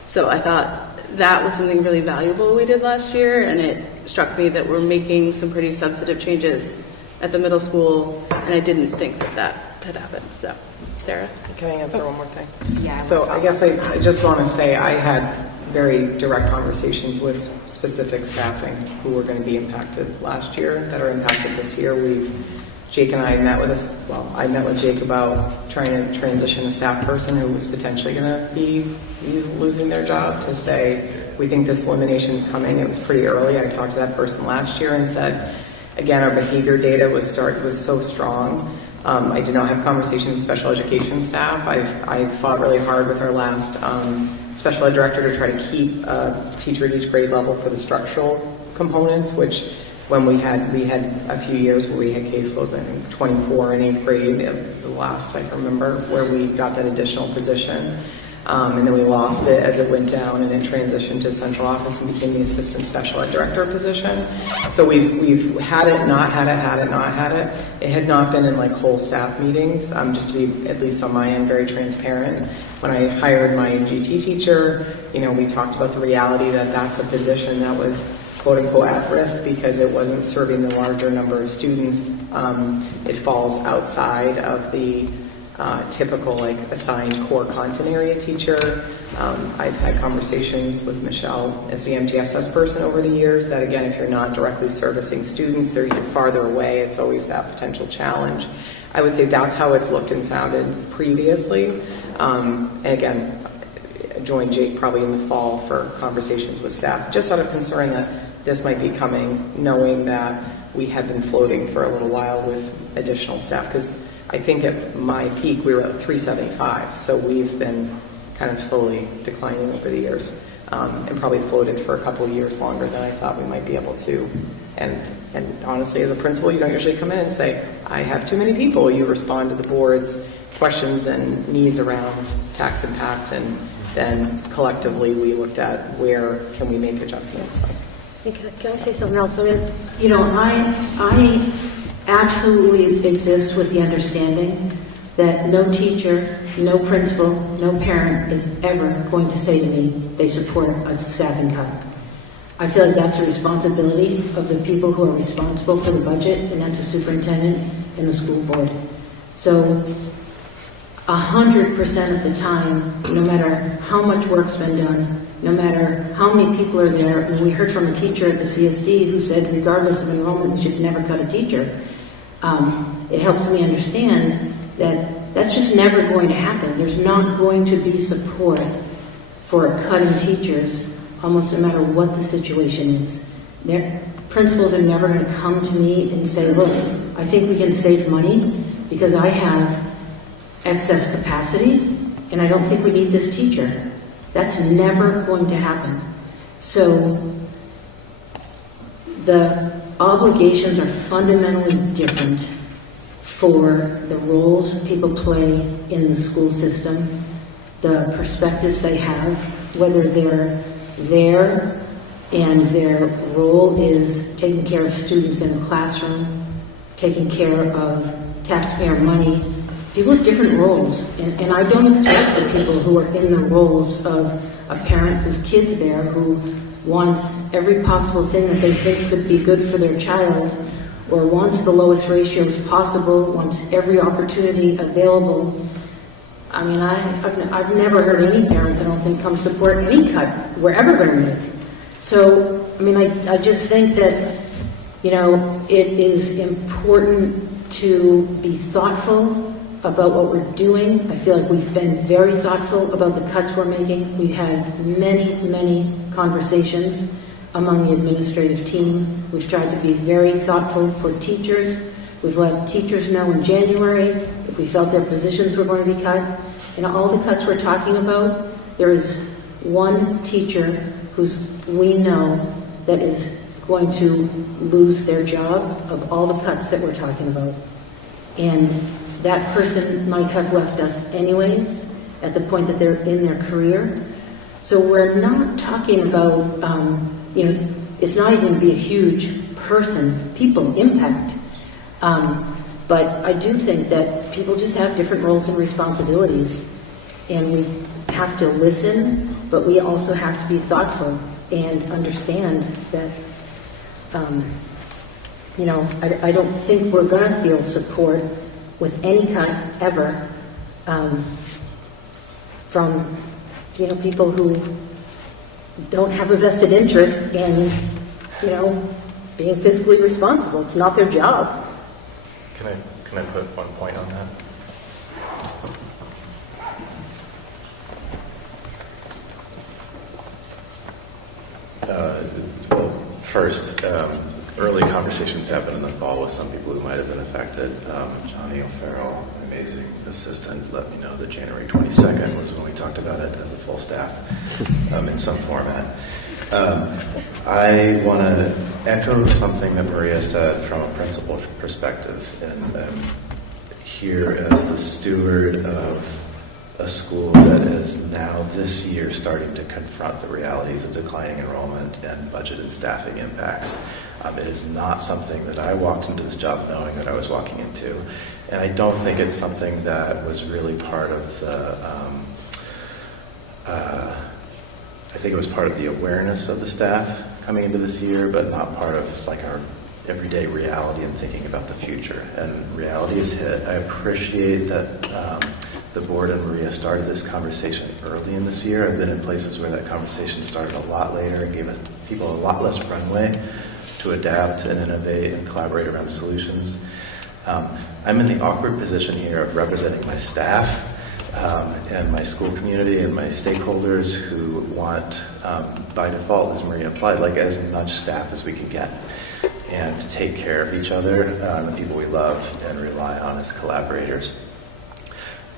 So I thought that was something really valuable we did last year, and it struck me that we're making some pretty substantive changes at the middle school, and I didn't think that had happened. So, Sarah? Can I answer one more thing? Yeah. So I guess I just want to say I had very direct conversations with specific staffing who were going to be impacted last year that are impacted this year. Jake and I met with I met with Jake about trying to transition a staff person who was potentially going to be losing their job, to say, we think this elimination is coming. It was pretty early. I talked to that person last year and said, again, our behavior data was so strong. I did not have conversations with special education staff. I fought really hard with our last special ed director to try to keep a teacher at each grade level for the structural components, which when we had a few years where we had caseloads, I think 24 in 8th grade, it was the last I can remember, where we got that additional position. And then we lost it as it went down, and it transitioned to central office and became the assistant special ed director position. So we've had it, not had it, had it, not had it. It had not been in like whole staff meetings, just to be, at least on my end, very transparent. When I hired my GT teacher, we talked about the reality that that's a position that was quote unquote at risk because it wasn't serving the larger number of students. It falls outside of the typical like assigned core content area teacher. I've had conversations with Michelle as the MTSS person over the years that, again, if you're not directly servicing students, they're either farther away, it's always that potential challenge. I would say that's how it's looked and sounded previously. And again, I joined Jake probably in the fall for conversations with staff, just out of concern that this might be coming, knowing that we had been floating for a little while with additional staff, because I think at my peak we were at 375, so we've been kind of slowly declining over the years, and probably floated for a couple of years longer than I thought we might be able to. And honestly, as a principal, you don't usually come in and say, I have too many people. You respond to the board's questions and needs around tax impact, and then collectively we looked at where can we make adjustments. Hey, can I say something else? I absolutely exist with the understanding that no teacher, no principal, no parent is ever going to say to me they support a staffing cut. I feel like that's a responsibility of the people who are responsible for the budget, and that's the superintendent and the school board. So 100% of the time, no matter how much work's been done, no matter how many people are there, and we heard from a teacher at the CSD who said regardless of enrollment, we should never cut a teacher. It helps me understand that that's just never going to happen. There's not going to be support for cutting teachers, almost no matter what the situation is. Their principals are never going to come to me and say, look, I think we can save money because I have excess capacity and I don't think we need this teacher. That's never going to happen. So the obligations are fundamentally different for the roles people play in the school system, the perspectives they have, whether they're there and their role is taking care of students in the classroom, taking care of taxpayer money, people have different roles, and I don't expect the people who are in the roles of a parent whose kid's there, who wants every possible thing that they think could be good for their child, or wants the lowest ratios possible, wants every opportunity available. I mean, I've never heard any parents, I don't think, come support any cut we're ever going to make. So, I mean, I just think that, you know, it is important to be thoughtful about what we're doing. I feel like we've been very thoughtful about the cuts we're making. We had many conversations among the administrative team. We've tried to be very thoughtful for teachers. We've let teachers know in January if we felt their positions were going to be cut. And all the cuts we're talking about, there is one teacher who's we know that is going to lose their job of all the cuts that we're talking about. And that person might have left us anyways at the point that they're in their career. So we're not talking about, you know, it's not even going to be a huge people impact. But I do think that people just have different roles and responsibilities. And we have to listen, but we also have to be thoughtful and understand that, you know, I don't think we're going to feel support with any cut ever from, you know, people who don't have a vested interest in, you know, being fiscally responsible. It's not their job. Can I put one point on that? Well, first, early conversations happened in the fall with some people who might have been affected. Johnny O'Farrell, amazing assistant, let me know that January 22nd was when we talked about it as a full staff in some format. I want to echo something that Maria said from a principal perspective, and here as the steward of a school that is now this year starting to confront the realities of declining enrollment and budget and staffing impacts. It is not something that I walked into this job knowing that I was walking into, and I don't think it's something that was really part of the I think it was part of the awareness of the staff coming into this year, but not part of like our everyday reality and thinking about the future. And reality is hit. I appreciate that the board and Maria started this conversation early in this year. I've been in places where that conversation started a lot later and gave people a lot less runway to adapt and innovate and collaborate around solutions. I'm in the awkward position here of representing my staff and my school community and my stakeholders who want, by default, as Maria implied, like as much staff as we can get, and to take care of each other, the people we love and rely on as collaborators.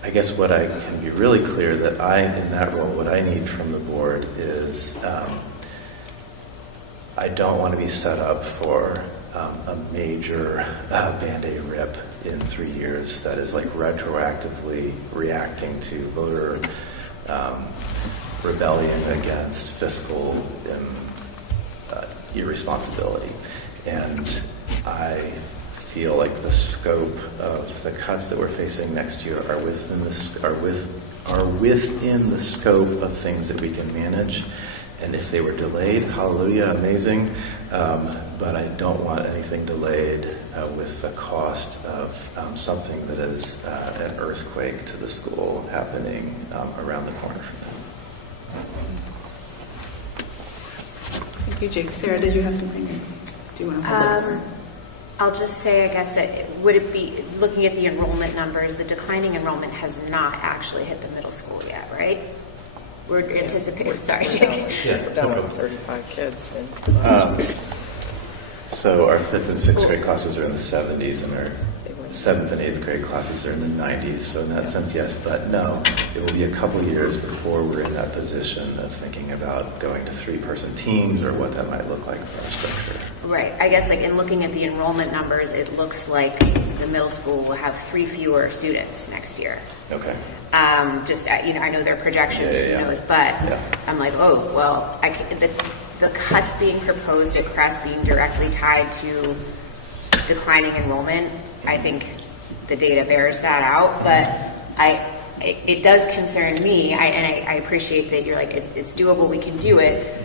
I guess what I can be really clear that in that role, what I need from the board is I don't want to be set up for a major Band-Aid rip in 3 years that is like retroactively reacting to voter rebellion against fiscal irresponsibility. And I feel like the scope of the cuts that we're facing next year are within the scope of things that we can manage. And if they were delayed, hallelujah, amazing. But I don't want anything delayed with the cost of something that is an earthquake to the school happening around the corner from them. Thank you, Jake. Sarah, did you have something? Do you want to I'll just say, I guess, that would it be, looking at the enrollment numbers, the declining enrollment has not actually hit the middle school yet, right? We're anticipating, sorry, Jake. We're down to 35 kids. So our 5th and 6th grade classes are in the 70s, and our 7th and 8th grade classes are in the 90s. So in that sense, yes, but no. It will be a couple years before we're in that position of thinking about going to 3-person teams or what that might look like for our structure. Right. I guess, like, in looking at the enrollment numbers, it looks like the middle school will have 3 fewer students next year. Okay. Just, you know, I know their projections, who knows, but I'm like, oh, well, the cuts being proposed at Crest being directly tied to declining enrollment, I think the data bears that out, but it does concern me, and I appreciate that you're like, it's doable, we can do it.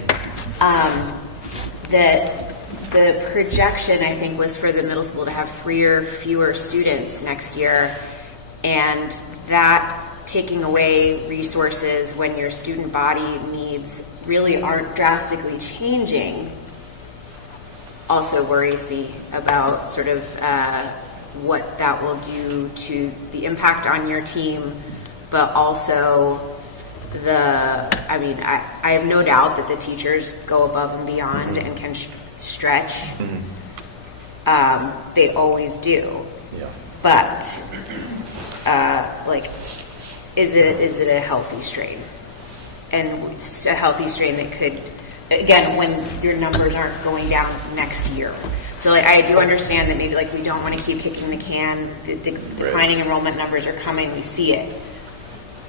The projection, I think, was for the middle school to have 3 or fewer students next year, and that taking away resources when your student body needs really aren't drastically changing also worries me about sort of what that will do to the impact on your team, but also I have no doubt that the teachers go above and beyond and can stretch. They always do. Yeah. But is it a healthy strain? And it's a healthy strain that could, again, when your numbers aren't going down next year. So I do understand that maybe we don't want to keep kicking the can. The declining enrollment numbers are coming. We see it.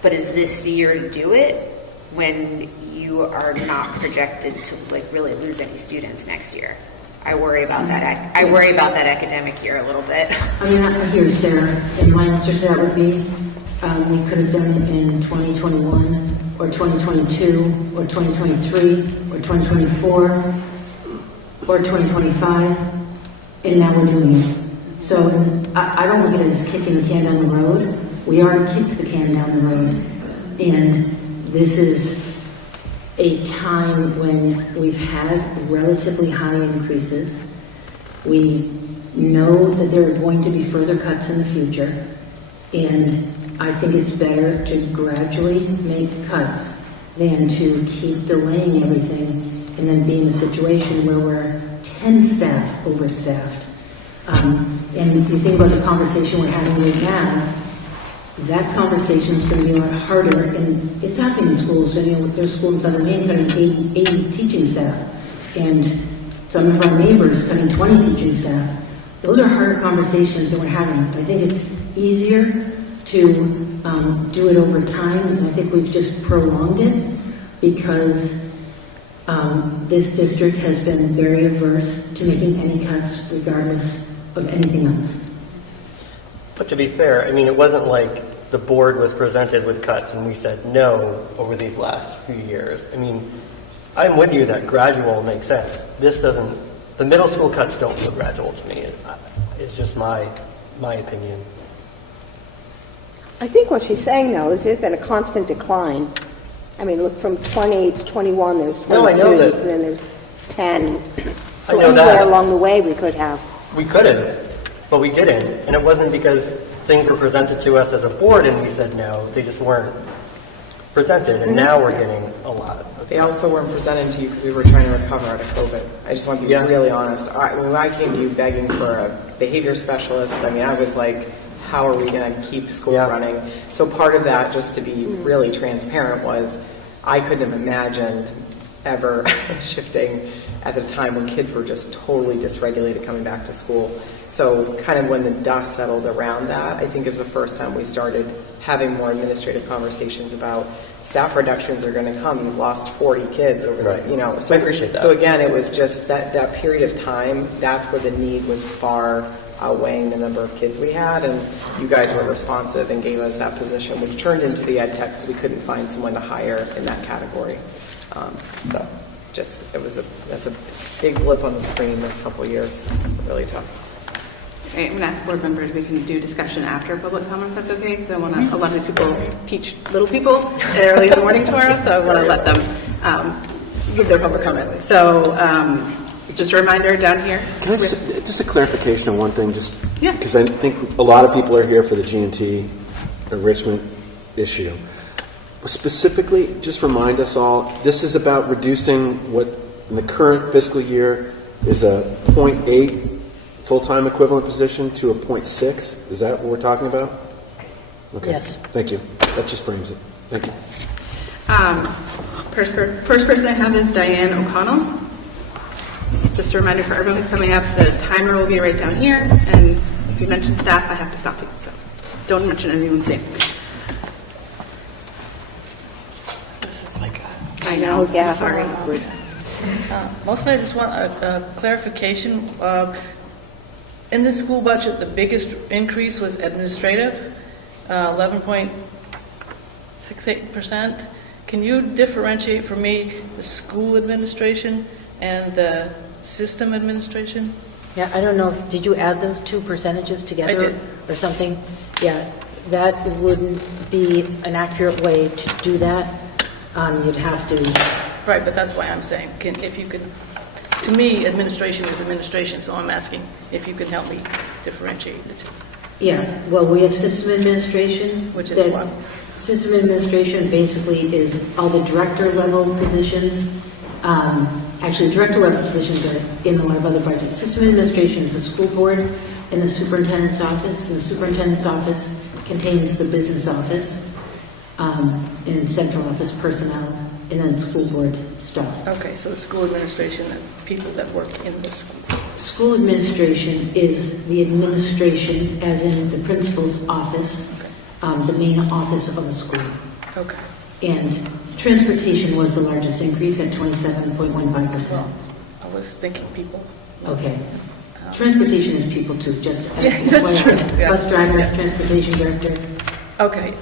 But is this the year to do it when you are not projected to really lose any students next year? I worry about that. I worry about that academic year a little bit. I mean, I hear Sarah, and my answer to that would be we could have done it in 2021 or 2022 or 2023 or 2024 or 2025, and now we're doing it. So I don't look at it as kicking the can down the road. We already kicked the can down the road, and this is a time when we've had relatively high increases. We know that there are going to be further cuts in the future, and I think it's better to gradually make cuts than to keep delaying everything and then be in a situation where we're 10 staff overstaffed. And you think about the conversation we're having right now, that conversation is going to be a lot harder, and it's happening in schools. And, there's schools in Southern Maine cutting 80 teaching staff, and some of our neighbors cutting 20 teaching staff. Those are harder conversations that we're having. I think it's easier to do it over time, and I think we've just prolonged it because this district has been very averse to making any cuts regardless of anything else. But to be fair, I mean, it wasn't like the board was presented with cuts and we said no over these last few years. I mean, I'm with you that gradual makes sense. The middle school cuts don't feel gradual to me. It's just my opinion. I think what she's saying, though, is there's been a constant decline. I mean, look, from 20 to 21, there's 20 students, and then there's 10. So anywhere along the way we could have. We could have, but we didn't. And it wasn't because things were presented to us as a board and we said no. They just weren't presented, and now we're getting a lot. They also weren't presented to you because we were trying to recover out of COVID. I just want to be really honest. When I came to you begging for a behavior specialist, I mean, I was like, how are we going to keep school running? So part of that, just to be really transparent, was I couldn't have imagined ever shifting at the time when kids were just totally dysregulated coming back to school. So kind of when the dust settled around that, I think is the first time we started having more administrative conversations about staff reductions are going to come. You've lost 40 kids over, So I appreciate that. So again, it was just that period of time, that's where the need was far outweighing the number of kids we had, and you guys were responsive and gave us that position, which turned into the ed tech because we couldn't find someone to hire in that category. That's a big blip on the screen those couple of years. Really tough. Okay, I'm going to ask board members, we can do discussion after public comment, if that's okay, because I want to, a lot of these people teach little people early in the morning tomorrow, so I want to let them give their public comment. So just a reminder down here. Can I just a clarification on one thing, because I think a lot of people are here for the G&T enrichment issue. Specifically, just remind us all, this is about reducing what in the current fiscal year is a 0.8 full-time equivalent position to a 0.6. Is that what we're talking about? Okay. Yes. Thank you. That just frames it. Thank you. First person I have is Diane O'Connell. Just a reminder for everyone who's coming up, the timer will be right down here, and if you mention staff, I have to stop you, so don't mention anyone's name. This is like I know, yeah. Mostly I just want a clarification. in the school budget, the biggest increase was administrative, 11.68%. Can you differentiate for me the school administration and the system administration? Yeah, I don't know, did you add those two percentages together? I did. Or something? Yeah, that wouldn't be an accurate way to do that. You'd have to... Right, but that's why I'm saying, if you could, to me, administration is administration, so I'm asking if you could help me differentiate the two. Yeah, well, we have system administration. Which is what? System administration basically is all the director level positions. Actually, director level positions are in a lot of other budgets. System administration is the school board and the superintendent's office. And the superintendent's office contains the business office and central office personnel, and then school board stuff. Okay, so the school administration and people that work in the school. School administration is the administration, as in the principal's office, the main office of a school. Okay. And transportation was the largest increase at 27.15%. I was thinking people. Okay. Transportation is people too, just yeah, that's true. Yeah. Bus drivers, transportation director. Okay.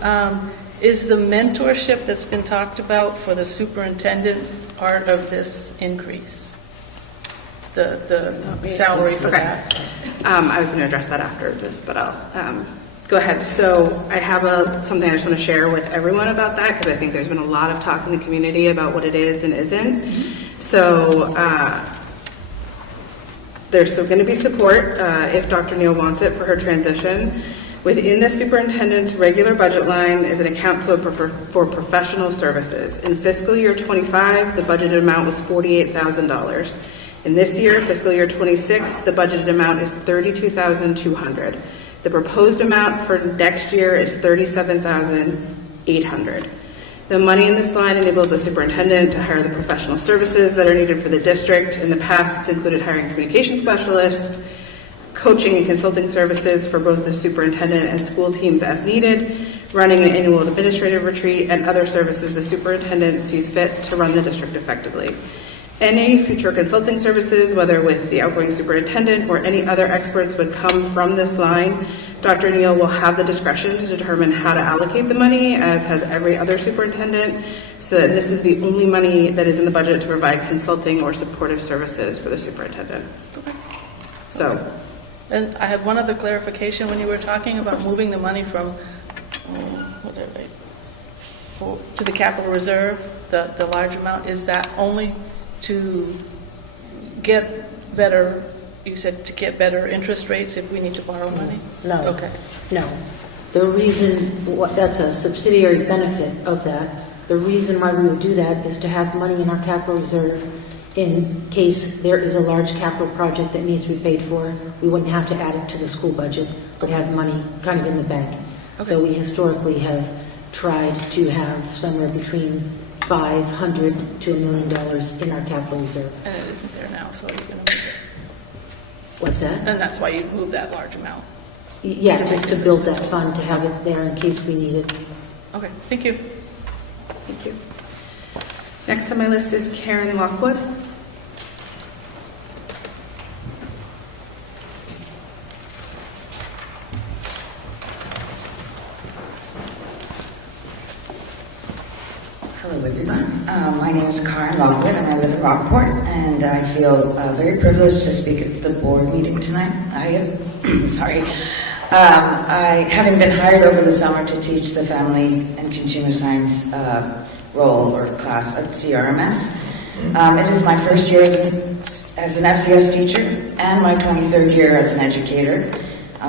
Is the mentorship that's been talked about for the superintendent part of this increase? The salary for that? I was going to address that after this, but I'll go ahead. So I have something I just want to share with everyone about that, because I think there's been a lot of talk in the community about what it is and isn't. So there's still going to be support if Dr. Neal wants it for her transition. Within the superintendent's regular budget line is an account code for professional services. In fiscal year 25, the budgeted amount was $48,000. In this year, fiscal year 26, the budgeted amount is $32,200. The proposed amount for next year is $37,800. The money in this line enables the superintendent to hire the professional services that are needed for the district. In the past, it's included hiring communication specialists, coaching and consulting services for both the superintendent and school teams as needed, running an annual administrative retreat, and other services the superintendent sees fit to run the district effectively. Any future consulting services, whether with the outgoing superintendent or any other experts, would come from this line. Dr. Neal will have the discretion to determine how to allocate the money, as has every other superintendent. So this is the only money that is in the budget to provide consulting or supportive services for the superintendent. Okay. So. And I have one other clarification when you were talking about moving the money from to the capital reserve, the large amount. Is that only to get better, you said to get better interest rates if we need to borrow money? No. Okay. No. The reason, that's a subsidiary benefit of that. The reason why we would do that is to have money in our capital reserve in case there is a large capital project that needs to be paid for. We wouldn't have to add it to the school budget, but have money kind of in the bank. Okay. So we historically have tried to have somewhere between $500,000 to $1 million in our capital reserve. And it isn't there now, so you're going to move it. What's that? And that's why you move that large amount. Yeah, just to build that fund, to have it there in case we need it. Okay, thank you. Thank you. Next on my list is Karen Lockwood. Hello, everyone. My name is Karen Lockwood, and I live in Rockport, and I feel very privileged to speak at the board meeting tonight. Having been hired over the summer to teach the Family and Consumer Science role or class at CRMS. It is my first year as an FCS teacher and my 23rd year as an educator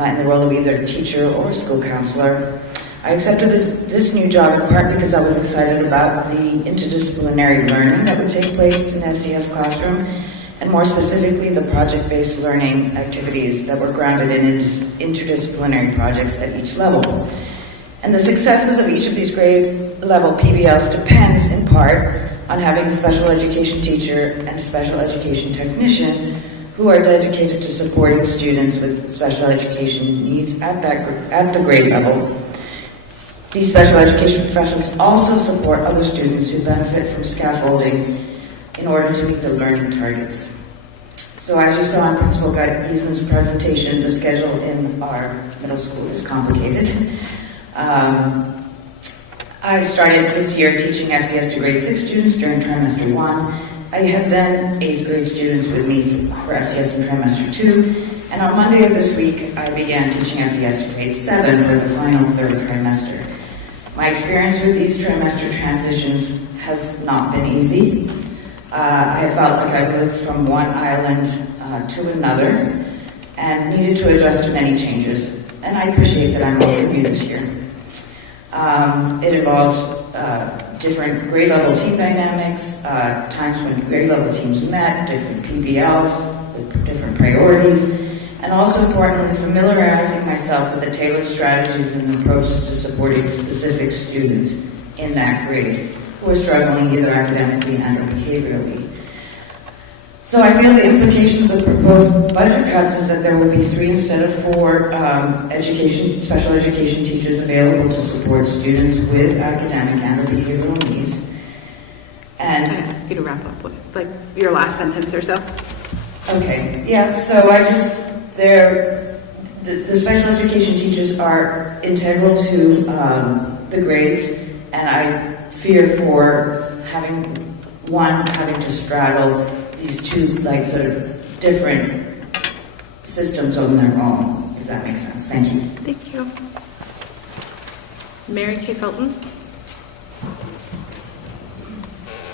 in the role of either teacher or school counselor. I accepted this new job in part because I was excited about the interdisciplinary learning that would take place in FCS classroom, and more specifically the project-based learning activities that were grounded in interdisciplinary projects at each level. And the successes of each of these grade level PBLs depends in part on having a special education teacher and special education technician who are dedicated to supporting students with special education needs at the grade level. These special education professionals also support other students who benefit from scaffolding in order to meet the learning targets. So as you saw in Principal Giesen's presentation, the schedule in our middle school is complicated. I started this year teaching FCS to grade 6 students during trimester 1. I had then 8th grade students with me for FCS in trimester 2. And on Monday of this week, I began teaching FCS to grade 7 for the final 3rd trimester. My experience with these trimester transitions has not been easy. I felt like I moved from one island to another and needed to adjust to many changes. And I appreciate that I'm with you this year. It involved different grade level team dynamics, times when grade level teams met, different PBLs, with different priorities, and also importantly, familiarizing myself with the tailored strategies and approaches to supporting specific students in that grade who are struggling either academically and or behaviorally. So I feel the implication of the proposed budget cuts is that there will be 3 instead of 4 special education teachers available to support students with academic and or behavioral needs. And Can I ask you to wrap up with like your last sentence or so? Okay, yeah, so the special education teachers are integral to the grades, and I fear for having to straddle these two sort of different systems on their own, if that makes sense. Thank you. Thank you. Mary Kay Felton.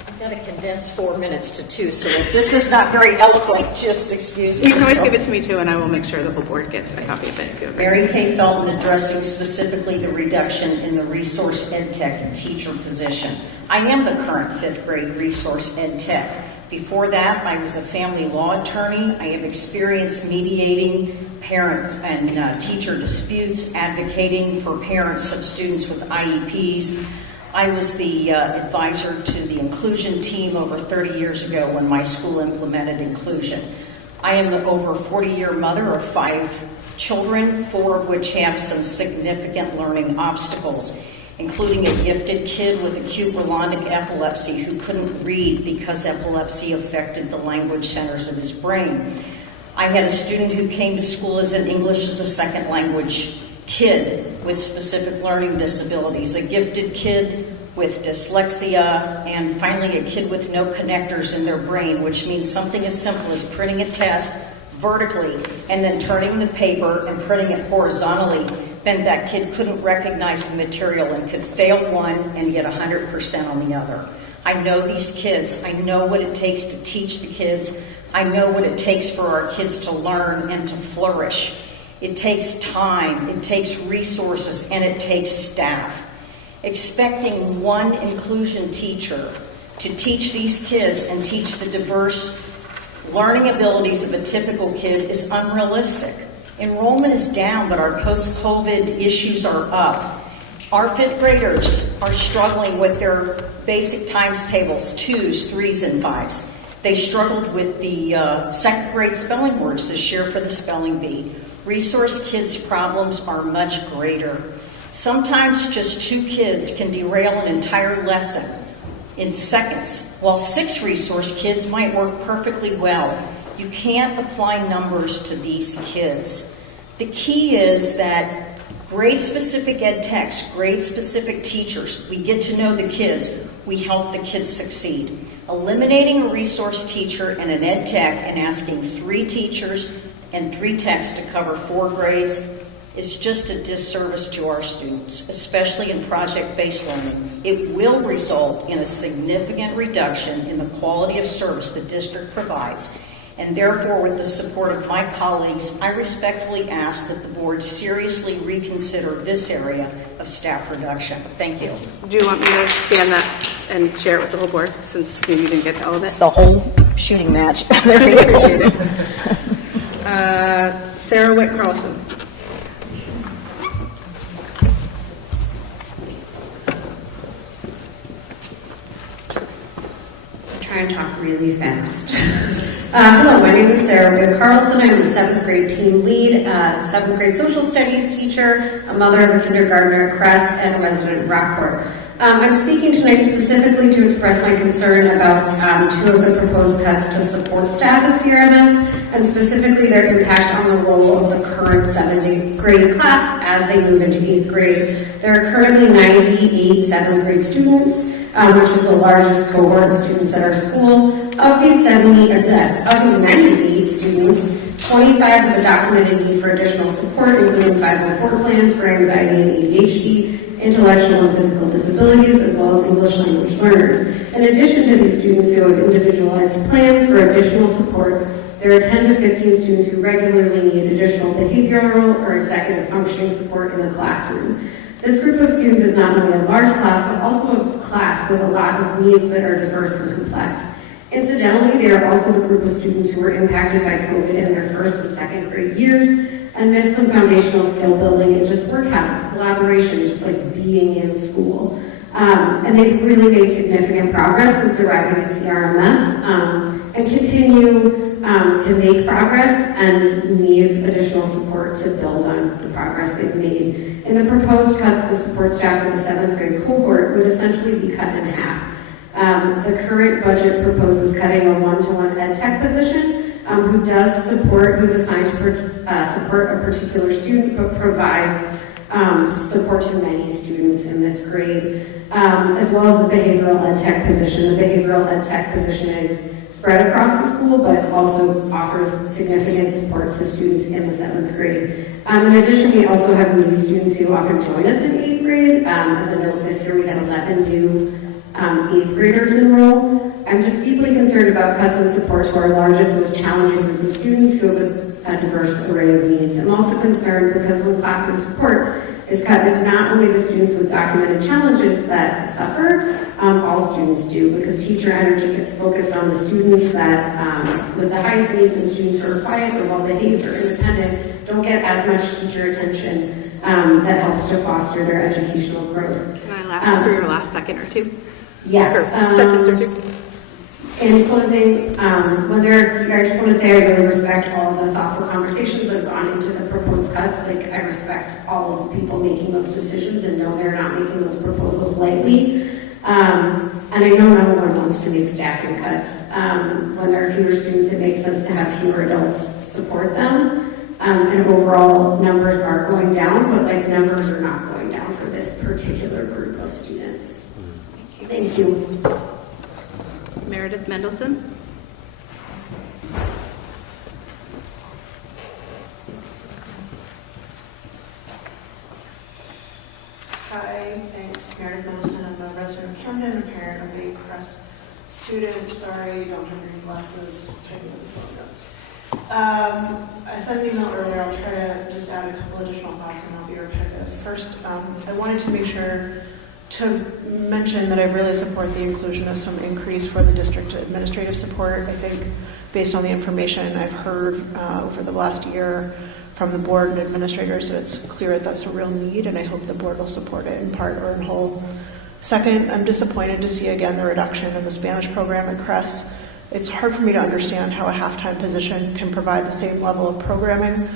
I'm going to condense 4 minutes to 2, so if this is not very eloquent, just excuse me. You can always give it to me too, and I will make sure the whole board gets a copy of it. Mary Kay Felton, addressing specifically the reduction in the resource ed tech teacher position. I am the current 5th grade resource ed tech. Before that, I was a family law attorney. I have experience mediating parents and teacher disputes, advocating for parents of students with IEPs. I was the advisor to the inclusion team over 30 years ago when my school implemented inclusion. I am the over 40-year mother of 5 children, 4 of which have some significant learning obstacles, including a gifted kid with acute Rolandic epilepsy who couldn't read because epilepsy affected the language centers of his brain. I had a student who came to school as an English as a second language kid with specific learning disabilities, a gifted kid with dyslexia, and finally a kid with no connectors in their brain, which means something as simple as printing a test vertically and then turning the paper and printing it horizontally meant that kid couldn't recognize the material and could fail one and get 100% on the other. I know these kids. I know what it takes to teach the kids. I know what it takes for our kids to learn and to flourish. It takes time, it takes resources, and it takes staff. Expecting one inclusion teacher to teach these kids and teach the diverse learning abilities of a typical kid is unrealistic. Enrollment is down, but our post-COVID issues are up. Our 5th graders are struggling with their basic times tables, 2s, 3s, and 5s. They struggled with the 2nd grade spelling words this year for the spelling bee. Resource kids' problems are much greater. Sometimes just 2 kids can derail an entire lesson in seconds, while 6 resource kids might work perfectly well. You can't apply numbers to these kids. The key is that grade-specific ed techs, grade-specific teachers, we get to know the kids, we help the kids succeed. Eliminating a resource teacher and an ed tech and asking 3 teachers and 3 techs to cover 4 grades is just a disservice to our students, especially in project-based learning. It will result in a significant reduction in the quality of service the district provides. And therefore, with the support of my colleagues, I respectfully ask that the board seriously reconsider this area of staff reduction. Thank you. Do you want me to scan that and share it with the whole board, since maybe you didn't get to all of it? It's the whole shooting match. Very appreciate it. Sarah Witt Carlson. Try and talk really fast. Hello, my name is Sarah Witt Carlson. I'm the 7th grade team lead, 7th grade social studies teacher, a mother of a kindergartner at Crest, and a resident of Rockport. I'm speaking tonight specifically to express my concern about two of the proposed cuts to support staff at CRMS, and specifically their impact on the role of the current 7th grade class as they move into 8th grade. There are currently 98 7th grade students, which is the largest cohort of students at our school. Of these 98 students, 25 have a documented need for additional support, including 504 plans for anxiety and ADHD, intellectual and physical disabilities, as well as English language learners. In addition to these students who have individualized plans for additional support, there are 10 to 15 students who regularly need additional behavioral or executive functioning support in the classroom. This group of students is not only a large class, but also a class with a lot of needs that are diverse and complex. Incidentally, they are also the group of students who were impacted by COVID in their 1st and 2nd grade years and missed some foundational skill building and just work habits, collaboration, just like being in school. And they've really made significant progress since arriving at CRMS and continue to make progress and need additional support to build on the progress they've made. In the proposed cuts, the support staff for the 7th grade cohort would essentially be cut in half. The current budget proposes cutting a one-to-one ed tech position who's assigned to support a particular student, but provides support to many students in this grade, as well as the behavioral ed tech position. The behavioral ed tech position is spread across the school, but also offers significant support to students in the 7th grade. In addition, we also have new students who often join us in 8th grade. As a note, this year we had 11 new 8th graders enroll. I'm just deeply concerned about cuts in support to our largest, most challenging group of students who have a diverse array of needs. I'm also concerned because when classroom support is cut, it's not only the students with documented challenges that suffer, all students do, because teacher energy gets focused on the students that with the highest needs and students who are quiet or well-behaved or independent don't get as much teacher attention that helps to foster their educational growth. Can I ask for your last second or two? Yeah. Or sentence or two? In closing, I just want to say I really respect all the thoughtful conversations that have gone into the proposed cuts. Like, I respect all of the people making those decisions and know they're not making those proposals lightly. And I know no one wants to make staffing cuts. When there are fewer students, it makes sense to have fewer adults support them. And overall, numbers are going down, but numbers are not going down for this particular group of students. Thank you. Meredith Mendelson. Hi, thanks. Meredith Mendelson. I'm a resident of Camden, a parent of a Crest student. Sorry, you don't have your glasses. Typing in the phone notes. I sent an email earlier. I'll try to just add a couple additional thoughts and I'll be repetitive. First, I wanted to make sure to mention that I really support the inclusion of some increase for the district administrative support. I think based on the information I've heard over the last year from the board and administrators, that it's clear that that's a real need, and I hope the board will support it in part or in whole. Second, I'm disappointed to see again the reduction in the Spanish program at Crest. It's hard for me to understand how a half-time position can provide the same level of programming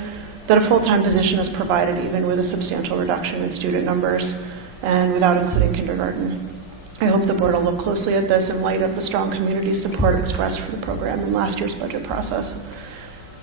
that a full-time position has provided, even with a substantial reduction in student numbers and without including kindergarten. I hope the board will look closely at this in light of the strong community support expressed for the program in last year's budget process.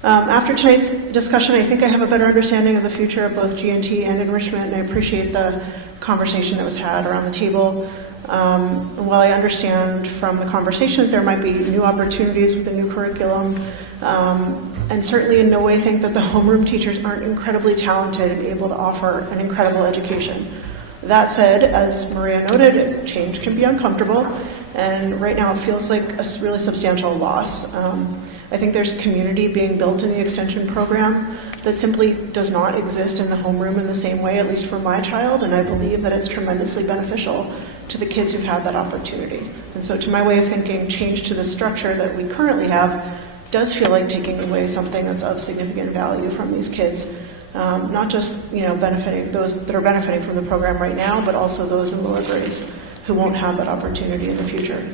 After tonight's discussion, I think I have a better understanding of the future of both G&T and enrichment, and I appreciate the conversation that was had around the table. While I understand from the conversation that there might be new opportunities with the new curriculum, and certainly in no way think that the homeroom teachers aren't incredibly talented and able to offer an incredible education. That said, as Maria noted, change can be uncomfortable, and right now it feels like a really substantial loss. I think there's community being built in the extension program that simply does not exist in the homeroom in the same way, at least for my child, and I believe that it's tremendously beneficial to the kids who've had that opportunity. And so to my way of thinking, change to the structure that we currently have does feel like taking away something that's of significant value from these kids. Not just benefiting those that are benefiting from the program right now, but also those in lower grades who won't have that opportunity in the future.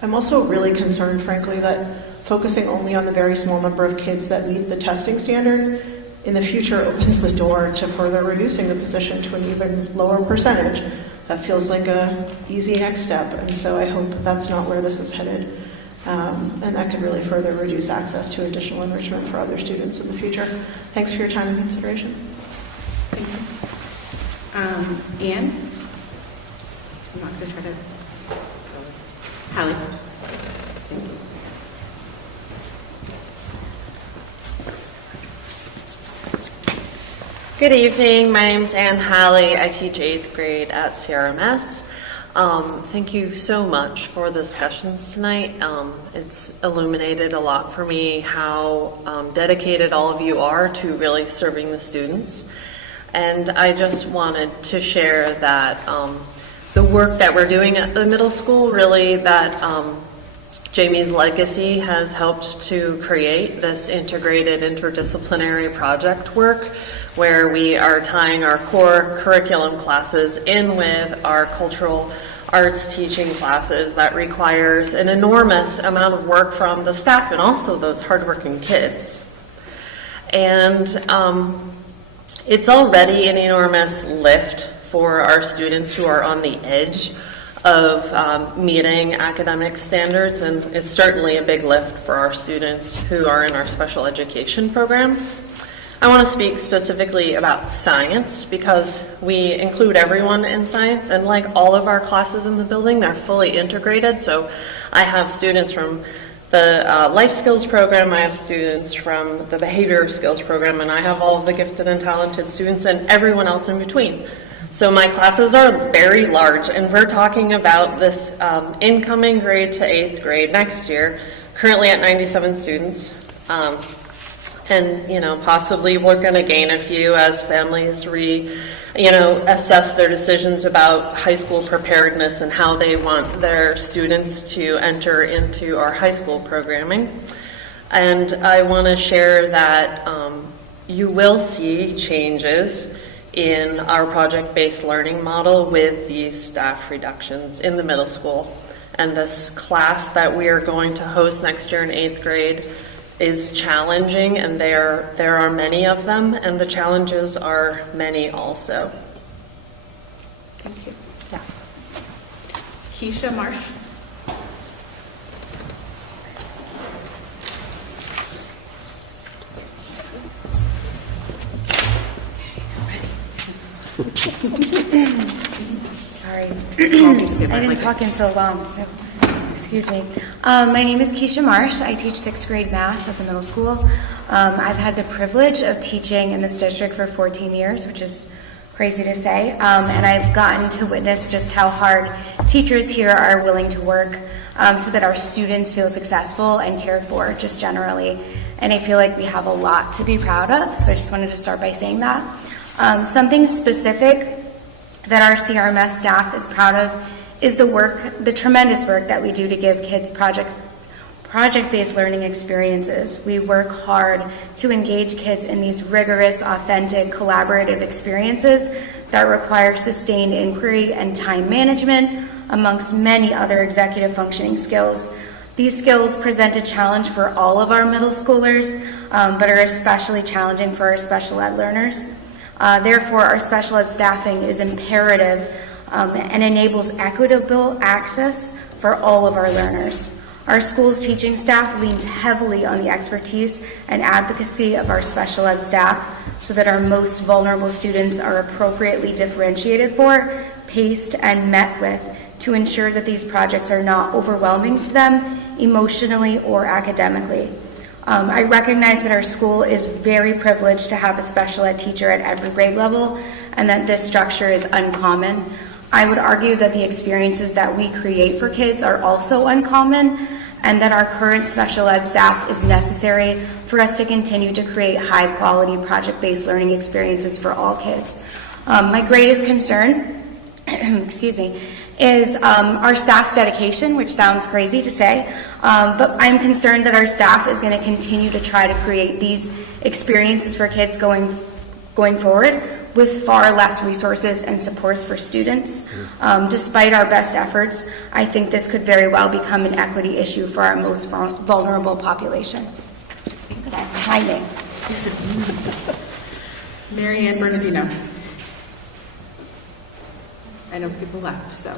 I'm also really concerned, frankly, that focusing only on the very small number of kids that meet the testing standard in the future opens the door to further reducing the position to an even lower percentage, that feels like a easy next step. And so I hope that's not where this is headed. And that could really further reduce access to additional enrichment for other students in the future. Thanks for your time and consideration. Thank you. Anne? I'm not going to try to... Hallie? Good evening. My name's Anne Halley. I teach 8th grade at CRMS. Thank you so much for the discussions tonight. It's illuminated a lot for me how dedicated all of you are to really serving the students. And I just wanted to share that the work that we're doing at the middle school, really that Jamie's legacy has helped to create this integrated interdisciplinary project work where we are tying our core curriculum classes in with our cultural arts teaching classes. That requires an enormous amount of work from the staff and also those hardworking kids. And it's already an enormous lift for our students who are on the edge of meeting academic standards, and it's certainly a big lift for our students who are in our special education programs. I want to speak specifically about science because we include everyone in science, and like all of our classes in the building, they're fully integrated. So I have students from the life skills program, I have students from the behavior skills program, and I have all of the gifted and talented students and everyone else in between. So my classes are very large, and we're talking about this incoming grade to 8th grade next year, currently at 97 students. And, possibly we're going to gain a few as families assess their decisions about high school preparedness and how they want their students to enter into our high school programming. And I want to share that you will see changes in our project-based learning model with these staff reductions in the middle school. And this class that we are going to host next year in 8th grade is challenging, and there are many of them, and the challenges are many also. Thank you. Yeah. Keisha Marsh. Sorry, I didn't talk in so long, so excuse me. My name is Keisha Marsh. I teach 6th grade math at the middle school. I've had the privilege of teaching in this district for 14 years, which is crazy to say, and I've gotten to witness just how hard teachers here are willing to work so that our students feel successful and cared for just generally. And I feel like we have a lot to be proud of, so I just wanted to start by saying that. Something specific that our CRMS staff is proud of is the tremendous work that we do to give kids project-based learning experiences. We work hard to engage kids in these rigorous, authentic, collaborative experiences that require sustained inquiry and time management, amongst many other executive functioning skills. These skills present a challenge for all of our middle schoolers, but are especially challenging for our special ed learners. Therefore, our special ed staffing is imperative and enables equitable access for all of our learners. Our school's teaching staff leans heavily on the expertise and advocacy of our special ed staff so that our most vulnerable students are appropriately differentiated for, paced, and met with to ensure that these projects are not overwhelming to them emotionally or academically. I recognize that our school is very privileged to have a special ed teacher at every grade level and that this structure is uncommon. I would argue that the experiences that we create for kids are also uncommon and that our current special ed staff is necessary for us to continue to create high quality project-based learning experiences for all kids. My greatest concern, excuse me, is our staff's dedication, which sounds crazy to say, but I'm concerned that our staff is going to continue to try to create these experiences for kids going forward with far less resources and supports for students. Despite our best efforts, I think this could very well become an equity issue for our most vulnerable population. That timing. Mary Ann Bernardino. I know people left, so.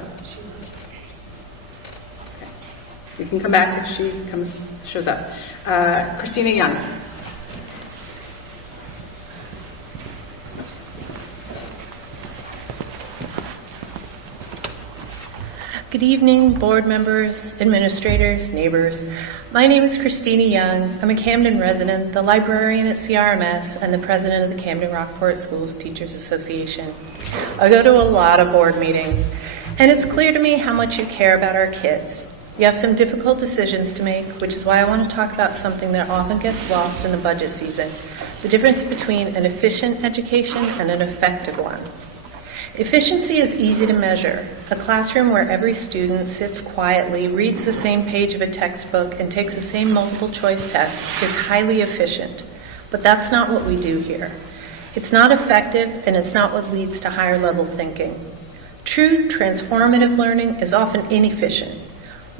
Okay. You can come back if she shows up. Christina Young. Good evening, board members, administrators, neighbors. My name is Christina Young. I'm a Camden resident, the librarian at CRMS, and the president of the Camden Rockport Schools Teachers Association. I go to a lot of board meetings, and it's clear to me how much you care about our kids. You have some difficult decisions to make, which is why I want to talk about something that often gets lost in the budget season, the difference between an efficient education and an effective one. Efficiency is easy to measure. A classroom where every student sits quietly, reads the same page of a textbook, and takes the same multiple choice test is highly efficient. But that's not what we do here. It's not effective, and it's not what leads to higher level thinking. True transformative learning is often inefficient.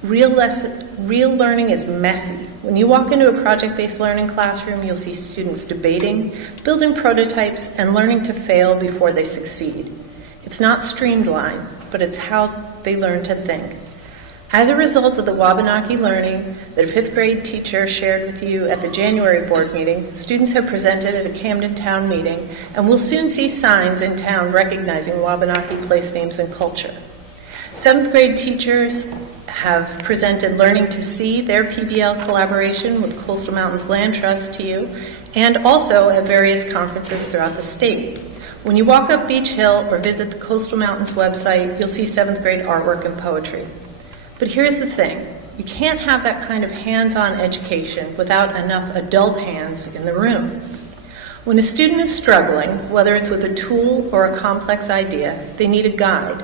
Real learning is messy. When you walk into a project-based learning classroom, you'll see students debating, building prototypes, and learning to fail before they succeed. It's not streamlined, but it's how they learn to think. As a result of the Wabanaki learning that a 5th grade teacher shared with you at the January board meeting, students have presented at a Camden Town meeting, and we'll soon see signs in town recognizing Wabanaki place names and culture. 7th grade teachers have presented Learning to See, their PBL collaboration with Coastal Mountains Land Trust to you, and also at various conferences throughout the state. When you walk up Beach Hill or visit the Coastal Mountains website, you'll see 7th grade artwork and poetry. But here's the thing. You can't have that kind of hands-on education without enough adult hands in the room. When a student is struggling, whether it's with a tool or a complex idea, they need a guide.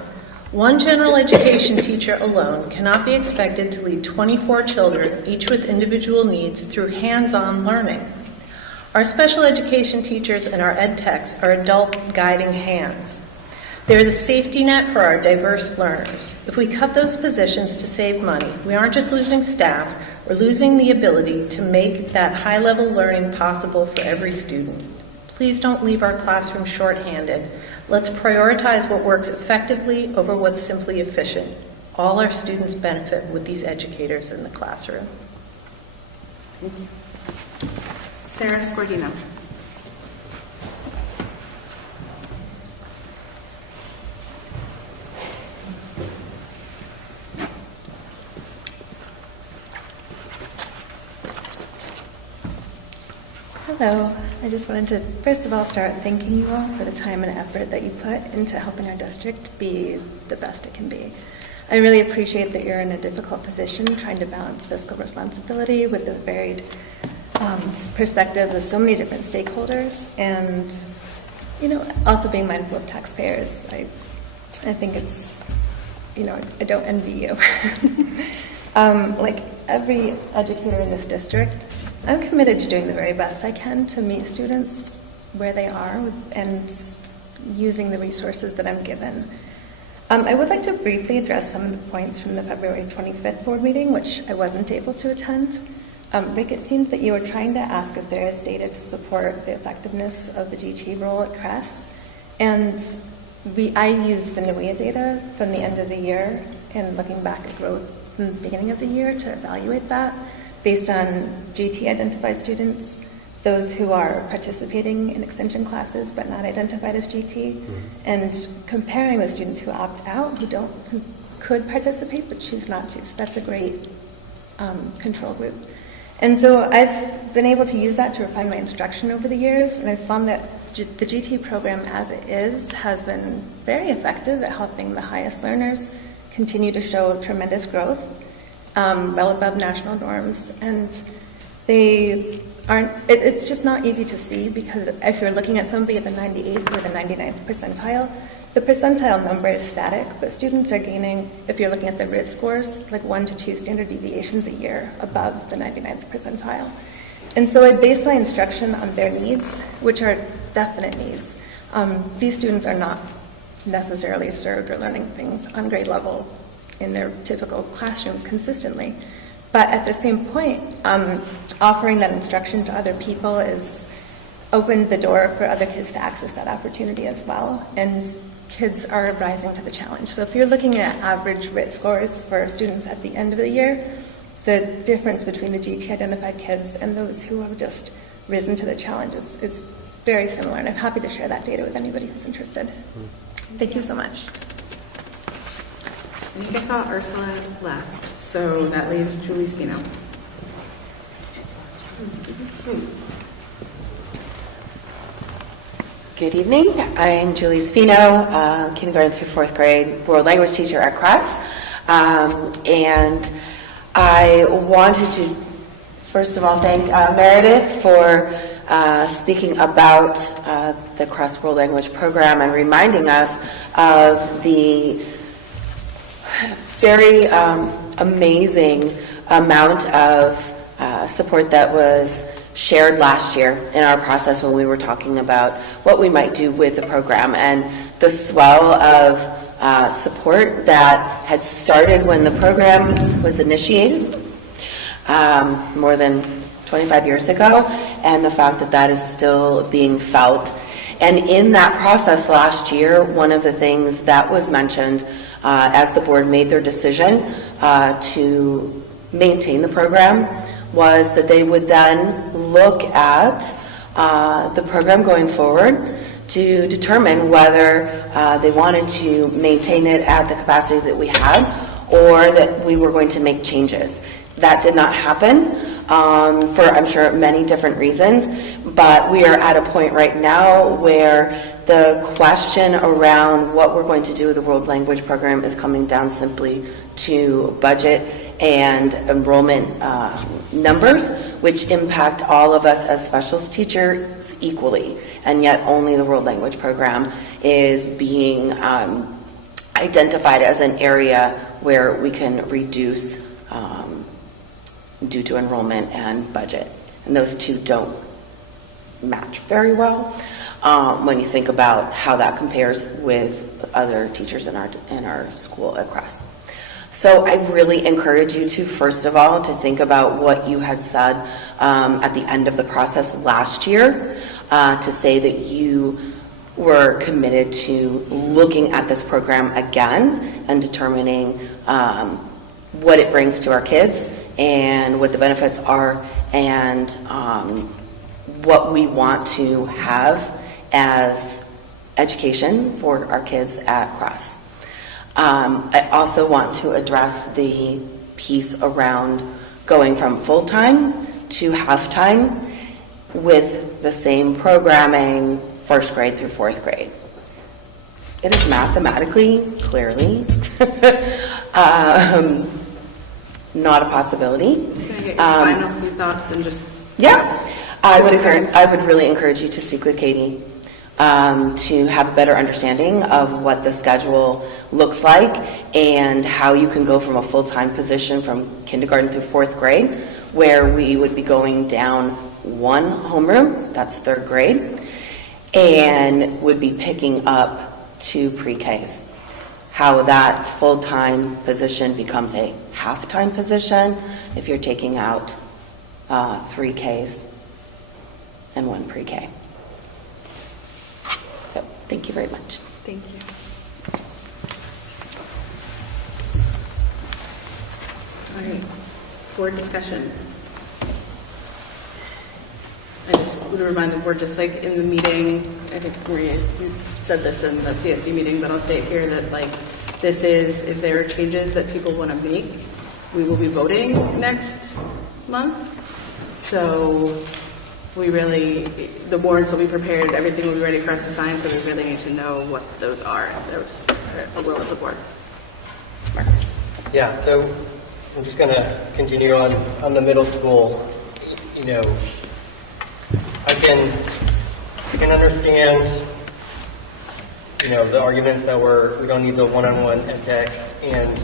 One general education teacher alone cannot be expected to lead 24 children, each with individual needs, through hands-on learning. Our special education teachers and our ed techs are adult guiding hands. They're the safety net for our diverse learners. If we cut those positions to save money, we aren't just losing staff, we're losing the ability to make that high-level learning possible for every student. Please don't leave our classroom shorthanded. Let's prioritize what works effectively over what's simply efficient. All our students benefit with these educators in the classroom. Thank you. Sarah Scordino. Hello. I just wanted to, first of all, start thanking you all for the time and effort that you put into helping our district be the best it can be. I really appreciate that you're in a difficult position trying to balance fiscal responsibility with the varied perspective of so many different stakeholders, and also being mindful of taxpayers. I think it's, I don't envy you. Like every educator in this district, I'm committed to doing the very best I can to meet students where they are and using the resources that I'm given. I would like to briefly address some of the points from the February 25th board meeting, which I wasn't able to attend. Rick, it seems that you were trying to ask if there is data to support the effectiveness of the GT role at CRES. And I used the NUIA data from the end of the year and looking back at growth from the beginning of the year to evaluate that based on GT identified students, those who are participating in extension classes but not identified as GT, and comparing with students who opt out, who could participate but choose not to. So that's a great control group. And so I've been able to use that to refine my instruction over the years, and I've found that the GT program as it is has been very effective at helping the highest learners continue to show tremendous growth, well above national norms. And they aren't, it's just not easy to see, because if you're looking at somebody at the 98th or the 99th percentile, the percentile number is static, but students are gaining, if you're looking at the RIT scores, like 1 to 2 standard deviations a year above the 99th percentile. And so I base my instruction on their needs, which are definite needs. These students are not necessarily served or learning things on grade level in their typical classrooms consistently. But at the same point, offering that instruction to other people is opened the door for other kids to access that opportunity as well. And kids are rising to the challenge. So if you're looking at average RIT scores for students at the end of the year, the difference between the GT identified kids and those who have just risen to the challenge is very similar, and I'm happy to share that data with anybody who's interested. Thank you so much. I think I saw Ursula left, so that leaves Julie Spino. Good evening. I'm Julie Spino, kindergarten through fourth grade world language teacher at Cross. And I wanted to, first of all, thank Meredith for speaking about the Cross World Language Program and reminding us of the very amazing amount of support that was shared last year in our process when we were talking about what we might do with the program, and the swell of support that had started when the program was initiated more than 25 years ago, and the fact that that is still being felt. And in that process last year, one of the things that was mentioned as the board made their decision to maintain the program was that they would then look at the program going forward to determine whether they wanted to maintain it at the capacity that we had, or that we were going to make changes. That did not happen for, I'm sure, many different reasons, but we are at a point right now where the question around what we're going to do with the World Language Program is coming down simply to budget and enrollment numbers, which impact all of us as specials teachers equally, and yet only the World Language Program is being identified as an area where we can reduce due to enrollment and budget. And those two don't match very well when you think about how that compares with other teachers in our school at Cross. So I really encourage you to, first of all, to think about what you had said at the end of the process last year, to say that you were committed to looking at this program again and determining what it brings to our kids and what the benefits are, and what we want to have as education for our kids at Cross. I also want to address the piece around going from full-time to half-time with the same programming, first grade through fourth grade. It is mathematically, clearly, not a possibility. Just going to get your final few thoughts and just... Yeah, I would really encourage you to speak with Katie to have a better understanding of what the schedule looks like and how you can go from a full-time position from kindergarten through fourth grade, where we would be going down one homeroom, that's third grade, and would be picking up 2 pre-Ks. How that full-time position becomes a half-time position if you're taking out 3 Ks and 1 pre-K. So, thank you very much. Thank you. All right, board discussion. I just want to remind the board, just like in the meeting, I think Maria, you said this in the CSD meeting, but I'll say it here, that like this is, if there are changes that people want to make, we will be voting next month. So we really, the warrants will be prepared, everything will be ready for us to sign, so we really need to know what those are, if there's a will of the board. Marcus. Yeah, so I'm just going to continue on the middle school. You know, I can understand, you know, the arguments that we don't need the one-on-one ed tech, and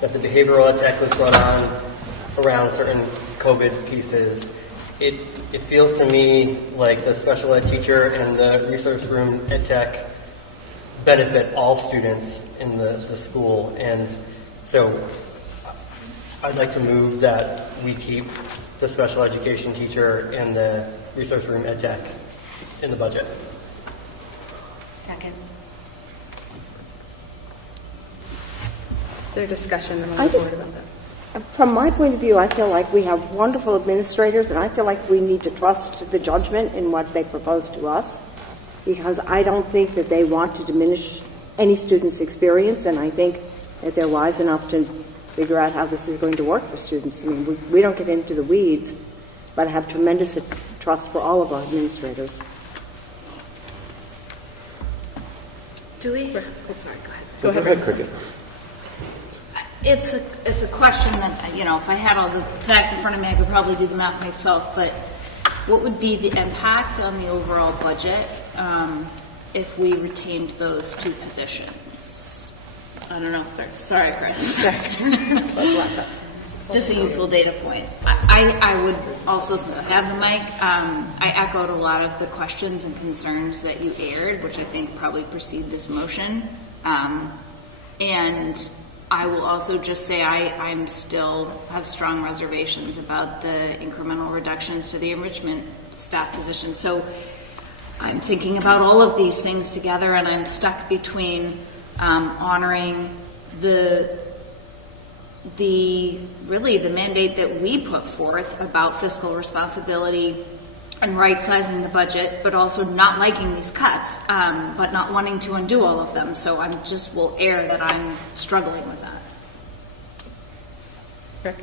that the behavioral ed tech was brought on around certain COVID pieces. It feels to me like the special ed teacher and the resource room ed tech benefit all students in the school, and so I'd like to move that we keep the special education teacher and the resource room ed tech in the budget. Second. there discussion among I the just- board about that? From my point of view, I feel like we have wonderful administrators, and I feel like we need to trust the judgment in what they propose to us, because I don't think that they want to diminish any student's experience, and I think that they're wise enough to figure out how this is going to work for students. I mean, we don't get into the weeds, but I have tremendous trust for all of our administrators. Do we? Oh, sorry, go ahead. Go ahead, Cricket. It's a question that, you know, if I had all the facts in front of me, I could probably do the math myself, but what would be the impact on the overall budget if we retained those two positions? I don't know if they're, sorry, Chris. Just a useful data point. I would also, since I have the mic, I echoed a lot of the questions and concerns that you aired, which I think probably precede this motion. And I will also just say I'm still have strong reservations about the incremental reductions to the enrichment staff position. So I'm thinking about all of these things together, and I'm stuck between honoring the mandate that we put forth about fiscal responsibility and right-sizing the budget, but also not liking these cuts, but not wanting to undo all of them. So I'm just will err that I'm struggling with that. Rick?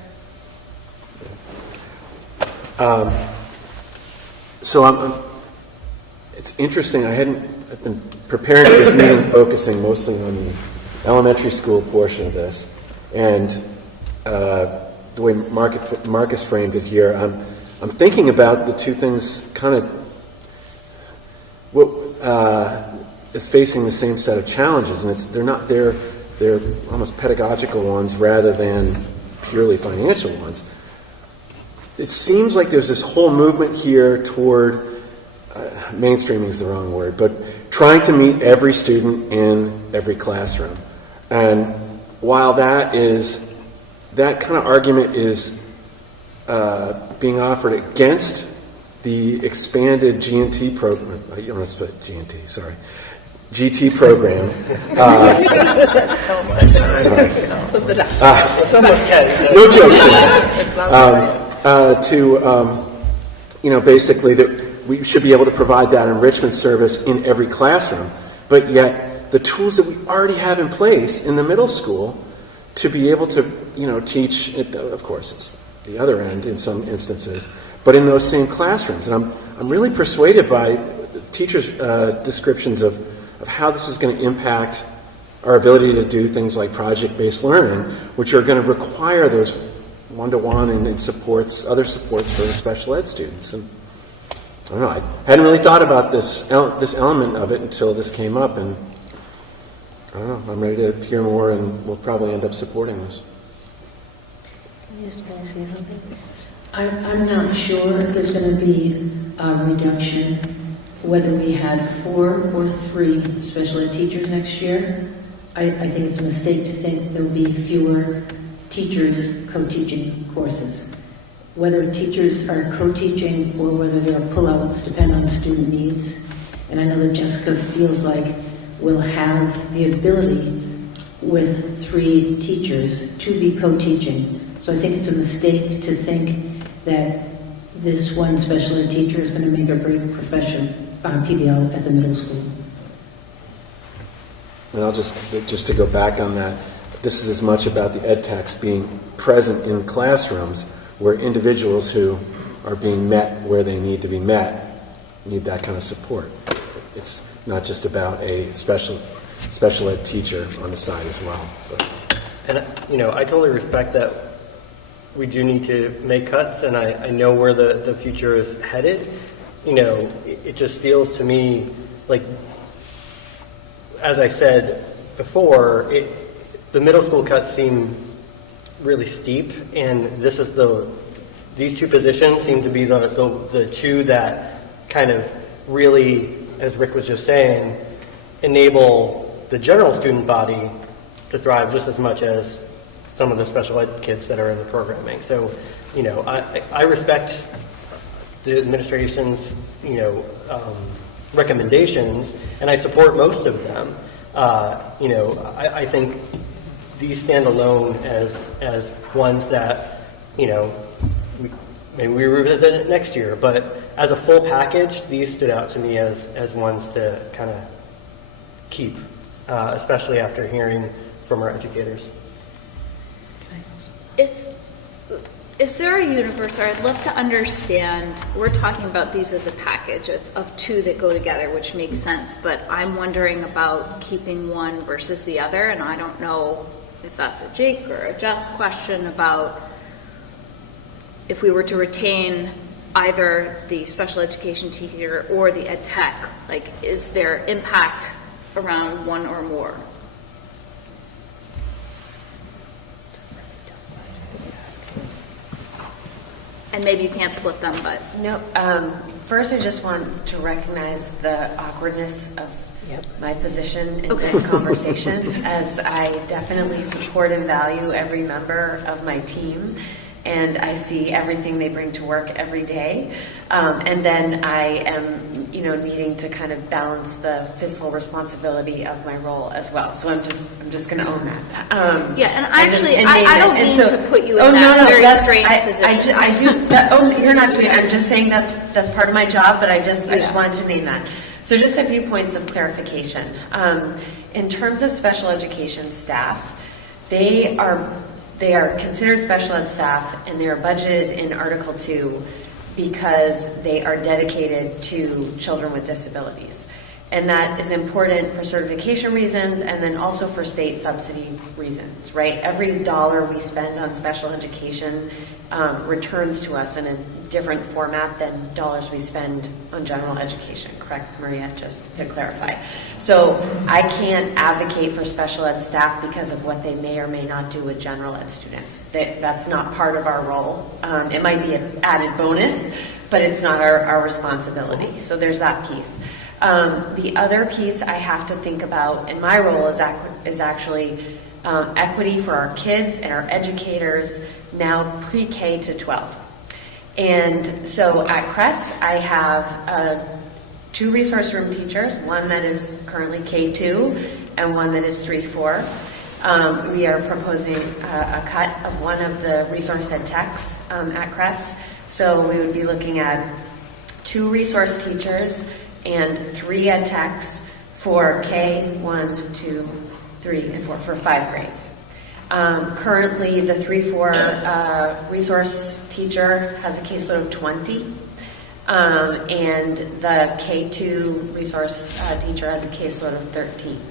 It's interesting. I've been preparing for this meeting, focusing mostly on the elementary school portion of this, and the way Marcus framed it here. I'm thinking about the two things kind of what is facing the same set of challenges, and they're almost pedagogical ones rather than purely financial ones. It seems like there's this whole movement here toward mainstreaming is the wrong word, but trying to meet every student in every classroom. And while that kind of argument is being offered against the expanded GT program. You want to split GT? Sorry, GT program. No jokes. Basically that we should be able to provide that enrichment service in every classroom, but yet the tools that we already have in place in the middle school to be able to, teach. Of course, it's the other end in some instances, but in those same classrooms. And I'm really persuaded by teachers' descriptions of how this is going to impact our ability to do things like project-based learning, which are going to require those one-to-one and other supports for special ed students. And I don't know, I hadn't really thought about this element of it until this came up, and I don't know, I'm ready to hear more, and we'll probably end up supporting this. Can I say something? I'm not sure if there's going to be a reduction, whether we had 4 or 3 special ed teachers next year. I think it's a mistake to think there will be fewer teachers co-teaching courses. Whether teachers are co-teaching or whether there are pullouts depend on student needs. And I know that Jessica feels like we'll have the ability with 3 teachers to be co-teaching. So I think it's a mistake to think that this one special ed teacher is going to make or break profession PBL at the middle school. And I'll just to go back on that, this is as much about the ed techs being present in classrooms where individuals who are being met where they need to be met need that kind of support. It's not just about a special ed teacher on the side as well. But. And I totally respect that we do need to make cuts, and I know where the future is headed. It just feels to me like, as I said before, the middle school cuts seem really steep, and these 2 positions seem to be the 2 that kind of really, as Rick was just saying, enable the general student body to thrive just as much as some of the special ed kids that are in the programming. So, I respect the administration's, recommendations, and I support most of them. I think these stand alone as ones that, maybe we revisit it next year, but as a full package, these stood out to me as ones to kind of keep, especially after hearing from our educators. Is there a universe, or I'd love to understand, we're talking about these as a package of two that go together, which makes sense, but I'm wondering about keeping one versus the other, and I don't know if that's a Jake or a Jess question about if we were to retain either the special education teacher or the ed tech, like, is there impact around one or more? And maybe you can't split them, but... No, first I just want to recognize the awkwardness of my position in this conversation, as I definitely support and value every member of my team, and I see everything they bring to work every day. And then I am, needing to kind of balance the fiscal responsibility of my role as well. So I'm just going to own that. And I don't mean to put you in that very strange position. I do. You're not doing it. I'm just saying that's part of my job, but I just wanted to name that. So just a few points of clarification. In terms of special education staff, they are considered special ed staff, and they are budgeted in Article 2 because they are dedicated to children with disabilities. And that is important for certification reasons and then also for state subsidy reasons, right? Every dollar we spend on special education returns to us in a different format than dollars we spend on general education. Correct, Maria, just to clarify. So I can't advocate for special ed staff because of what they may or may not do with general ed students. That's not part of our role. It might be an added bonus, but it's not our responsibility. So there's that piece. The other piece I have to think about in my role is actually equity for our kids and our educators, now pre-K to 12. And so at Cress, I have 2 resource room teachers, one that is currently K2 and one that is 3-4. We are proposing a cut of one of the resource ed techs at Cress. So we would be looking at 2 resource teachers and 3 ed techs for K, 1, 2, 3, and 4, for 5 grades. Currently, the 3-4 resource teacher has a caseload of 20, and the K2 resource teacher has a caseload of 13.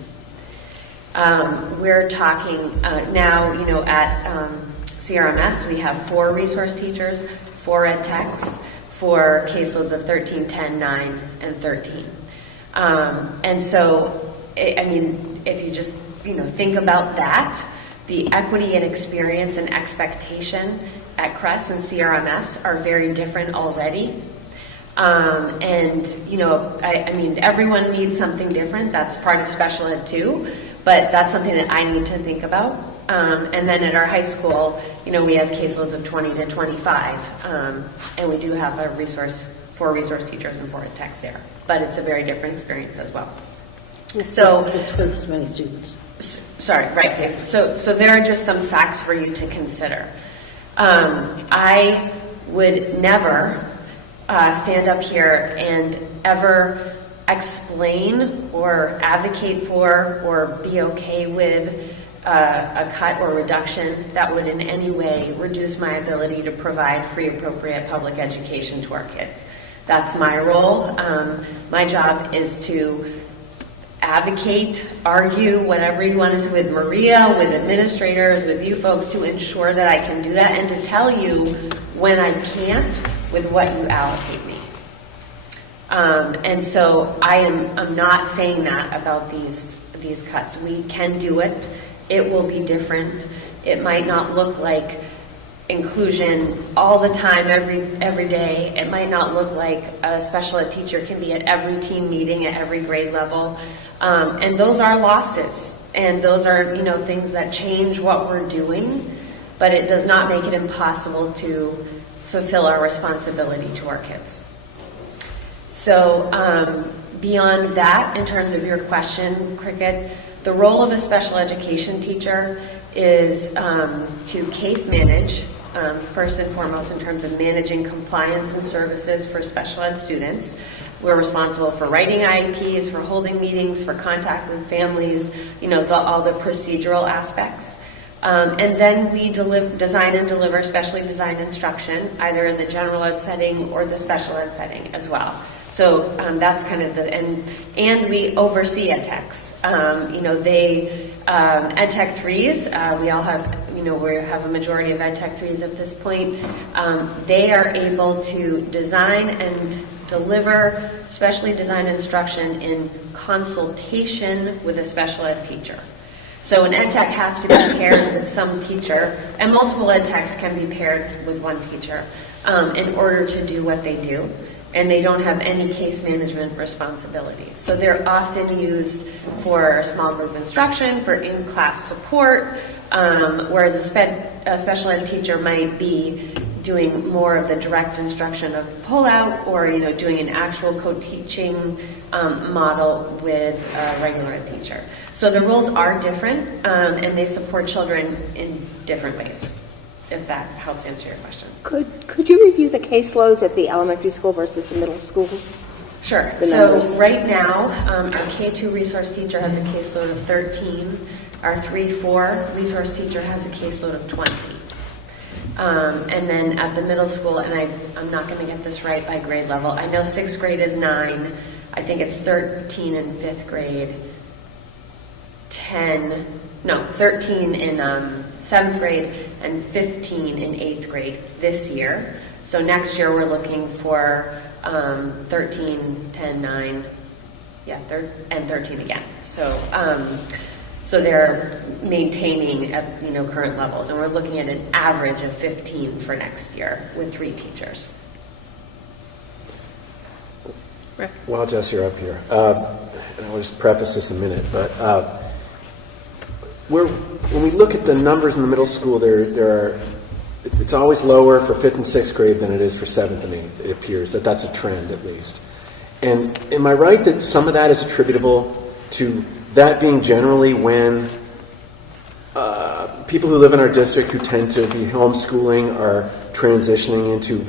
We're talking now, at CRMS, we have 4 resource teachers, 4 ed techs, for caseloads of 13, 10, 9, and 13. And so, if you just, think about that, the equity and experience and expectation at Cress and CRMS are very different already. Everyone needs something different. That's part of special ed too, but that's something that I need to think about. And then at our high school, we have caseloads of 20 to 25, and we do have 4 resource teachers and 4 ed techs there, but it's a very different experience as well. So twice as many students. Sorry, right, yes. So there are just some facts for you to consider. I would never stand up here and ever explain or advocate for or be okay with a cut or reduction that would in any way reduce my ability to provide free, appropriate public education to our kids. That's my role. My job is to advocate, argue, whatever you want to say with Maria, with administrators, with you folks, to ensure that I can do that and to tell you when I can't with what you allocate me. And so I'm not saying that about these cuts. We can do it. It will be different. It might not look like inclusion all the time, every day. It might not look like a special ed teacher can be at every team meeting at every grade level. And those are losses. And those are, things that change what we're doing, but it does not make it impossible to fulfill our responsibility to our kids. So beyond that, in terms of your question, Cricket, The role of a special education teacher is to case manage, first and foremost in terms of managing compliance and services for special ed students. We're responsible for writing IEPs, for holding meetings, for contact with families, all the procedural aspects. And then we design and deliver specially designed instruction, either in the general ed setting or the special ed setting as well. So that's kind of and we oversee EdTechs. EdTech 3s, we all have, we have a majority of EdTech 3s at this point. They are able to design and deliver specially designed instruction in consultation with a special ed teacher. So an EdTech has to be paired with some teacher, and multiple EdTechs can be paired with one teacher in order to do what they do. And they don't have any case management responsibilities. So they're often used for small group instruction, for in-class support, whereas a special ed teacher might be doing more of the direct instruction of pullout, or doing an actual co-teaching model with a regular ed teacher. So the roles are different, and they support children in different ways, if that helps answer your question. Could you review the caseloads at the elementary school versus the middle school? Sure. So right now, our K2 resource teacher has a caseload of 13. Our 3-4 resource teacher has a caseload of 20. And then at the middle school, and I'm not going to get this right by grade level, I know 6th grade is 9. I think it's 13 in 5th grade, 13 in 7th grade, and 15 in 8th grade this year. So next year we're looking for 13, 10, 9, and 13 again. So they're maintaining at current levels, and we're looking at an average of 15 for next year with 3 teachers. Rick? While Jess, you're up here, and I'll just preface this in a minute, but when we look at the numbers in the middle school, it's always lower for 5th and 6th grade than it is for 7th and 8th. It appears that's a trend, at least. And am I right that some of that is attributable to that being generally when people who live in our district who tend to be homeschooling are transitioning into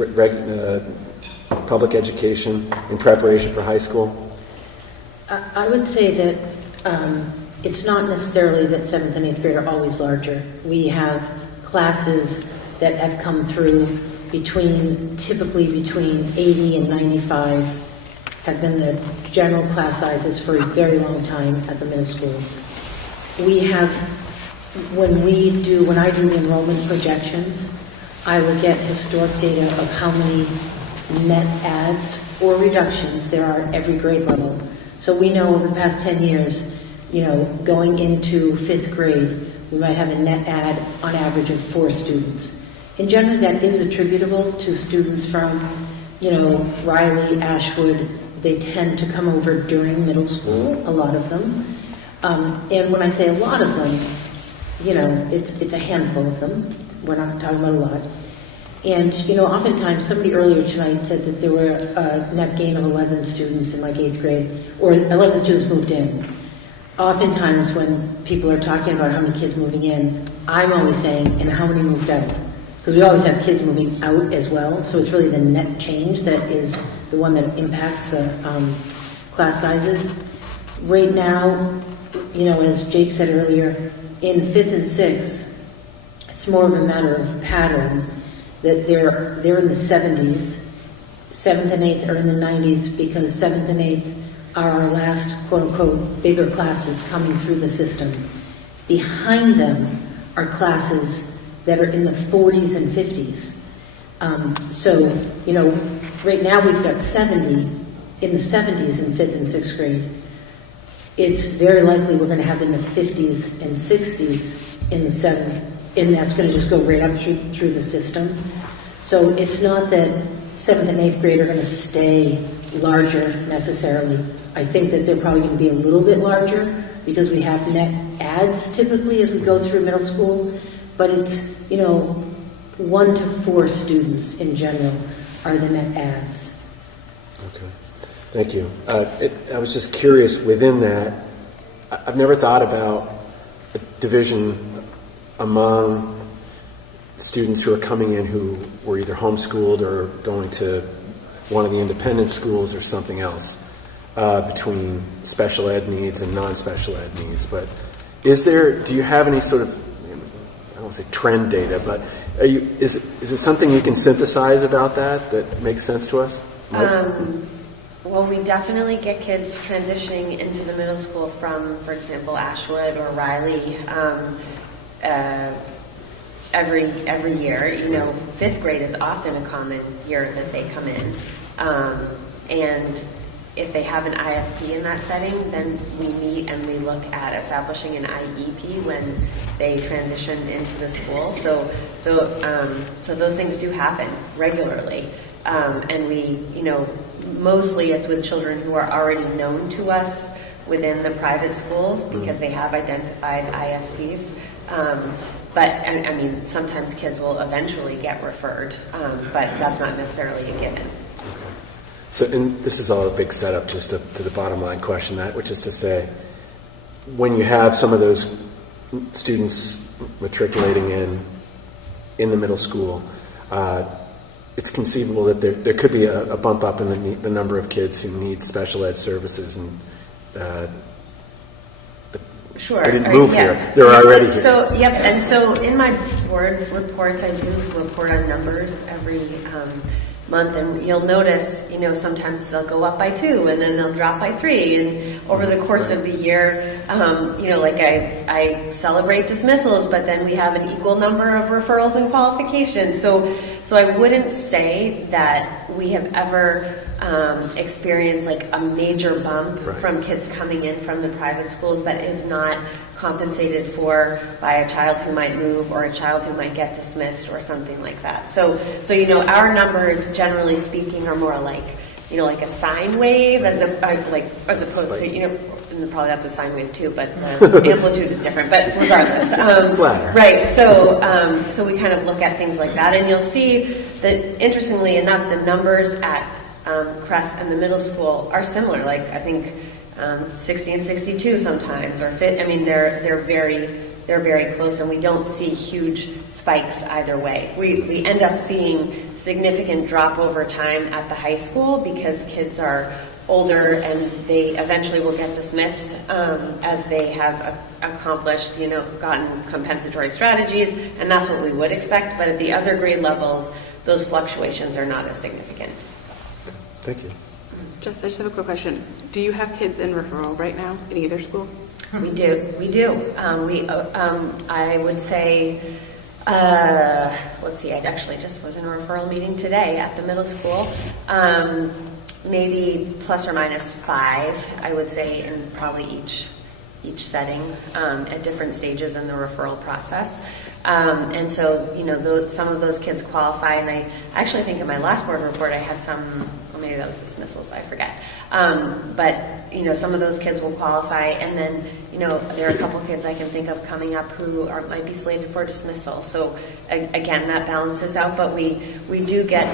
public education in preparation for high school? I would say that it's not necessarily that 7th and 8th grade are always larger. We have classes that have come through typically between 80 and 95 have been the general class sizes for a very long time at the middle school. We have, when I do enrollment projections, I look at historic data of how many net adds or reductions there are at every grade level. So we know over the past 10 years, going into 5th grade, we might have a net add on average of 4 students. And generally that is attributable to students from, Riley, Ashwood. They tend to come over during middle school, a lot of them. And when I say a lot of them, it's a handful of them. We're not talking about a lot. And, oftentimes, somebody earlier tonight said that there were a net gain of 11 students in like 8th grade, or 11 students moved in. Oftentimes, when people are talking about how many kids moving in, I'm always saying, and how many moved out? Because we always have kids moving out as well, so it's really the net change that is the one that impacts the class sizes. Right now, as Jake said earlier, in 5th and 6th, it's more of a matter of pattern that they're in the 70s. 7th and 8th are in the 90s because 7th and 8th are our last, quote-unquote, bigger classes coming through the system. Behind them are classes that are in the 40s and 50s. Right now we've got 70 in the 70s in 5th and 6th grade. It's very likely we're going to have in the 50s and 60s in the 7th, and that's going to just go right up through the system. So it's not that 7th and 8th grade are going to stay larger necessarily. I think that they're probably going to be a little bit larger because we have net adds typically as we go through middle school, but it's, 1 to 4 students in general are the net adds. Okay, thank you. I was just curious within that, I've never thought about a division among students who are coming in who were either homeschooled or going to one of the independent schools or something else, between special ed needs and non-special ed needs. But do you have any sort of, I don't want to say trend data, but is it something you can synthesize about that makes sense to us? Well, we definitely get kids transitioning into the middle school from, for example, Ashwood or Riley every year. You know, 5th grade is often a common year that they come in. And if they have an ISP in that setting, then we meet and we look at establishing an IEP when they transition into the school. So those things do happen regularly. And we, mostly it's with children who are already known to us within the private schools because they have identified ISPs. But I mean, sometimes kids will eventually get referred, but that's not necessarily a given. So, and this is all a big setup just to the bottom line question, which is to say, when you have some of those students matriculating in the middle school, it's conceivable that there could be a bump up in the number of kids who need special ed services, and Sure. they didn't move here. They're already here. So, yep. And so in my board reports, I do report on numbers every month, and you'll notice, sometimes they'll go up by 2 and then they'll drop by 3, and over the course of the year, like I celebrate dismissals, but then we have an equal number of referrals and qualifications. So I wouldn't say that we have ever experienced like a major bump from kids coming in from the private schools that is not compensated for by a child who might move or a child who might get dismissed or something like that. So our numbers, generally speaking, are more like like a sine wave as opposed to and probably that's a sine wave too, but the amplitude is different. But regardless, right? So we kind of look at things like that, and you'll see that interestingly enough, the numbers at Crest and the middle school are similar. Like I think 60 and 62 sometimes, or fit. I mean, they're very close, and we don't see huge spikes either way. We end up seeing significant drop over time at the high school because kids are older and they eventually will get dismissed as they have accomplished, gotten compensatory strategies, and that's what we would expect. But at the other grade levels, those fluctuations are not as significant. Thank you. Jess, I just have a quick question. Do you have kids in referral right now in either school? We do. I would say, let's see, I actually just was in a referral meeting today at the middle school. Maybe plus or minus 5, I would say, in probably each setting at different stages in the referral process. And so, some of those kids qualify, and I actually think in my last board report I had some, or maybe that was dismissals, I forget. But some of those kids will qualify, and then, there are a couple kids I can think of coming up who might be slated for dismissal. So, again, that balances out, but we do get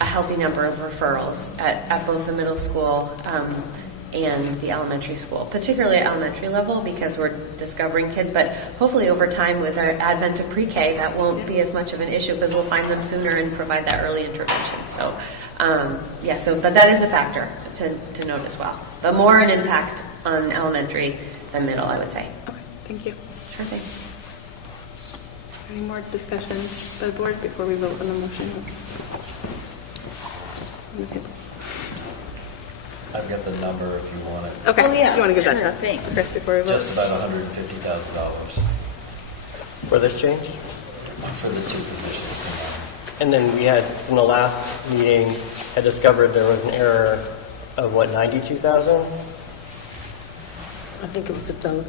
a healthy number of referrals at both the middle school and the elementary school, particularly at elementary level because we're discovering kids, but hopefully over time with our advent of pre-K that won't be as much of an issue because we'll find them sooner and provide that early intervention. So but that is a factor to note as well, but more an impact on elementary than middle, I would say. Okay, thank you. Sure thing. Any more discussion by the board before we vote on the motion? I've got the number if you want it. Okay. Oh, yeah. You want to give that Sure, to us? thanks. Chris, before we vote? Just about $150,000 For this change? for the 2 positions. And then we had, in the last meeting, had discovered there was an error of, 92,000? I think it was about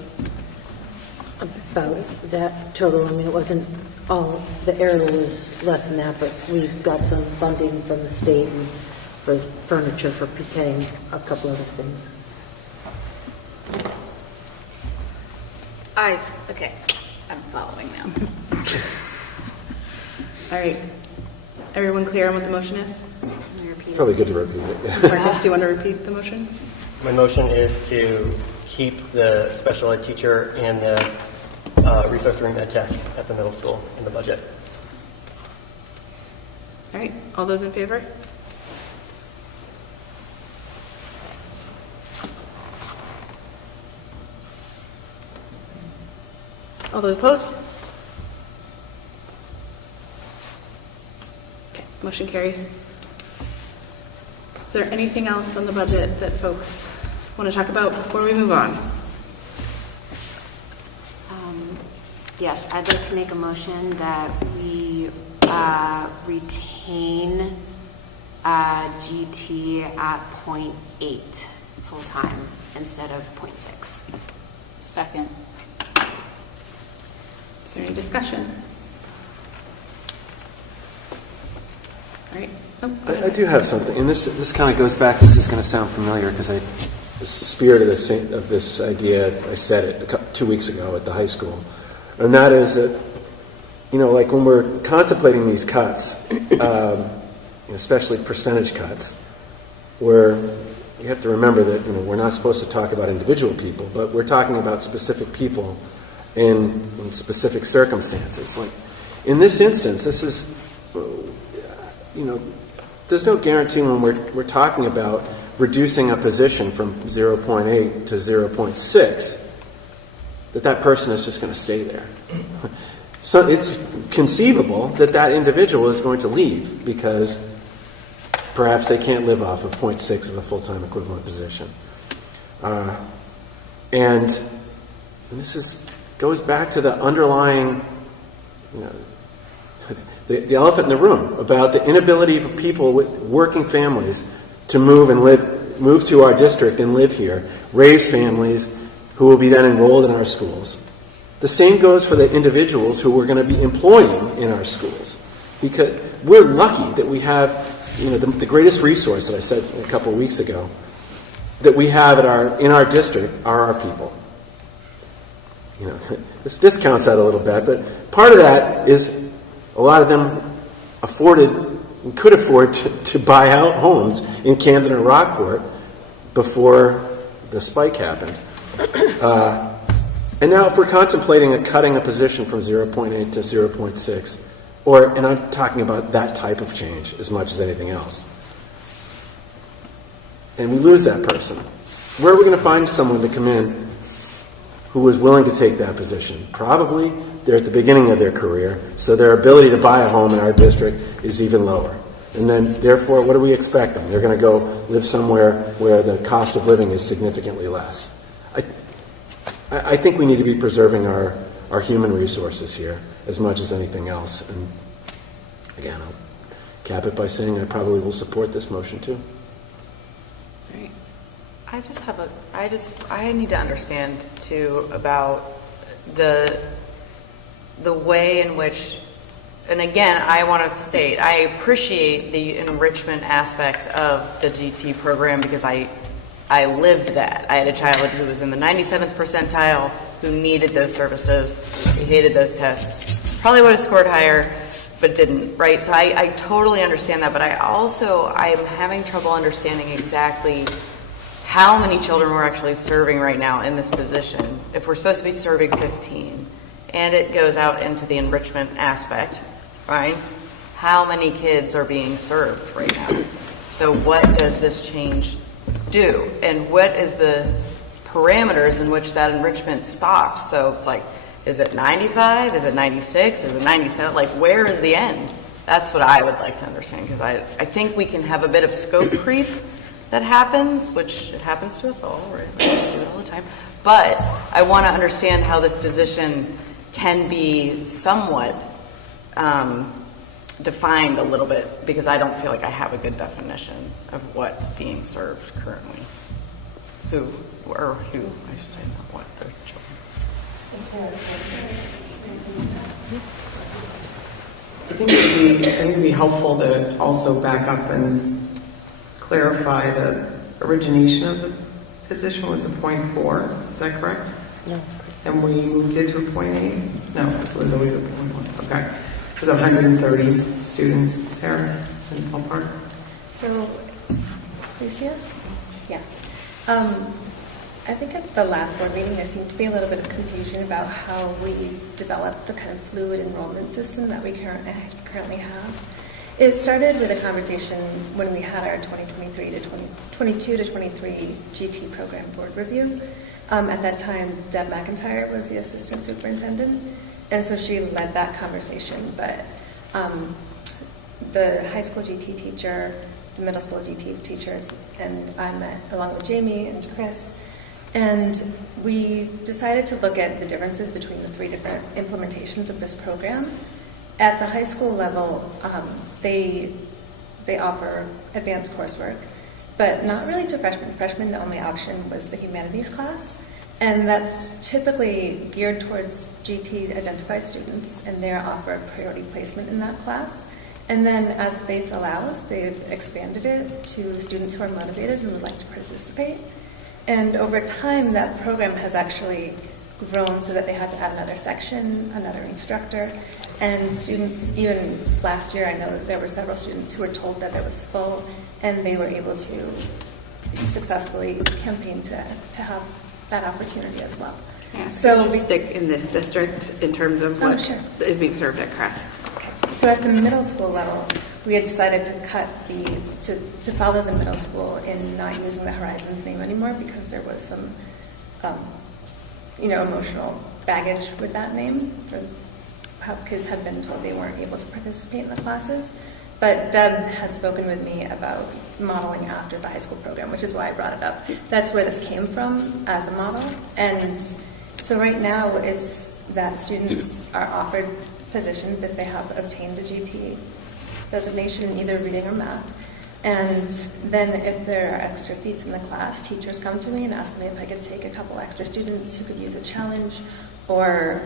that total. I mean, it wasn't all, the error was less than that, but we got some funding from the state and for furniture for pre-K, a couple other things. Okay, I'm following now. All right. Everyone clear on what the motion is? Probably good to repeat it. Marcus, do you want to repeat the motion? My motion is to keep the special ed teacher and the resource room ed tech at the middle school in the budget. All right, all those in favor? All those opposed? Okay, motion carries. Is there anything else on the budget that folks want to talk about before we move on? Yes, I'd like to make a motion that we retain GT at 0.8 full-time instead of 0.6. Second. Is there any discussion? All right. Oh, I do have something, and this kind of goes back. This is going to sound familiar because the spirit of this idea, I said it 2 weeks ago at the high school, and that is that, like when we're contemplating these cuts, especially percentage cuts, where you have to remember that we're not supposed to talk about individual people, but we're talking about specific people in specific circumstances. Like in this instance, this is, there's no guarantee when we're talking about reducing a position from 0.8 to 0.6 that person is just going to stay there. So it's conceivable that individual is going to leave because perhaps they can't live off of 0.6 of a full-time equivalent position. And this goes back to the underlying, the elephant in the room about the inability of people with working families to move to our district and live here, raise families who will be then enrolled in our schools. The same goes for the individuals who we're going to be employing in our schools, because we're lucky that we have, the greatest resource that I said a couple of weeks ago that we have in our district are our people. This discounts that a little bit, but part of that is a lot of them could afford to buy out homes in Camden or Rockport before the spike happened. And now if we're contemplating cutting a position from 0.8 to 0.6, and I'm talking about that type of change as much as anything else, and we lose that person, where are we going to find someone to come in who is willing to take that position? Probably they're at the beginning of their career, so their ability to buy a home in our district is even lower. And then, therefore, what do we expect them? They're going to go live somewhere where the cost of living is significantly less. I think we need to be preserving our human resources here as much as anything else. And again, I'll cap it by saying I probably will support this motion too. Right. I need to understand too about the way in which, and again, I want to state, I appreciate the enrichment aspect of the GT program because I lived that. I had a child who was in the 97th percentile who needed those services. He hated those tests. Probably would have scored higher, but didn't, right? So I totally understand that, but I'm having trouble understanding exactly how many children we're actually serving right now in this position. If we're supposed to be serving 15, and it goes out into the enrichment aspect, right? How many kids are being served right now? So what does this change do? And what is the parameters in which that enrichment stops? So it's like, is it 95? Is it 96? Is it 97? Like, where is the end? That's what I would like to understand, because I think we can have a bit of scope creep that happens, which it happens to us all, right? We do it all the time. But I want to understand how this position can be somewhat defined a little bit, because I don't feel like I have a good definition of what's being served currently. Who, I should say, not what, the children. I think it'd be helpful to also back up and clarify the origination of the position was a 0.4. Is that correct? No. And we moved it to a 0.8? No, it was always a 0.1. Okay. It was 130 students, Sarah, in ballpark. So, Lucia? Yeah. I think at the last board meeting, there seemed to be a little bit of confusion about how we developed the kind of fluid enrollment system that we currently have. It started with a conversation when we had our 2022 to 23 GT program board review. At that time, Deb McIntyre was the assistant superintendent, and so she led that conversation. But the high school GT teacher, the middle school GT teachers, and I met along with Jamie and Chris, and we decided to look at the differences between the 3 different implementations of this program. At the high school level, they offer advanced coursework, but not really to freshmen. Freshmen, the only option was the humanities class, and that's typically geared towards GT-identified students, and they offer priority placement in that class. And then as space allows, they've expanded it to students who are motivated and would like to participate. And over time, that program has actually grown so that they had to add another section, another instructor, and students, even last year, I know that there were several students who were told that it was full, and they were able to successfully campaign to have that opportunity as well. Yeah, so we stick in this district in terms of what is being served at Crest. Okay. So at the middle school level, we had decided to to follow the middle school in not using the Horizons name anymore because there was some, emotional baggage with that name. How kids had been told they weren't able to participate in the classes. But Deb has spoken with me about modeling after the high school program, which is why I brought it up. That's where this came from as a model. And so right now it's that students are offered positions if they have obtained a GT designation in either reading or math. And then if there are extra seats in the class, teachers come to me and ask me if I could take a couple extra students who could use a challenge, or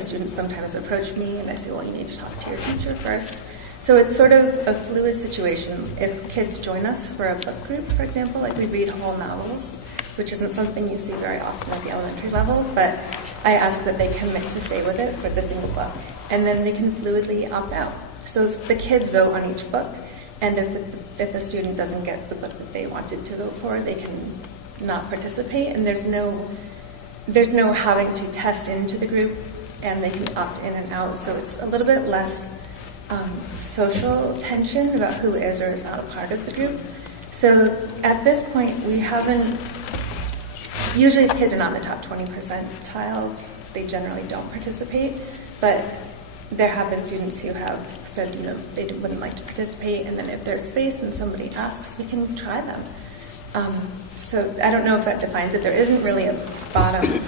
students sometimes approach me and I say, well, you need to talk to your teacher first. So it's sort of a fluid situation. If kids join us for a book group, for example, like we read whole novels, which isn't something you see very often at the elementary level, but I ask that they commit to stay with it for the single book, and then they can fluidly opt out. So the kids vote on each book, and if the student doesn't get the book that they wanted to vote for, they can not participate, and there's no having to test into the group, and they can opt in and out, so it's a little bit less social tension about who is or is not a part of the group. So at this point, we haven't, usually if kids are not in the top 20 percentile, they generally don't participate, but there have been students who have said, they wouldn't like to participate, and then if there's space and somebody asks, we can try them. So I don't know if that defines it. There isn't really a bottom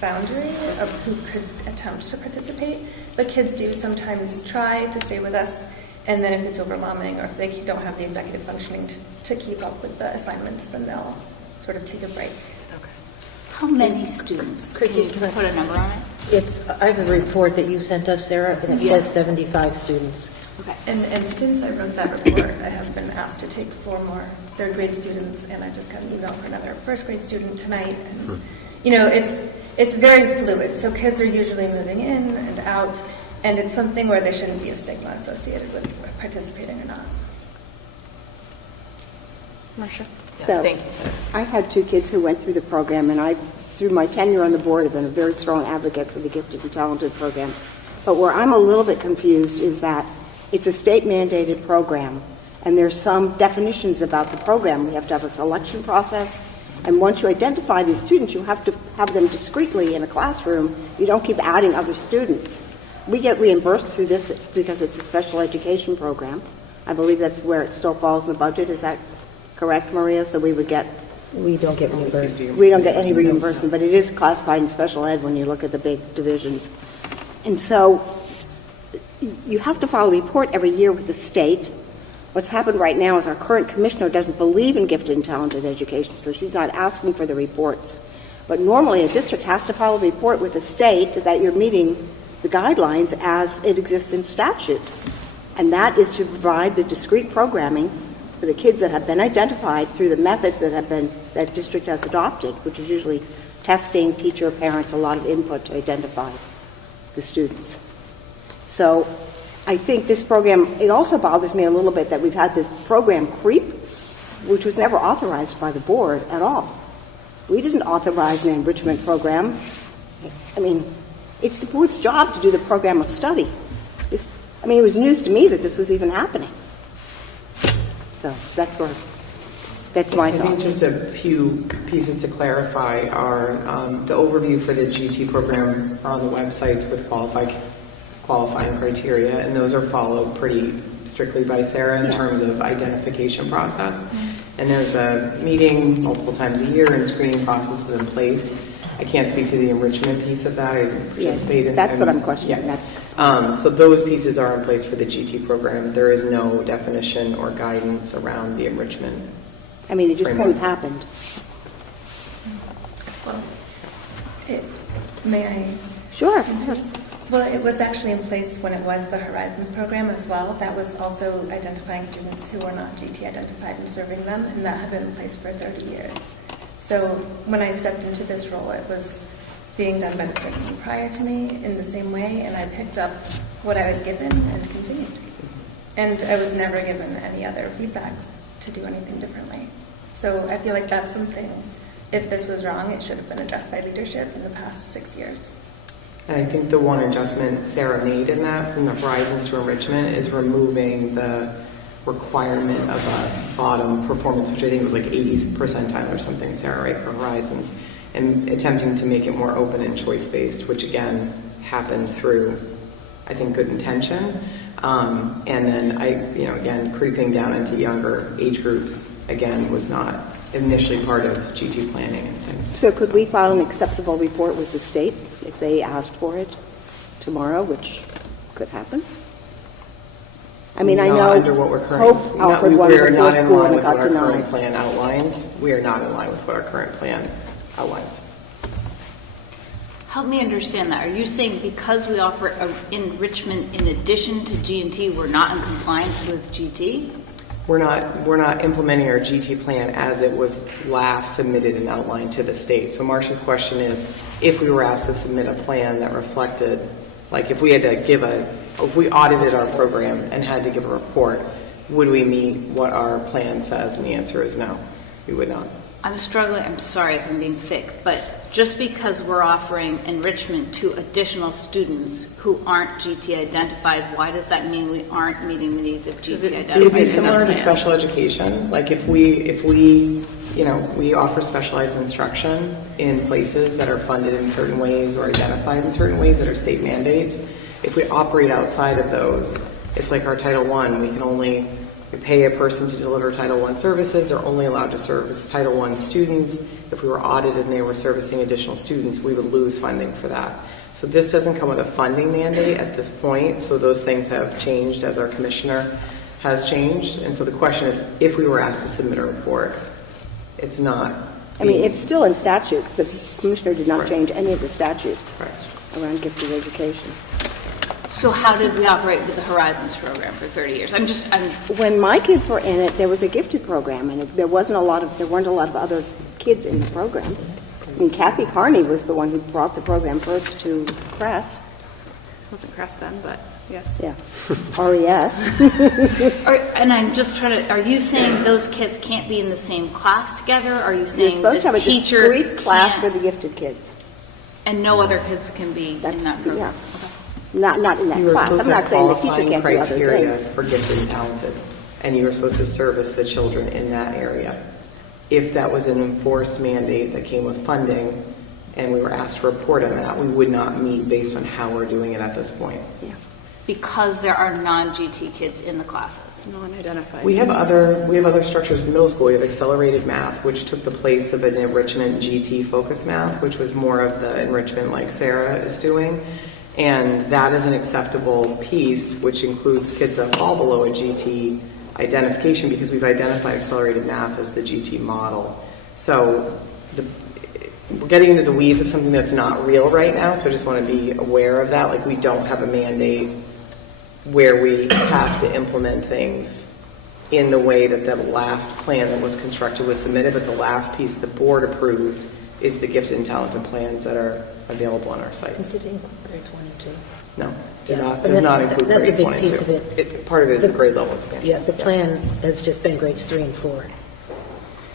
boundary of who could attempt to participate, but kids do sometimes try to stay with us, and then if it's overwhelming or if they don't have the executive functioning to keep up with the assignments, then they'll sort of take a break. Okay. How many students? Can you put a number on it? I have a report that you sent us, Sarah, and it says 75 students. Okay. And since I wrote that report, I have been asked to take 4 more third grade students, and I just got an email for another first grade student tonight. And it's very fluid. So kids are usually moving in and out, and it's something where there shouldn't be a stigma associated with participating or not. Marsha? Yeah, thank you, Sarah. I had 2 kids who went through the program, and I, through my tenure on the board, have been a very strong advocate for the Gifted and Talented program. But where I'm a little bit confused is that it's a state-mandated program, and there's some definitions about the program. We have to have a selection process, and once you identify these students, you have to have them discreetly in a classroom. You don't keep adding other students. We get reimbursed through this because it's a special education program. I believe that's where it still falls in the budget. Is that correct, Maria? So we don't get reimbursed. We don't get any reimbursement, but it is classified in special ed when you look at the big divisions. And so you have to file a report every year with the state. What's happened right now is our current commissioner doesn't believe in gifted and talented education, so she's not asking for the reports. But normally a district has to file a report with the state that you're meeting the guidelines as it exists in statute. And that is to provide the discrete programming for the kids that have been identified through the methods that district has adopted, which is usually testing, teacher, parents, a lot of input to identify the students. So I think this program, it also bothers me a little bit that we've had this program creep, which was never authorized by the board at all. We didn't authorize an enrichment program. I mean, it's the board's job to do the program of study. It was news to me that this was even happening. So that's my thoughts. I think just a few pieces to clarify are the overview for the GT program are on the websites with qualifying criteria, and those are followed pretty strictly by Sarah in terms of identification process. And there's a meeting multiple times a year and screening processes in place. I can't speak to the enrichment piece of that. I didn't participate in that's what I'm questioning. Yeah. So those pieces are in place for the GT program. There is no definition or guidance around the enrichment. It just kind of happened. Well, may I? Sure. Well, it was actually in place when it was the Horizons program as well. That was also identifying students who were not GT identified and serving them, and that had been in place for 30 years. So when I stepped into this role, it was being done by the person prior to me in the same way, and I picked up what I was given and continued. And I was never given any other feedback to do anything differently. So I feel like that's something, if this was wrong, it should have been addressed by leadership in the past 6 years. And I think the one adjustment Sarah made in that, from the Horizons to enrichment, is removing the requirement of a bottom performance, which I think was like 80th percentile or something, Sarah, right, for Horizons, and attempting to make it more open and choice-based, which again happened through, I think, good intention. And then again, creeping down into younger age groups, again, was not initially part of GT planning and things. So could we file an acceptable report with the state if they asked for it tomorrow, which could happen? I know under what we're Hope offered one before school and it got denied. Our current plan outlines. We are not in line with what our current plan outlines. Help me understand that. Are you saying because we offer enrichment in addition to G&T, we're not in compliance with GT? We're not implementing our GT plan as it was last submitted and outlined to the state. So Marcia's question is, if we were asked to submit a plan that reflected, like if we had to if we audited our program and had to give a report, would we meet what our plan says? And the answer is no, we would not. I'm struggling. I'm sorry if I'm being thick, but just because we're offering enrichment to additional students who aren't GT identified, why does that mean we aren't meeting the needs of GT identified? It would be similar to special education. Like if we offer specialized instruction in places that are funded in certain ways or identified in certain ways that are state mandates. If we operate outside of those, it's like our Title I. We pay a person to deliver Title I services. They're only allowed to service Title I students. If we were audited and they were servicing additional students, we would lose funding for that. So this doesn't come with a funding mandate at this point. So those things have changed as our commissioner has changed. And so the question is, if we were asked to submit a report, it's not. It's still in statute. The commissioner did not change any of the statutes around gifted education. So how did we operate with the Horizons program for 30 years? When my kids were in it, there was a gifted program, and there weren't a lot of other kids in the program. Kathy Carney was the one who brought the program first to Cress. It wasn't Cress then, but yes. Yeah, RES. And I'm just trying to, are you saying those kids can't be in the same class together? Are you saying You're supposed to have a teacher discrete class for the gifted kids? And no other kids can be in that program? Yeah. Not in that class. I'm not saying the teacher can't do other criteria things. for gifted and talented, and you were supposed to service the children in that area. If that was an enforced mandate that came with funding, and we were asked to report on that, we would not meet based on how we're doing it at this point. Yeah. Because there are non-GT kids in the classes. Non-identified. We have other structures in middle school. We have accelerated math, which took the place of an enrichment GT focused math, which was more of the enrichment like Sarah is doing. And that is an acceptable piece, which includes kids that fall below a GT identification because we've identified accelerated math as the GT model. So we're getting into the weeds of something that's not real right now, so I just want to be aware of that. Like, we don't have a mandate where we have to implement things in the way that the last plan that was constructed was submitted, but the last piece the board approved is the gifted and talented plans that are available on our sites. Does it include grade 22? No, does not include that's grade a big 22. Piece of it. Part of it is the grade level expansion. Yeah, the plan has just been grades 3 and 4.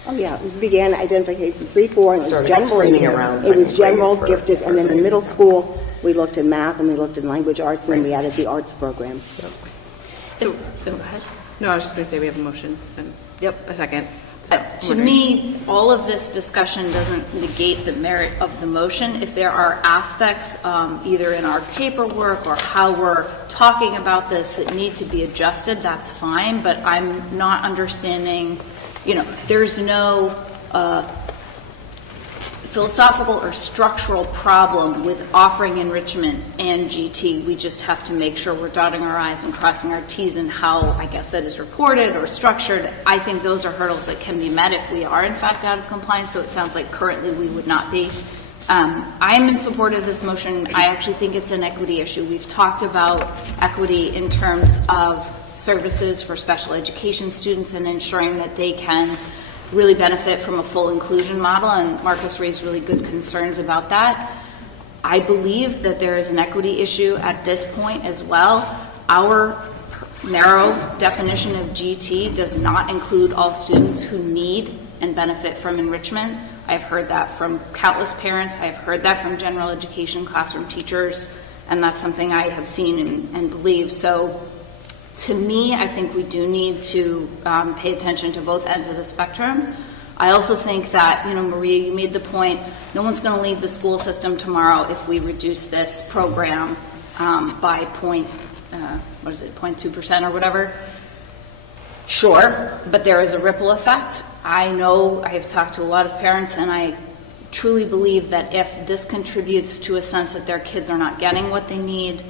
Oh, yeah, we began identification 3, 4, and it was Started general. screening around It was second general, grade for- gifted, and then in middle school, we looked at math and we looked at language arts, and we added the arts program. So, go ahead. No, I was just going to say we have a motion and a second. To me, all of this discussion doesn't negate the merit of the motion. If there are aspects, either in our paperwork or how we're talking about this, that need to be adjusted, that's fine. But I'm not understanding, there's no philosophical or structural problem with offering enrichment and GT. We just have to make sure we're dotting our I's and crossing our T's and how, I guess, that is reported or structured. I think those are hurdles that can be met if we are, in fact, out of compliance, so it sounds like currently we would not be. I'm in support of this motion. I actually think it's an equity issue. We've talked about equity in terms of services for special education students and ensuring that they can really benefit from a full inclusion model, and Marcus raised really good concerns about that. I believe that there is an equity issue at this point as well. Our narrow definition of GT does not include all students who need and benefit from enrichment. I've heard that from countless parents. I've heard that from general education classroom teachers, and that's something I have seen and believe. So to me, I think we do need to pay attention to both ends of the spectrum. I also think that, Maria, you made the point, no one's going to leave the school system tomorrow if we reduce this program by 0.2% or whatever. Sure, but there is a ripple effect. I know I have talked to a lot of parents, and I truly believe that if this contributes to a sense that their kids are not getting what they need,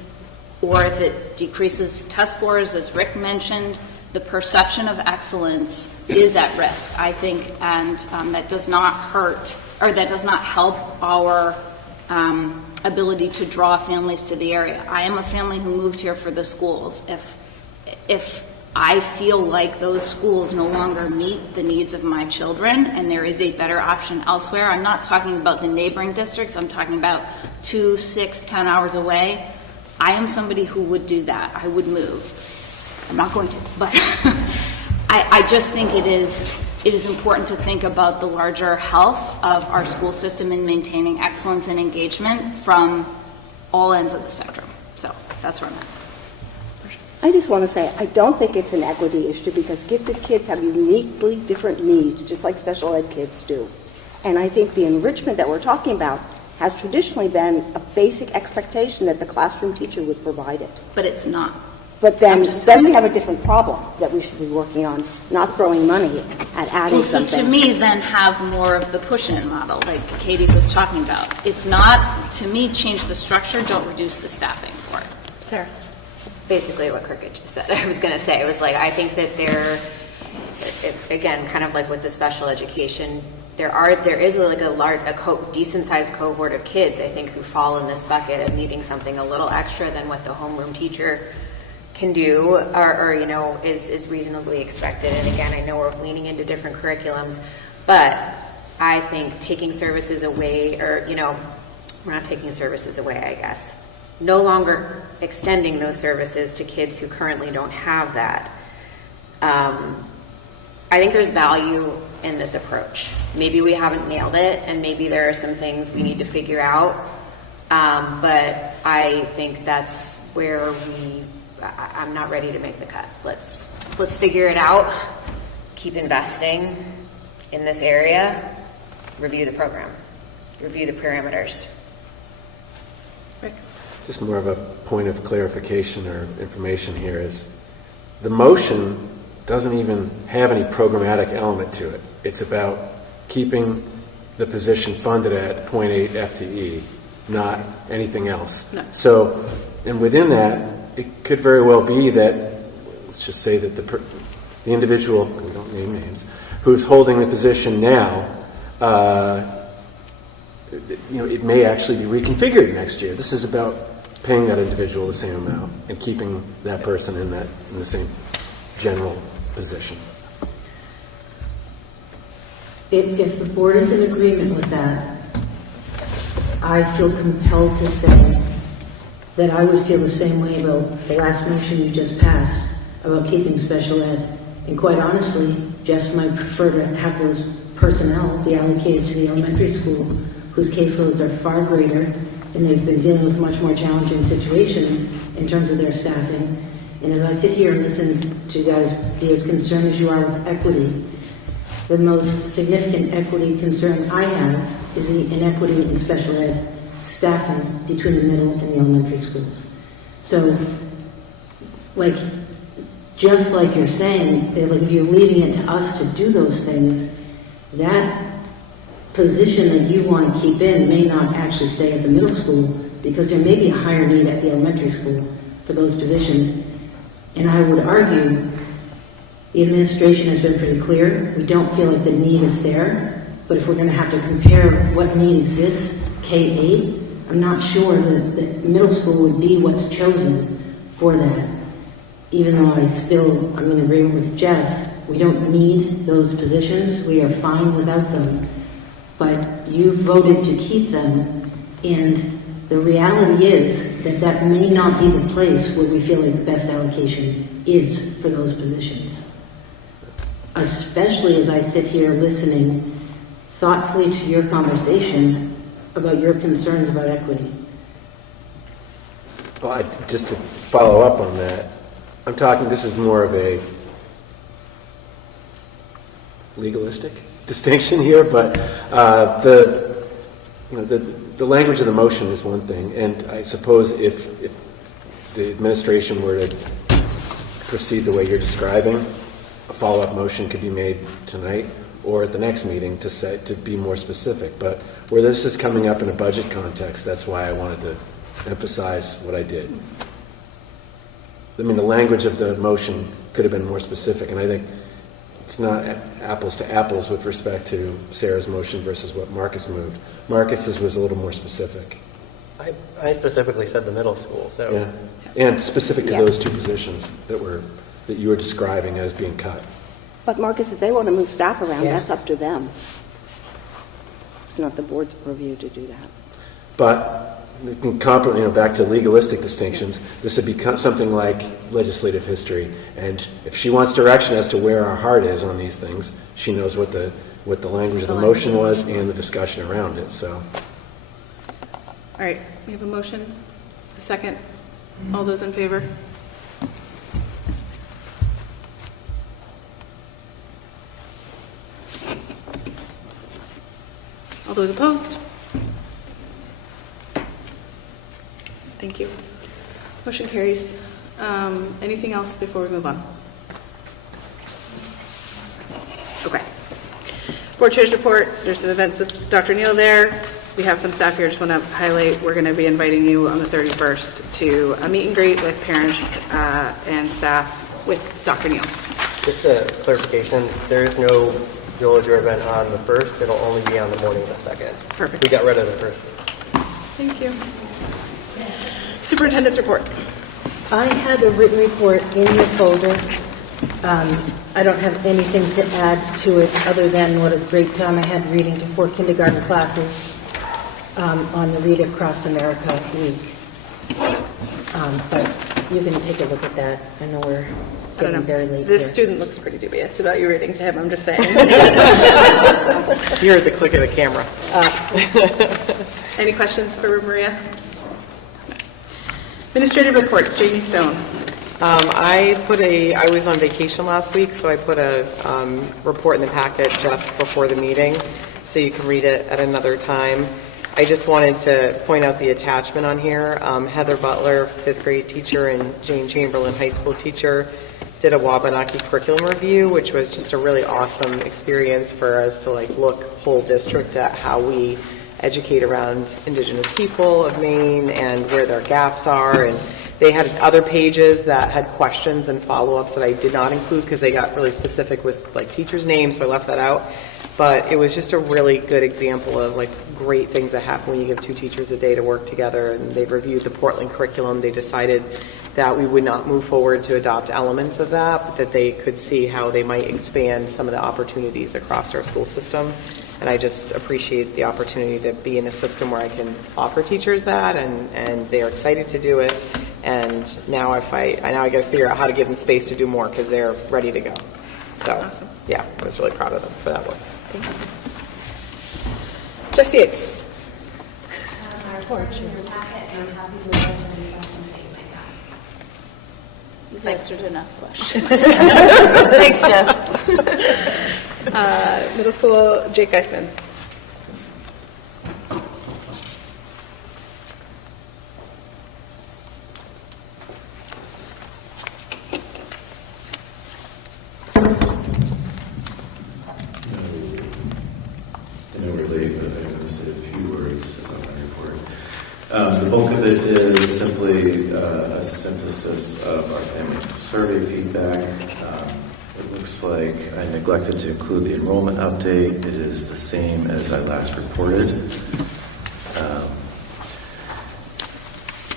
or if it decreases test scores, as Rick mentioned, the perception of excellence is at risk, I think, and that does not hurt, or that does not help our ability to draw families to the area. I am a family who moved here for the schools. If I feel like those schools no longer meet the needs of my children and there is a better option elsewhere, I'm not talking about the neighboring districts, I'm talking about 2, 6, 10 hours away, I am somebody who would do that. I would move. I'm not going to, but I just think it is important to think about the larger health of our school system in maintaining excellence and engagement from all ends of the spectrum. So that's where I'm at. I just want to say, I don't think it's an equity issue because gifted kids have uniquely different needs, just like special ed kids do. And I think the enrichment that we're talking about has traditionally been a basic expectation that the classroom teacher would provide it. But it's not. But then we have a different problem that we should be working on, not throwing money at adding something. So to me, then have more of the push-in model, like Katie was talking about. It's not, to me, change the structure, don't reduce the staffing for it. Sarah? Basically what Cricket just said. I was going to say, it was like, I think that again, kind of like with the special education, there is like a decent-sized cohort of kids, I think, who fall in this bucket of needing something a little extra than what the homeroom teacher can do or is reasonably expected. And again, I know we're leaning into different curriculums, but I think taking services away, or we're not taking services away, I guess. No longer extending those services to kids who currently don't have that. I think there's value in this approach. Maybe we haven't nailed it, and maybe there are some things we need to figure out. But I think that's where I'm not ready to make the cut. Let's figure it out. Keep investing in this area. Review the program. Review the parameters. Rick? Just more of a point of clarification or information here is the motion doesn't even have any programmatic element to it. It's about keeping the position funded at 0.8 FTE, not anything else. No. So, and within that, it could very well be that, let's just say that the individual, we don't name names, who's holding the position now, it may actually be reconfigured next year. This is about paying that individual the same amount and keeping that person in the same general position. If the board is in agreement with that, I feel compelled to say that I would feel the same way about the last motion you just passed about keeping special ed. And quite honestly, Jess might prefer to have those personnel be allocated to the elementary school, whose caseloads are far greater, and they've been dealing with much more challenging situations in terms of their staffing. And as I sit here and listen to you guys be as concerned as you are with equity, the most significant equity concern I have is the inequity in special ed staffing between the middle and the elementary schools. So, like, just like you're saying, like if you're leaving it to us to do those things, that position that you want to keep in may not actually stay at the middle school because there may be a higher need at the elementary school for those positions. And I would argue the administration has been pretty clear. We don't feel like the need is there, but if we're going to have to compare what need exists, K-8, I'm not sure that the middle school would be what's chosen for that. Even though I'm in agreement with Jess, we don't need those positions. We are fine without them. But you voted to keep them, and the reality is that that may not be the place where we feel like the best allocation is for those positions. Especially as I sit here listening thoughtfully to your conversation about your concerns about equity. Well, just to follow up on that, I'm talking, this is more of a legalistic distinction here, but the language of the motion is one thing, and I suppose if the administration were to proceed the way you're describing, a follow-up motion could be made tonight or at the next meeting to be more specific. But where this is coming up in a budget context, that's why I wanted to emphasize what I did. I mean, the language of the motion could have been more specific, and I think it's not apples to apples with respect to Sarah's motion versus what Marcus moved. Marcus's was a little more specific. I specifically said the middle school, so yeah, and specific to those two positions that you were describing as being cut. But Marcus, if they want to move staff around, that's up to them. It's not the board's purview to do that. But back to legalistic distinctions, this would be something like legislative history. And if she wants direction as to where our heart is on these things, she knows what the language of the motion was and the discussion around it. So, all right, we have a motion, a second. All those in favor? All those opposed? Thank you. Motion carries. Anything else before we move on? Okay. Board Chair's report. There's some events with Dr. Neal there. We have some staff here. Just want to highlight, we're going to be inviting you on the 31st to a meet and greet with parents and staff with Dr. Neal. Just a clarification, there is no villager event on the 1st. It'll only be on the morning of the 2nd. Perfect. We got rid of the 1st. Thank you. Superintendent's report. I had a written report in your folder. I don't have anything to add to it other than what a great time I had reading to 4 kindergarten classes on the Read Across America week. But you can take a look at that. I know we're getting very late This here. student looks pretty dubious about you reading to him, I'm just saying. You heard the click of the camera. Any questions for Maria? Administrative reports, Jamie Stone. I was on vacation last week, so I put a report in the packet just before the meeting, so you can read it at another time. I just wanted to point out the attachment on here. Heather Butler, 5th grade teacher, and Jane Chamberlain, high school teacher, did a Wabanaki curriculum review, which was just a really awesome experience for us to look whole district at how we educate around Indigenous people of Maine and where their gaps are. And they had other pages that had questions and follow-ups that I did not include because they got really specific with teachers' names, so I left that out. But it was just a really good example of great things that happen when you give 2 teachers a day to work together. And they reviewed the Portland curriculum. They decided that we would not move forward to adopt elements of that, but that they could see how they might expand some of the opportunities across our school system. And I just appreciate the opportunity to be in a system where I can offer teachers that, and they are excited to do it. And now I got to figure out how to give them space to do more because they're ready to go. So, awesome. Yeah, I was really proud of them for that one. Trustee Yates. My report shows. You've answered enough questions. Thanks, Jess. Middle school, Jake Geisman. The bulk of it is simply a synthesis of our family survey feedback. It looks like I neglected to include the enrollment update. It is the same as I last reported.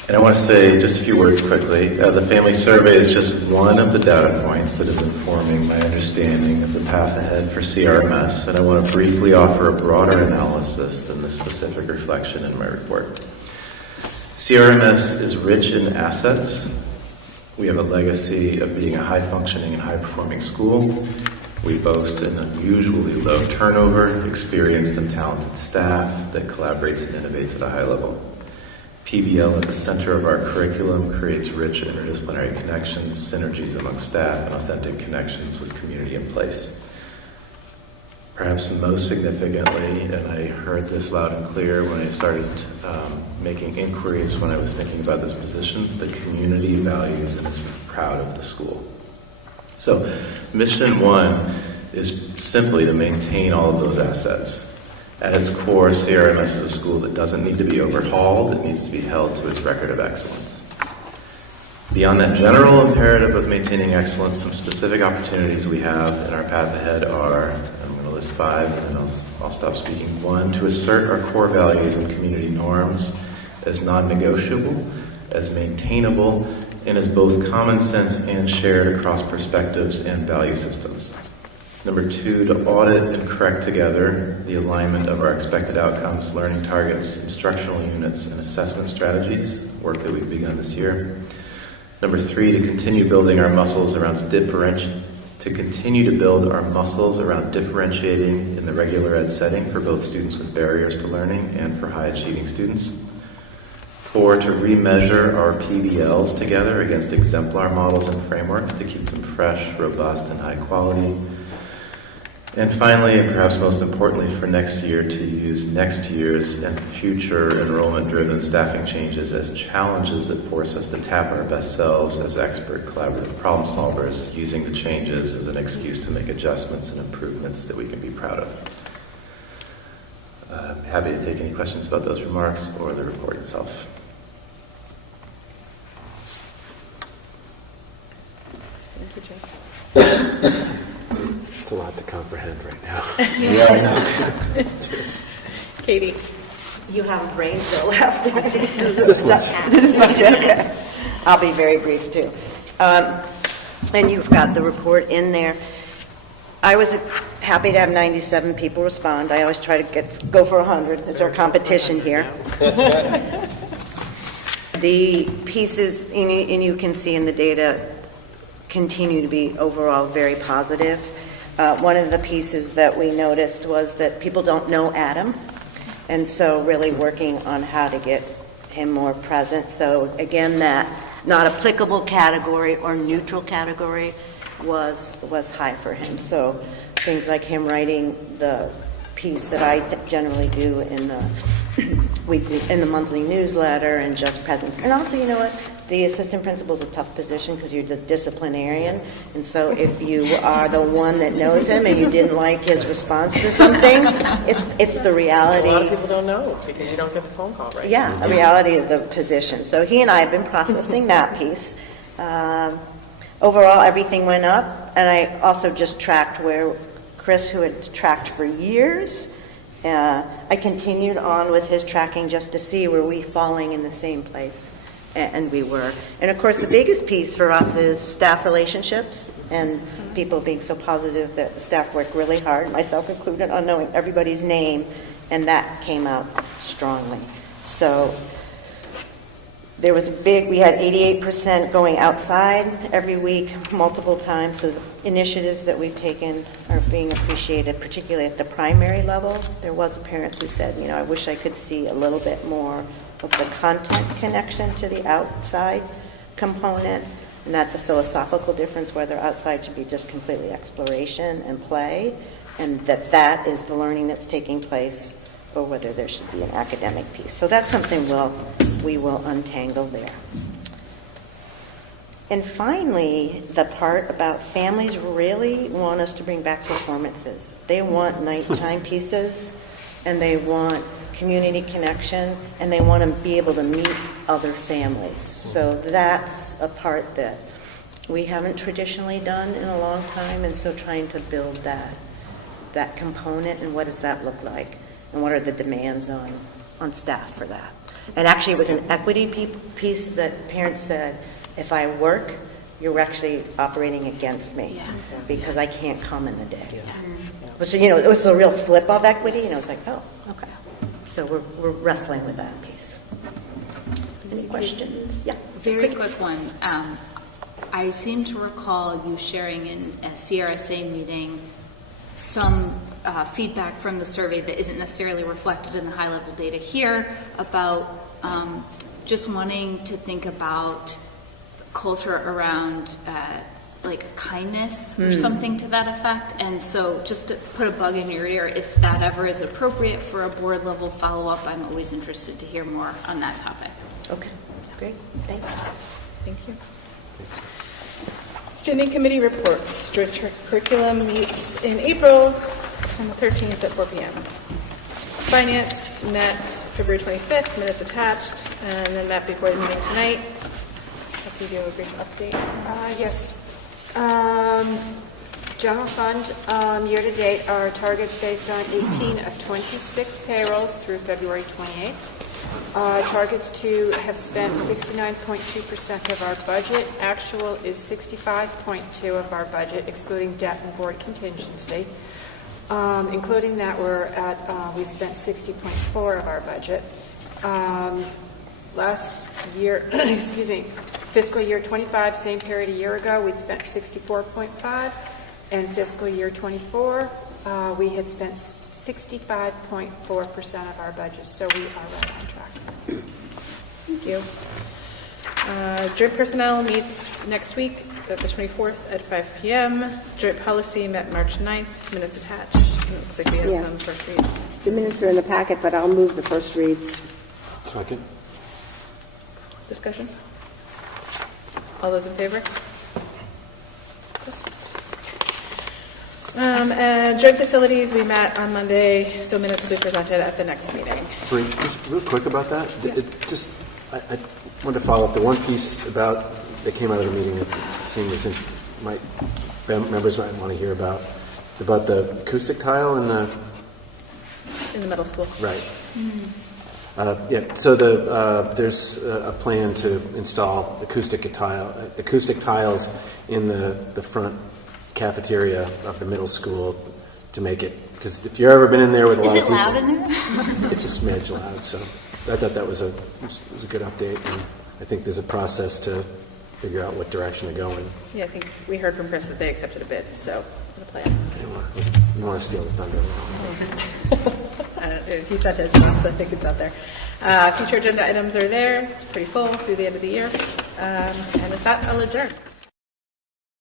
And I want to say just a few words quickly. The family survey is just one of the data points that is informing my understanding of the path ahead for CRMS, and I want to briefly offer a broader analysis than the specific reflection in my report. CRMS is rich in assets. We have a legacy of being a high-functioning and high-performing school. We boast an unusually low turnover, experienced and talented staff that collaborates and innovates at a high level. PBL at the center of our curriculum creates rich interdisciplinary connections, synergies among staff, and authentic connections with community in place. Perhaps most significantly, and I heard this loud and clear when I started making inquiries when I was thinking about this position, the community values and is proud of the school. So mission one is simply to maintain all of those assets. At its core, CRMS is a school that doesn't need to be overhauled, it needs to be held to its record of excellence. Beyond that general imperative of maintaining excellence, some specific opportunities we have in our path ahead are, I'm going to list 5 and then I'll stop speaking. 1, to assert our core values and community norms as non-negotiable, as maintainable, and as both common sense and shared across perspectives and value systems. Number 2, to audit and correct together the alignment of our expected outcomes, learning targets, instructional units, and assessment strategies, work that we've begun this year. Number 3, to continue building our muscles around differentiating in the regular ed setting for both students with barriers to learning and for high-achieving students. 4, to remeasure our PBLs together against exemplar models and frameworks to keep them fresh, robust, and high quality. And finally, and perhaps most importantly for next year, to use next year's and future enrollment-driven staffing changes as challenges that force us to tap our best selves as expert collaborative problem solvers, using the changes as an excuse to make adjustments and improvements that we can be proud of. I'm happy to take any questions about those remarks or the report itself. Thank you, Jake. It's a lot to comprehend right now. Katie. You have a brain cell left. This much. This much, okay. I'll be very brief, too. And you've got the report in there. I was happy to have 97 people respond. I always try to go for 100. It's our competition here. The pieces, and you can see in the data, continue to be overall very positive. One of the pieces that we noticed was that people don't know Adam, and so really working on how to get him more present. So again, that not applicable category or neutral category was high for him. So things like him writing the piece that I generally do in the monthly newsletter, and just presence. And also, you know what? The assistant principal is a tough position because you're the disciplinarian, and so if you are the one that knows him and you didn't like his response to something, it's the reality. A lot of people don't know because you don't get the phone call, right? Yeah, the reality of the position. So he and I have been processing that piece. Overall, everything went up, and I also just tracked where Chris, who had tracked for years, I continued on with his tracking just to see were we falling in the same place. And we were. And of course, the biggest piece for us is staff relationships and people being so positive that the staff work really hard, myself included, on knowing everybody's name, and that came out strongly. So There was we had 88% going outside every week, multiple times. So the initiatives that we've taken are being appreciated, particularly at the primary level. There was a parent who said, I wish I could see a little bit more of the content connection to the outside component. And that's a philosophical difference, whether outside should be just completely exploration and play, and that is the learning that's taking place, or whether there should be an academic piece. So that's something we will untangle there. And finally, the part about families really want us to bring back performances. They want nighttime pieces, and they want community connection, and they want to be able to meet other families. So that's a part that we haven't traditionally done in a long time, and so trying to build that component, and what does that look like, and what are the demands on staff for that. And actually, it was an equity piece that parents said, if I work, you're actually operating against me because I can't come in the day. So, it was a real flip of equity, and I was like, oh, okay. So we're wrestling with that piece. Any questions? Yeah. Very quick one. I seem to recall you sharing in a CRSA meeting some feedback from the survey that isn't necessarily reflected in the high-level data here about just wanting to think about culture around like kindness or something to that effect. And so just to put a bug in your ear, if that ever is appropriate for a board level follow-up, I'm always interested to hear more on that topic. Okay, great, thanks. Thank you. Standing committee reports. Joint curriculum meets in April on the 13th at 4 p.m. Finance met February 25th, minutes attached, and then met before the meeting tonight. I'll give you a brief update. Yes. General fund, year to date, our targets based on 18 of 26 payrolls through February 28th. Targets to have spent 69.2% of our budget. Actual is 65.2% of our budget, excluding debt and board contingency. Including that, we spent 60.4% of our budget. Last year, excuse me, fiscal year 25, same period a year ago, we'd spent 64.5%, and fiscal year 24, we had spent 65.4% of our budget, so we are right on track. Thank you. Joint personnel meets next week, the 24th at 5 p.m. Joint policy met March 9th, minutes attached. It looks like we have some first reads. The minutes are in the packet, but I'll move the first reads. Second. Discussion? All those in favor? And joint facilities, we met on Monday, so minutes will be presented at the next meeting. Wait, just real quick about that. Yeah. I wanted to follow up the one piece that came out of the meeting that seemed as members might want to hear about the acoustic tile in the middle school. Right. So there's a plan to install acoustic tiles in the front cafeteria of the middle school to make it, because if you've ever been in there with a lot of people... Is it loud in there? It's a smidge loud, so I thought that was a good update, and I think there's a process to figure out what direction to go in. Yeah, I think we heard from Chris that they accepted a bid, so the plan. You want to steal the thunder. He said it, so I think it's out there. Future agenda items are there. It's pretty full through the end of the year. And with that, I'll adjourn.